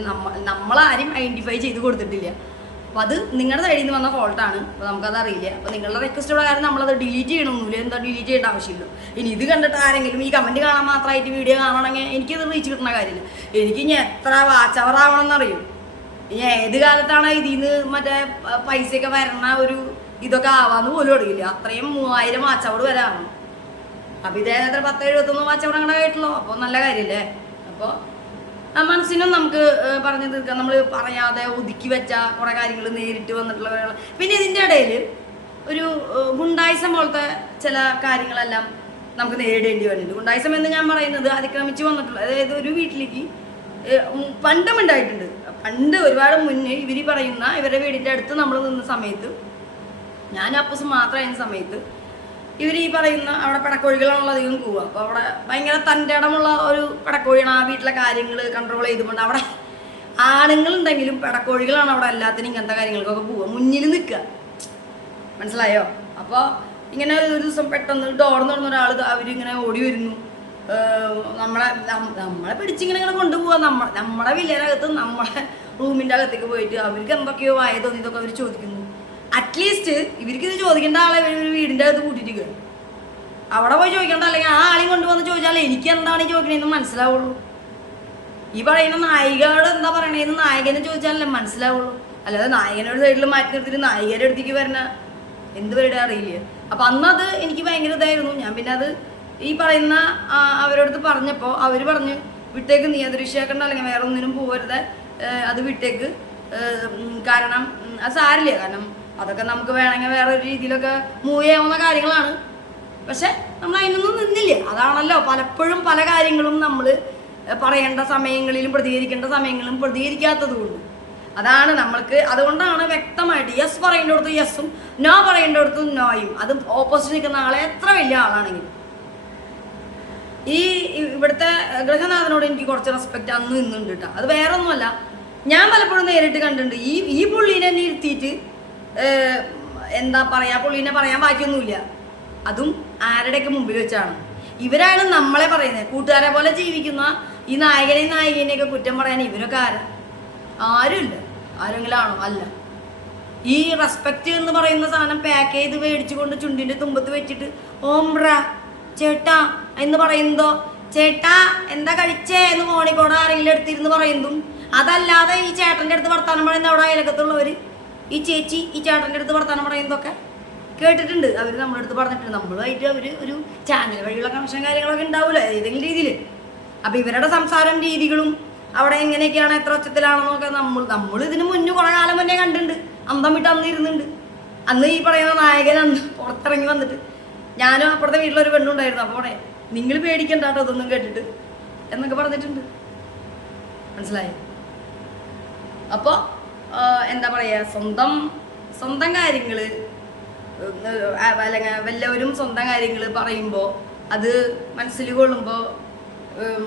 നമ്മളാരും ഐഡൻറ്റിഫൈ ചെയ്ത് കൊടുത്തിട്ടില്ല. അപ്പോൾ അത് നിങ്ങളുടെ സൈഡിൽ നിന്ന് വന്ന ഫോൾട്ടാണ്. അപ്പോൾ നമുക്കത് അറിയില്ല. അപ്പോൾ നിങ്ങളുടെ റിക്വസ്റ്റ് പ്രകാരം നമ്മളത് ഡിലീറ്റ് ചെയ്യണമെന്നില്ല. എന്താ ഡിലീറ്റ് ചെയ്യേണ്ട ആവശ്യമില്ല. ഇനി ഇത് കണ്ടിട്ട് ആരെങ്കിലും ഈ കമൻറ്റ് കാണാൻ മാത്രമായിട്ട് വീഡിയോ കാണണമെങ്കിൽ എനിക്കത് റീച്ച് കിട്ടുന്ന കാര്യമില്ല. എനിക്ക് ഇനി എത്ര വാച്ച് അവർ ആവണമെന്നറിയും. ഇനി ഏത് കാലത്താണ് ഇതിൽ നിന്ന് മറ്റേ പൈസയൊക്കെ വരണ ഒരു ഇതൊക്കെ ആവാന്ന് പോലും അറിയില്ല. അത്രയും 3000 വാച്ച് അവർ വരാണ്. അപ്പോൾ ഇതേത്ര 1071 വാച്ച് അവർ അങ്ങനെ ആയിട്ടുള്ളൂ. അപ്പോൾ നല്ല കാര്യമല്ലേ? അപ്പോൾ മനസ്സിനും നമുക്ക് പറഞ്ഞു തീർക്കാം. നമ്മൾ പറയാതെ ഒതുക്കി വെച്ച കുറേ കാര്യങ്ങൾ നേരിട്ട് വന്നിട്ടുള്ള കാര്യങ്ങൾ. പിന്നെ ഇതിൻ്റെ ഇടയിൽ ഒരു ഗുണ്ടായിസം പോലത്തെ ചില കാര്യങ്ങളെല്ലാം നമുക്ക് നേരിടേണ്ടി വന്നിട്ടുണ്ട്. ഗുണ്ടായിസം എന്ന് ഞാൻ പറയുന്നത് അതിക്രമിച്ച് വന്നിട്ടുള്ള, അതായത് ഒരു വീട്ടിലേക്ക് പണ്ടും ഉണ്ടായിട്ടുണ്ട്. പണ്ട് ഒരുപാട് മുന്നേ ഇവർ പറയുന്ന ഇവരുടെ വീടിൻ്റെ അടുത്ത് നമ്മൾ നിന്ന സമയത്ത്, ഞാൻ അപ്പൂസ് മാത്രമായിരുന്ന സമയത്ത്, ഇവർ ഈ പറയുന്ന അവിടെ പെടക്കോഴികളാണല്ലോ അധികം പോവുക. അപ്പോൾ അവിടെ ഭയങ്കര തൻ്റെ ഇടമുള്ള ഒരു പെടക്കോഴിയാണ്. ആ വീട്ടിലെ കാര്യങ്ങൾ കൺട്രോൾ ചെയ്തുകൊണ്ട് അവിടെ ആണുങ്ങളുണ്ടെങ്കിലും പെടക്കോഴികളാണ് അവിടെ എല്ലാത്തിനും ഇങ്ങനത്തെ കാര്യങ്ങൾക്കൊക്കെ പോവുക, മുന്നിൽ നിൽക്കുക. മനസ്സിലായോ? അപ്പോൾ ഇങ്ങനെ ഒരു ദിവസം പെട്ടെന്ന് ഡോർ തുറന്ന ഒരാൾ അവരിങ്ങനെ ഓടി വരുന്നു. നമ്മളെ പിടിച്ചിങ്ങനെ കൊണ്ടുപോകാം. നമ്മുടെ വില്ലേനകത്ത് നമ്മുടെ റൂമിൻ്റെ അകത്തേക്ക് പോയിട്ട് അവർക്ക് എന്തൊക്കെയോ ആയ തോന്നിയതൊക്കെ അവർ ചോദിക്കുന്നു. അറ്റ്ലീസ്റ്റ് ഇവർക്ക് ഇത് ചോദിക്കേണ്ട ആളെ ഒരു വീടിൻ്റെ അകത്ത് കൂട്ടിയിട്ട് അവിടെ പോയി ചോദിക്കേണ്ട, അല്ലെങ്കിൽ ആ ആളെയും കൊണ്ടുവന്ന് ചോദിച്ചാൽ എനിക്ക് എന്താണ് ഈ ചോദിക്കണേന്ന് മനസ്സിലാവുള്ളൂ. ഈ പറയുന്ന നായികയോട് എന്താ പറയണേന്ന് നായകനെ ചോദിച്ചാലല്ലേ മനസ്സിലാവുള്ളൂ. അല്ലാതെ നായകനോട് സൈഡിൽ മാറ്റി നിർത്തിയിട്ട് നായികയുടെ അടുത്തേക്ക് വരണ എന്ത് പരിപാടി അറിയില്ല. അപ്പം അന്നത് എനിക്ക് ഭയങ്കര ഇതായിരുന്നു. ഞാൻ പിന്നെ അത് ഈ പറയുന്ന അവരോടത്ത് പറഞ്ഞപ്പോൾ അവർ പറഞ്ഞ് വിട്ടേക്ക്, നീ അത് വിഷയാക്കണ്ട, അല്ലെങ്കിൽ വേറെ ഒന്നിനും പോകരുത്, അത് വിട്ടേക്ക്. കാരണം അത് സാരില്ല. കാരണം അതൊക്കെ നമുക്ക് വേണമെങ്കിൽ വേറെ ഒരു രീതിയിലൊക്കെ മൂവ് ചെയ്യാവുന്ന കാര്യങ്ങളാണ്. പക്ഷെ നമ്മൾ അതിനൊന്നും നിന്നില്ല. അതാണല്ലോ പലപ്പോഴും പല കാര്യങ്ങളും നമ്മൾ പറയേണ്ട സമയങ്ങളിലും പ്രതികരിക്കേണ്ട സമയങ്ങളിലും പ്രതികരിക്കാത്തത് കൊണ്ട്. അതാണ് നമ്മൾക്ക്. അതുകൊണ്ടാണ് വ്യക്തമായിട്ട് യെസ് പറയേണ്ടടുത്ത് യെസ്സും നോ പറയേണ്ടടുത്ത് നോയും. അത് ഓപ്പോസിറ്റ് നിൽക്കുന്ന ആളെ എത്ര വലിയ ആളാണെങ്കിലും. ഈ ഇവിടുത്തെ ഗൃഹനാഥനോട് എനിക്ക് കുറച്ച് റെസ്പെക്റ്റ് അന്ന് നിന്നുണ്ട് കേട്ടോ. അത് വേറെ ഒന്നുമല്ല, ഞാൻ പലപ്പോഴും നേരിട്ട് കണ്ടിട്ടുണ്ട്. ഈ പുള്ളീനെ തന്നെ ഇരുത്തിയിട്ട് എന്താ പറയുക, പുള്ളീനെ പറയാൻ ബാക്കിയൊന്നുമില്ല. അതും ആരുടെയൊക്കെ മുമ്പിൽ വെച്ചാണ്. ഇവരാണ് നമ്മളെ പറയുന്നത്. കൂട്ടുകാരെ പോലെ ജീവിക്കുന്ന ഈ നായകനെയും നായികനെയൊക്കെ കുറ്റം പറയാൻ ഇവരൊക്കെ ആരുമില്ല. ആരെങ്കിലും ആണോ? അല്ല. ഈ റെസ്പെക്റ്റ് എന്ന് പറയുന്ന സാധനം പാക്ക് ചെയ്ത് മേടിച്ചുകൊണ്ട് ചുണ്ടിൻ്റെ തുമ്പത്ത് വെച്ചിട്ട് ഓംബ്ര ചേട്ടാ എന്ന് പറയുന്നതോ, ചേട്ടാ എന്താ കഴിച്ചേ എന്ന് മോണിക്കോട് ആരെങ്കിലും എടുത്തിരുന്ന് പറയുന്നതും, അതല്ലാതെ ഈ ചേട്ടൻ്റെ അടുത്ത് വർത്താനം പറയുന്ന അവിടെ അയലക്കത്തുള്ളവർ ഈ ചേച്ചി ഈ ചേട്ടൻ്റെ അടുത്ത് വർത്താനം പറയുന്നതൊക്കെ കേട്ടിട്ടുണ്ട്. അവർ നമ്മുടെ അടുത്ത് പറഞ്ഞിട്ടുണ്ട്. നമ്മളുമായിട്ട് അവർ ഒരു ചാനൽ വഴിയുള്ള കണക്ഷൻ കാര്യങ്ങളൊക്കെ ഉണ്ടാവില്ല ഏതെങ്കിലും രീതിയിൽ. അപ്പോൾ ഇവരുടെ സംസാരം രീതികളും അവിടെ എങ്ങനെയൊക്കെയാണ്, എത്ര ഒച്ചത്തിലാണെന്നൊക്കെ നമ്മൾ ഇതിന് മുന്നേ കുറേ കാലം മുന്നേ കണ്ടിട്ടുണ്ട്. അന്തം വിട്ട് അന്ന് ഇരുന്നുണ്ട്. അന്ന് ഈ പറയുന്ന നായകൻ അന്ന് പുറത്തിറങ്ങി വന്നിട്ട്, ഞാനും അപ്പുറത്തെ വീട്ടിലൊരു പെണ്ണുണ്ടായിരുന്നു, അപ്പോൾ അവിടെ നിങ്ങൾ പേടിക്കണ്ട കേട്ടോ അതൊന്നും കേട്ടിട്ട് എന്നൊക്കെ പറഞ്ഞിട്ടുണ്ട്. മനസ്സിലായോ? അപ്പോൾ എന്താ പറയുക, സ്വന്തം കാര്യങ്ങൾ അല്ലെങ്കിൽ വല്ലവരും സ്വന്തം കാര്യങ്ങൾ പറയുമ്പോൾ അത് മനസ്സിൽ കൊള്ളുമ്പോൾ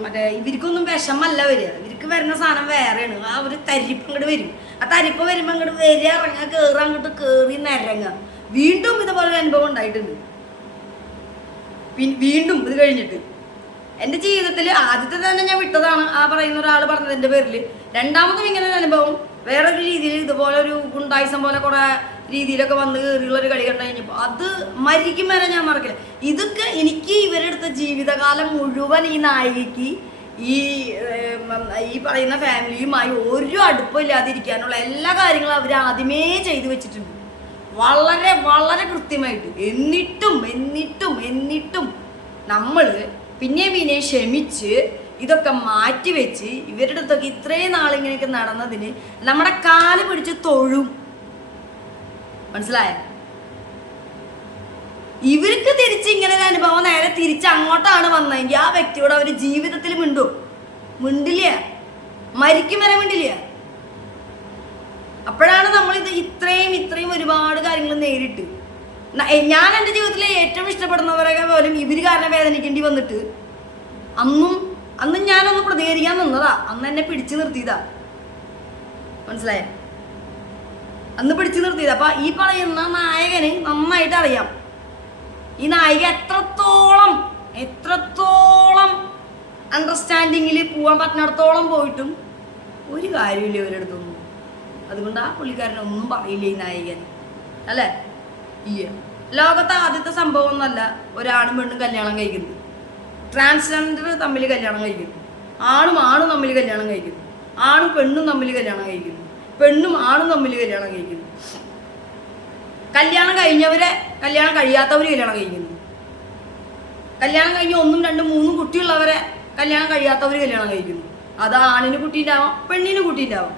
മറ്റേ ഇവർക്കൊന്നും വിഷമല്ല വരിക. ഇവർക്ക് വരുന്ന സാധനം വേറെയാണ്. ആ ഒരു തരിപ്പ് അങ്ങോട്ട് വരും. ആ തരിപ്പ് വരുമ്പോൾ അങ്ങോട്ട് വരിക, ഇറങ്ങുക, കയറുക, അങ്ങോട്ട് കയറി നിരങ്ങുക. വീണ്ടും ഇതുപോലെ അനുഭവം ഉണ്ടായിട്ടുണ്ട്. വീണ്ടും ഇത് കഴിഞ്ഞിട്ട് എൻ്റെ ജീവിതത്തിൽ ആദ്യത്തെ തന്നെ ഞാൻ വിട്ടതാണ് ആ പറയുന്ന ഒരാൾ പറഞ്ഞതിൻ്റെ പേരിൽ. രണ്ടാമതും ഇങ്ങനെ ഒരു അനുഭവം വേറൊരു രീതിയിൽ ഇതുപോലെ ഒരു ഗുണ്ടായിസം പോലെ കുറേ രീതിയിലൊക്കെ വന്ന് കയറിയുള്ളൊരു കളി കണ്ടു കഴിഞ്ഞപ്പോൾ അത് മരിക്കും വരെ ഞാൻ മറക്കില്ല. ഇതൊക്കെ എനിക്ക് ഇവരെടുത്ത ജീവിതകാലം മുഴുവൻ ഈ നായികയ്ക്ക് ഈ പറയുന്ന ഫാമിലിയുമായി ഒരു അടുപ്പമില്ലാതിരിക്കാനുള്ള എല്ലാ കാര്യങ്ങളും അവർ ആദ്യമേ ചെയ്തു വെച്ചിട്ടുണ്ട്, വളരെ വളരെ കൃത്യമായിട്ട്. എന്നിട്ടും നമ്മൾ പിന്നെ ക്ഷമിച്ച് ഇതൊക്കെ മാറ്റിവെച്ച് ഇവരുടെ അടുത്തൊക്കെ ഇത്രയും നാളിങ്ങനെയൊക്കെ നടന്നതിന് നമ്മുടെ കാല് പിടിച്ച് തൊഴും. മനസ്സിലായ? ഇവർക്ക് തിരിച്ച് ഇങ്ങനെ ഒരു അനുഭവം നേരെ തിരിച്ച് അങ്ങോട്ടാണ് വന്നതെങ്കിൽ ആ വ്യക്തിയോട് അവർ ജീവിതത്തിൽ മിണ്ടില്ല, മരിക്കും വരെ മിണ്ടില്ല. അപ്പോഴാണ് നമ്മളിത് ഇത്രയും ഒരുപാട് കാര്യങ്ങൾ നേരിട്ട്. ഞാൻ എൻ്റെ ജീവിതത്തിലെ ഏറ്റവും ഇഷ്ടപ്പെടുന്നവരൊക്കെ പോലും ഇവർ കാരണം വേദനിക്കേണ്ടി വന്നിട്ട് അന്നും അന്ന് ഞാനൊന്ന് പ്രതികരിക്കാൻ നിന്നതാ, അന്ന് എന്നെ പിടിച്ചു നിർത്തിയതാ, മനസ്സിലായേ? അന്ന് പിടിച്ചു നിർത്തിയത്. അപ്പൊ ഈ പറയുന്ന നായകന് നന്നായിട്ട് അറിയാം ഈ നായിക എത്രത്തോളം അണ്ടർസ്റ്റാൻഡിങ്ങിൽ പോകാൻ പറ്റുന്നിടത്തോളം പോയിട്ടും ഒരു കാര്യമില്ല ഇവരെടുത്തൊന്നും. അതുകൊണ്ട് ആ പുള്ളിക്കാരനൊന്നും പറയില്ല ഈ നായകൻ, അല്ലേ? ഇല്ല. ലോകത്തെ ആദ്യത്തെ സംഭവം ഒന്നല്ല ഒരാണും പെണ്ണും കല്യാണം കഴിക്കുന്നത്. ട്രാൻസ്ജെൻഡർ തമ്മിൽ കല്യാണം കഴിക്കുന്നു, ആണും തമ്മിൽ കല്യാണം കഴിക്കുന്നു, ആണും പെണ്ണും തമ്മിൽ കല്യാണം കഴിക്കുന്നു, പെണ്ണും ആണും തമ്മിൽ കല്യാണം കഴിക്കുന്നു, കല്യാണം കഴിഞ്ഞവരെ കല്യാണം കഴിയാത്തവർ കല്യാണം കഴിക്കുന്നു, കല്യാണം കഴിഞ്ഞ് 1, 2, 3 കുട്ടിയുള്ളവരെ കല്യാണം കഴിയാത്തവർ കല്യാണം കഴിക്കുന്നു. അത് ആണിന് കുട്ടിയുണ്ടാവാം, പെണ്ണിന് കുട്ടിയുണ്ടാവാം,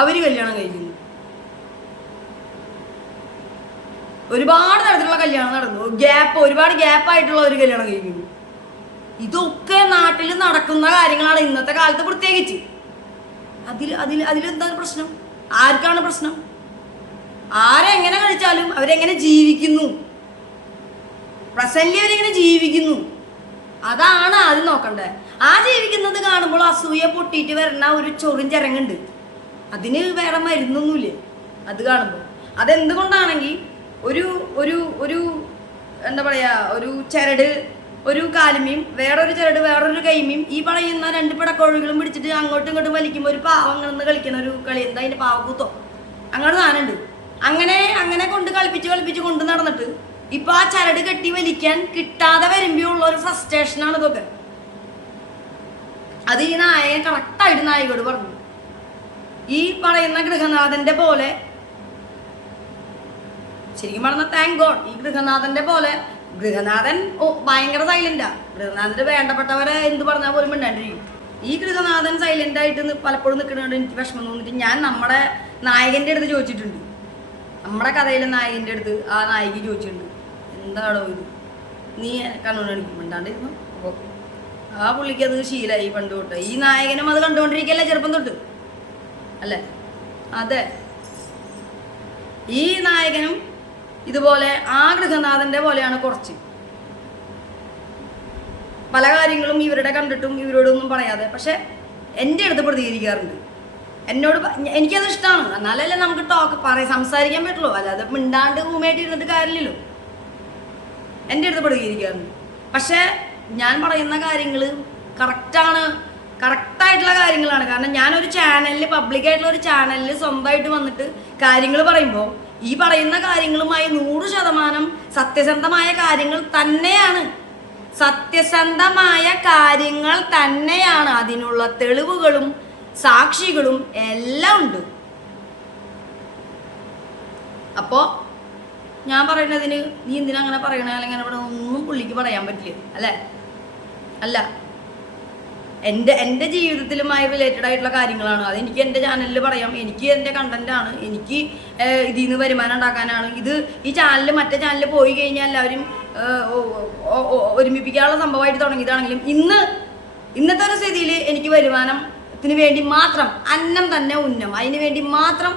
അവര് കല്യാണം കഴിക്കുന്നു. ഒരുപാട് തരത്തിലുള്ള കല്യാണം നടന്നു. ഒരുപാട് ഗ്യാപ്പായിട്ടുള്ളവർ കല്യാണം കഴിക്കുന്നു. ഇതൊക്കെ നാട്ടിൽ നടക്കുന്ന കാര്യങ്ങളാണ് ഇന്നത്തെ കാലത്ത്. പ്രത്യേകിച്ച് അതിലെന്താണ് പ്രശ്നം? ആർക്കാണ് പ്രശ്നം? ആരെങ്ങനെ കഴിച്ചാലും അവരെങ്ങനെ ജീവിക്കുന്നു, പ്രസന്റ്ലി അവരെങ്ങനെ ജീവിക്കുന്നു, അതാണ് ആദ്യം നോക്കണ്ടേ. ആ ജീവിക്കുന്നത് കാണുമ്പോൾ അസൂയ പൊട്ടിയിട്ട് വരുന്ന ഒരു ചൊറിയും ചിരങ്ങുണ്ട്. അതിന് വേറെ മരുന്നൊന്നുമില്ല. അത് കാണുമ്പോൾ അതെന്തുകൊണ്ടാണെങ്കിൽ ഒരു ഒരു ഒരു എന്താ പറയാ, ഒരു ചരട് ഒരു കാലുമീം വേറൊരു ചരട് വേറൊരു കൈമീം ഈ പറയുന്ന 2 പിടക്കോഴികളും പിടിച്ചിട്ട് അങ്ങോട്ടും ഇങ്ങോട്ടും വലിക്കുമ്പോൾ ഒരു പാവം അങ്ങനെ കളിക്കുന്ന ഒരു കളി, എന്താ അതിന്റെ പാവക്കൂത്തോ അങ്ങനെ സാധനമുണ്ട്. അങ്ങനെ കൊണ്ട് കളിപ്പിച്ച് കൊണ്ട് നടന്നിട്ട് ഇപ്പൊ ആ ചരട് കെട്ടി വലിക്കാൻ കിട്ടാതെ വരുമ്പോഴുള്ള ഒരു ഫ്രസ്ട്രേഷനാണ് ഇതൊക്കെ. അത് ഈ നായകൻ കറക്റ്റായിട്ട് നായികയോട് പറഞ്ഞു. ഈ പറയുന്ന ഗൃഹനാഥന്റെ പോലെ, ശരിക്കും പറഞ്ഞ താങ്ക് ഗോഡ്, ഈ ഗൃഹനാഥന്റെ പോലെ, ഗൃഹനാഥൻ ഭയങ്കര സൈലന്റാ. ഗൃഹനാഥന്റെ വേണ്ടപ്പെട്ടവരെ എന്ത് പറഞ്ഞാൽ പോലും മിണ്ടാണ്ടിരിക്കും. ഈ ഗൃഹനാഥൻ സൈലന്റ് ആയിട്ട് പലപ്പോഴും നിൽക്കുന്നതുകൊണ്ട് എനിക്ക് വിഷമം തോന്നിട്ട് ഞാൻ നമ്മുടെ നായകന്റെ അടുത്ത് ചോദിച്ചിട്ടുണ്ട്. നമ്മുടെ കഥയിലെ നായകന്റെ അടുത്ത് ആ നായിക ചോദിച്ചിട്ടുണ്ട്, എന്താണോ ഇത്, നീ കണ്ണുകൊണ്ട് കാണിക്കും മിണ്ടാണ്ടിരുന്നു. അപ്പോൾ ആ പുള്ളിക്ക് അത് ശീലമായി പണ്ട് തൊട്ട്. ഈ നായകനും അത് കണ്ടുകൊണ്ടിരിക്കല്ലേ ചെറുപ്പം തൊട്ട്, അല്ലേ? അതെ, ഈ നായകനും ഇതുപോലെ ആ ഗൃഹനാഥന്റെ പോലെയാണ്. കുറച്ച് പല കാര്യങ്ങളും ഇവരുടെ കണ്ടിട്ടും ഇവരോടൊന്നും പറയാതെ പക്ഷെ എൻ്റെ അടുത്ത് പ്രതികരിക്കാറുണ്ട്. എന്നോട് എനിക്കത് ഇഷ്ടമാണ്. എന്നാലല്ലേ നമുക്ക് സംസാരിക്കാൻ പറ്റുള്ളൂ, അല്ലാതെ മിണ്ടാണ്ട് ഊമയായിട്ട് ഇരുന്നിട്ട് കാര്യമില്ലല്ലോ. എൻ്റെ അടുത്ത് പ്രതികരിക്കാറുണ്ട്. പക്ഷെ ഞാൻ പറയുന്ന കാര്യങ്ങൾ കറക്റ്റായിട്ടുള്ള കാര്യങ്ങളാണ്. കാരണം ഞാനൊരു ചാനലിൽ, പബ്ലിക്കായിട്ടുള്ള ഒരു ചാനലിൽ സ്വന്തമായിട്ട് വന്നിട്ട് കാര്യങ്ങൾ പറയുമ്പോൾ ഈ പറയുന്ന കാര്യങ്ങളുമായി 100% സത്യസന്ധമായ കാര്യങ്ങൾ തന്നെയാണ്. സത്യസന്ധമായ കാര്യങ്ങൾ തന്നെയാണ്. അതിനുള്ള തെളിവുകളും സാക്ഷികളും എല്ലാം ഉണ്ട്. അപ്പോൾ ഞാൻ പറയുന്നതിന് നീ എന്തിനാ അങ്ങനെ പറയണേ അല്ലെങ്കിൽ അങ്ങനെ ഒന്നും പുള്ളിക്ക് പറയാൻ പറ്റില്ല, അല്ലേ? അല്ല, എൻ്റെ ജീവിതത്തിലുമായി റിലേറ്റഡ് ആയിട്ടുള്ള കാര്യങ്ങളാണ്. അതെനിക്ക് എൻ്റെ ചാനലിൽ പറയാം. എനിക്ക് എൻ്റെ കണ്ടന്റാണ്. എനിക്ക് ഇതിൽ നിന്ന് വരുമാനം ഉണ്ടാക്കാനാണ്. ഈ ചാനൽ മറ്റേ ചാനലിൽ പോയി കഴിഞ്ഞാൽ എല്ലാവരും ഒരുമിപ്പിക്കാനുള്ള സംഭവമായിട്ട് തുടങ്ങിയതാണെങ്കിലും ഇന്നത്തെ ഒരു സ്ഥിതിയിൽ എനിക്ക് വരുമാനത്തിന് വേണ്ടി മാത്രം, അന്നം തന്നെ ഉന്നം, അതിന് വേണ്ടി മാത്രം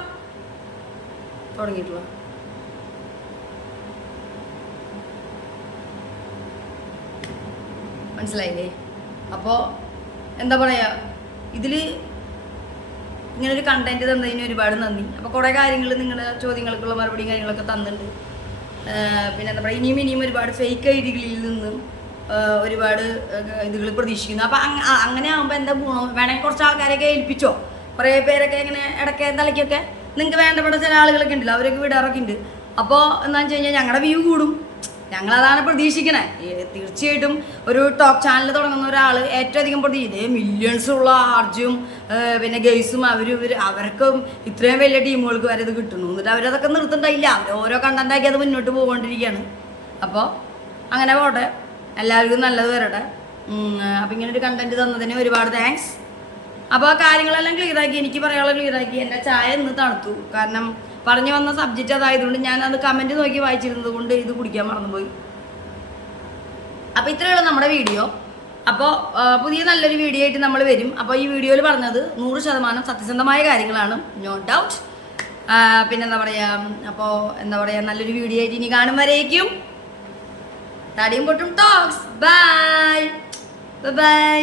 തുടങ്ങിയിട്ടുള്ള. മനസ്സിലായില്ലേ? അപ്പോൾ എന്താ പറയുക, ഇതിൽ ഇങ്ങനൊരു കണ്ടന്റ് തന്നതിന് ഒരുപാട് നന്ദി. അപ്പോൾ കുറേ കാര്യങ്ങൾ നിങ്ങളുടെ ചോദ്യങ്ങൾക്കുള്ള മറുപടിയും കാര്യങ്ങളൊക്കെ തന്നിട്ടുണ്ട്. പിന്നെ എന്താ പറയുക, ഇനിയും ഒരുപാട് ഫേക്ക് ഐഡികളിൽ നിന്നും ഒരുപാട് ഇതുകൾ പ്രതീക്ഷിക്കുന്നു. അപ്പം അങ്ങനെ ആകുമ്പോൾ എന്താ ഗുണം? വേണമെങ്കിൽ കുറച്ച് ആൾക്കാരെയൊക്കെ ഏൽപ്പിച്ചോ. കുറേ പേരൊക്കെ ഇങ്ങനെ ഇടയ്ക്ക് തലയ്ക്കൊക്കെ നിങ്ങൾക്ക് വേണ്ടപ്പെട്ട ചില ആളുകളൊക്കെ ഉണ്ടല്ലോ, അവരൊക്കെ വിടാറൊക്കെ ഉണ്ട്. അപ്പോൾ എന്താണെന്ന് വെച്ച് കഴിഞ്ഞാൽ ഞങ്ങളുടെ വ്യൂ കൂടും. ഞങ്ങളതാണ് പ്രതീക്ഷിക്കണേ. തീർച്ചയായിട്ടും ഒരു ടോപ്പ് ചാനൽ തുടങ്ങുന്ന ഒരാൾ ഏറ്റവും അധികം പ്രതീക്ഷിച്ചത് മില്യൺസുള്ള ആർജും പിന്നെ ഗെയ്സും അവർക്കും ഇത്രയും വലിയ ടീമുകൾക്ക് വരെ ഇത് കിട്ടുന്നു. എന്നിട്ട് അവരതൊക്കെ നിർത്തുന്നുണ്ടായില്ല. അവർ ഓരോ കണ്ടന്റാക്കി അത് മുന്നോട്ട് പോകൊണ്ടിരിക്കുകയാണ്. അപ്പോൾ അങ്ങനെ പോട്ടെ, എല്ലാവർക്കും നല്ലത് വരട്ടെ. അപ്പം ഇങ്ങനൊരു കണ്ടന്റ് തന്നതിന് ഒരുപാട് താങ്ക്സ്. അപ്പോൾ ആ കാര്യങ്ങളെല്ലാം ക്ലിയറാക്കി, എനിക്ക് പറയാനുള്ള ക്ലിയറാക്കി. എൻ്റെ ചായ ഇന്ന് തണുത്തു. കാരണം പറഞ്ഞു വന്ന സബ്ജക്റ്റ് അതായതുകൊണ്ട് ഞാൻ അത് കമൻറ്റ് നോക്കി വായിച്ചിരുന്നത് കൊണ്ട് ഇത് കുടിക്കാൻ മറന്നുപോയി. അപ്പോൾ ഇത്രയുള്ള നമ്മുടെ വീഡിയോ. അപ്പോൾ പുതിയ നല്ലൊരു വീഡിയോ ആയിട്ട് നമ്മൾ വരും. അപ്പോൾ ഈ വീഡിയോയിൽ പറഞ്ഞത് 100% സത്യസന്ധമായ കാര്യങ്ങളാണ്, നോ ഡൗട്ട്. പിന്നെന്താ പറയുക, അപ്പോൾ എന്താ പറയുക, നല്ലൊരു വീഡിയോ ആയിട്ട് ഇനി കാണും വരേക്കും തടിയും പൊട്ടും ടോക്സ്. Bye bye.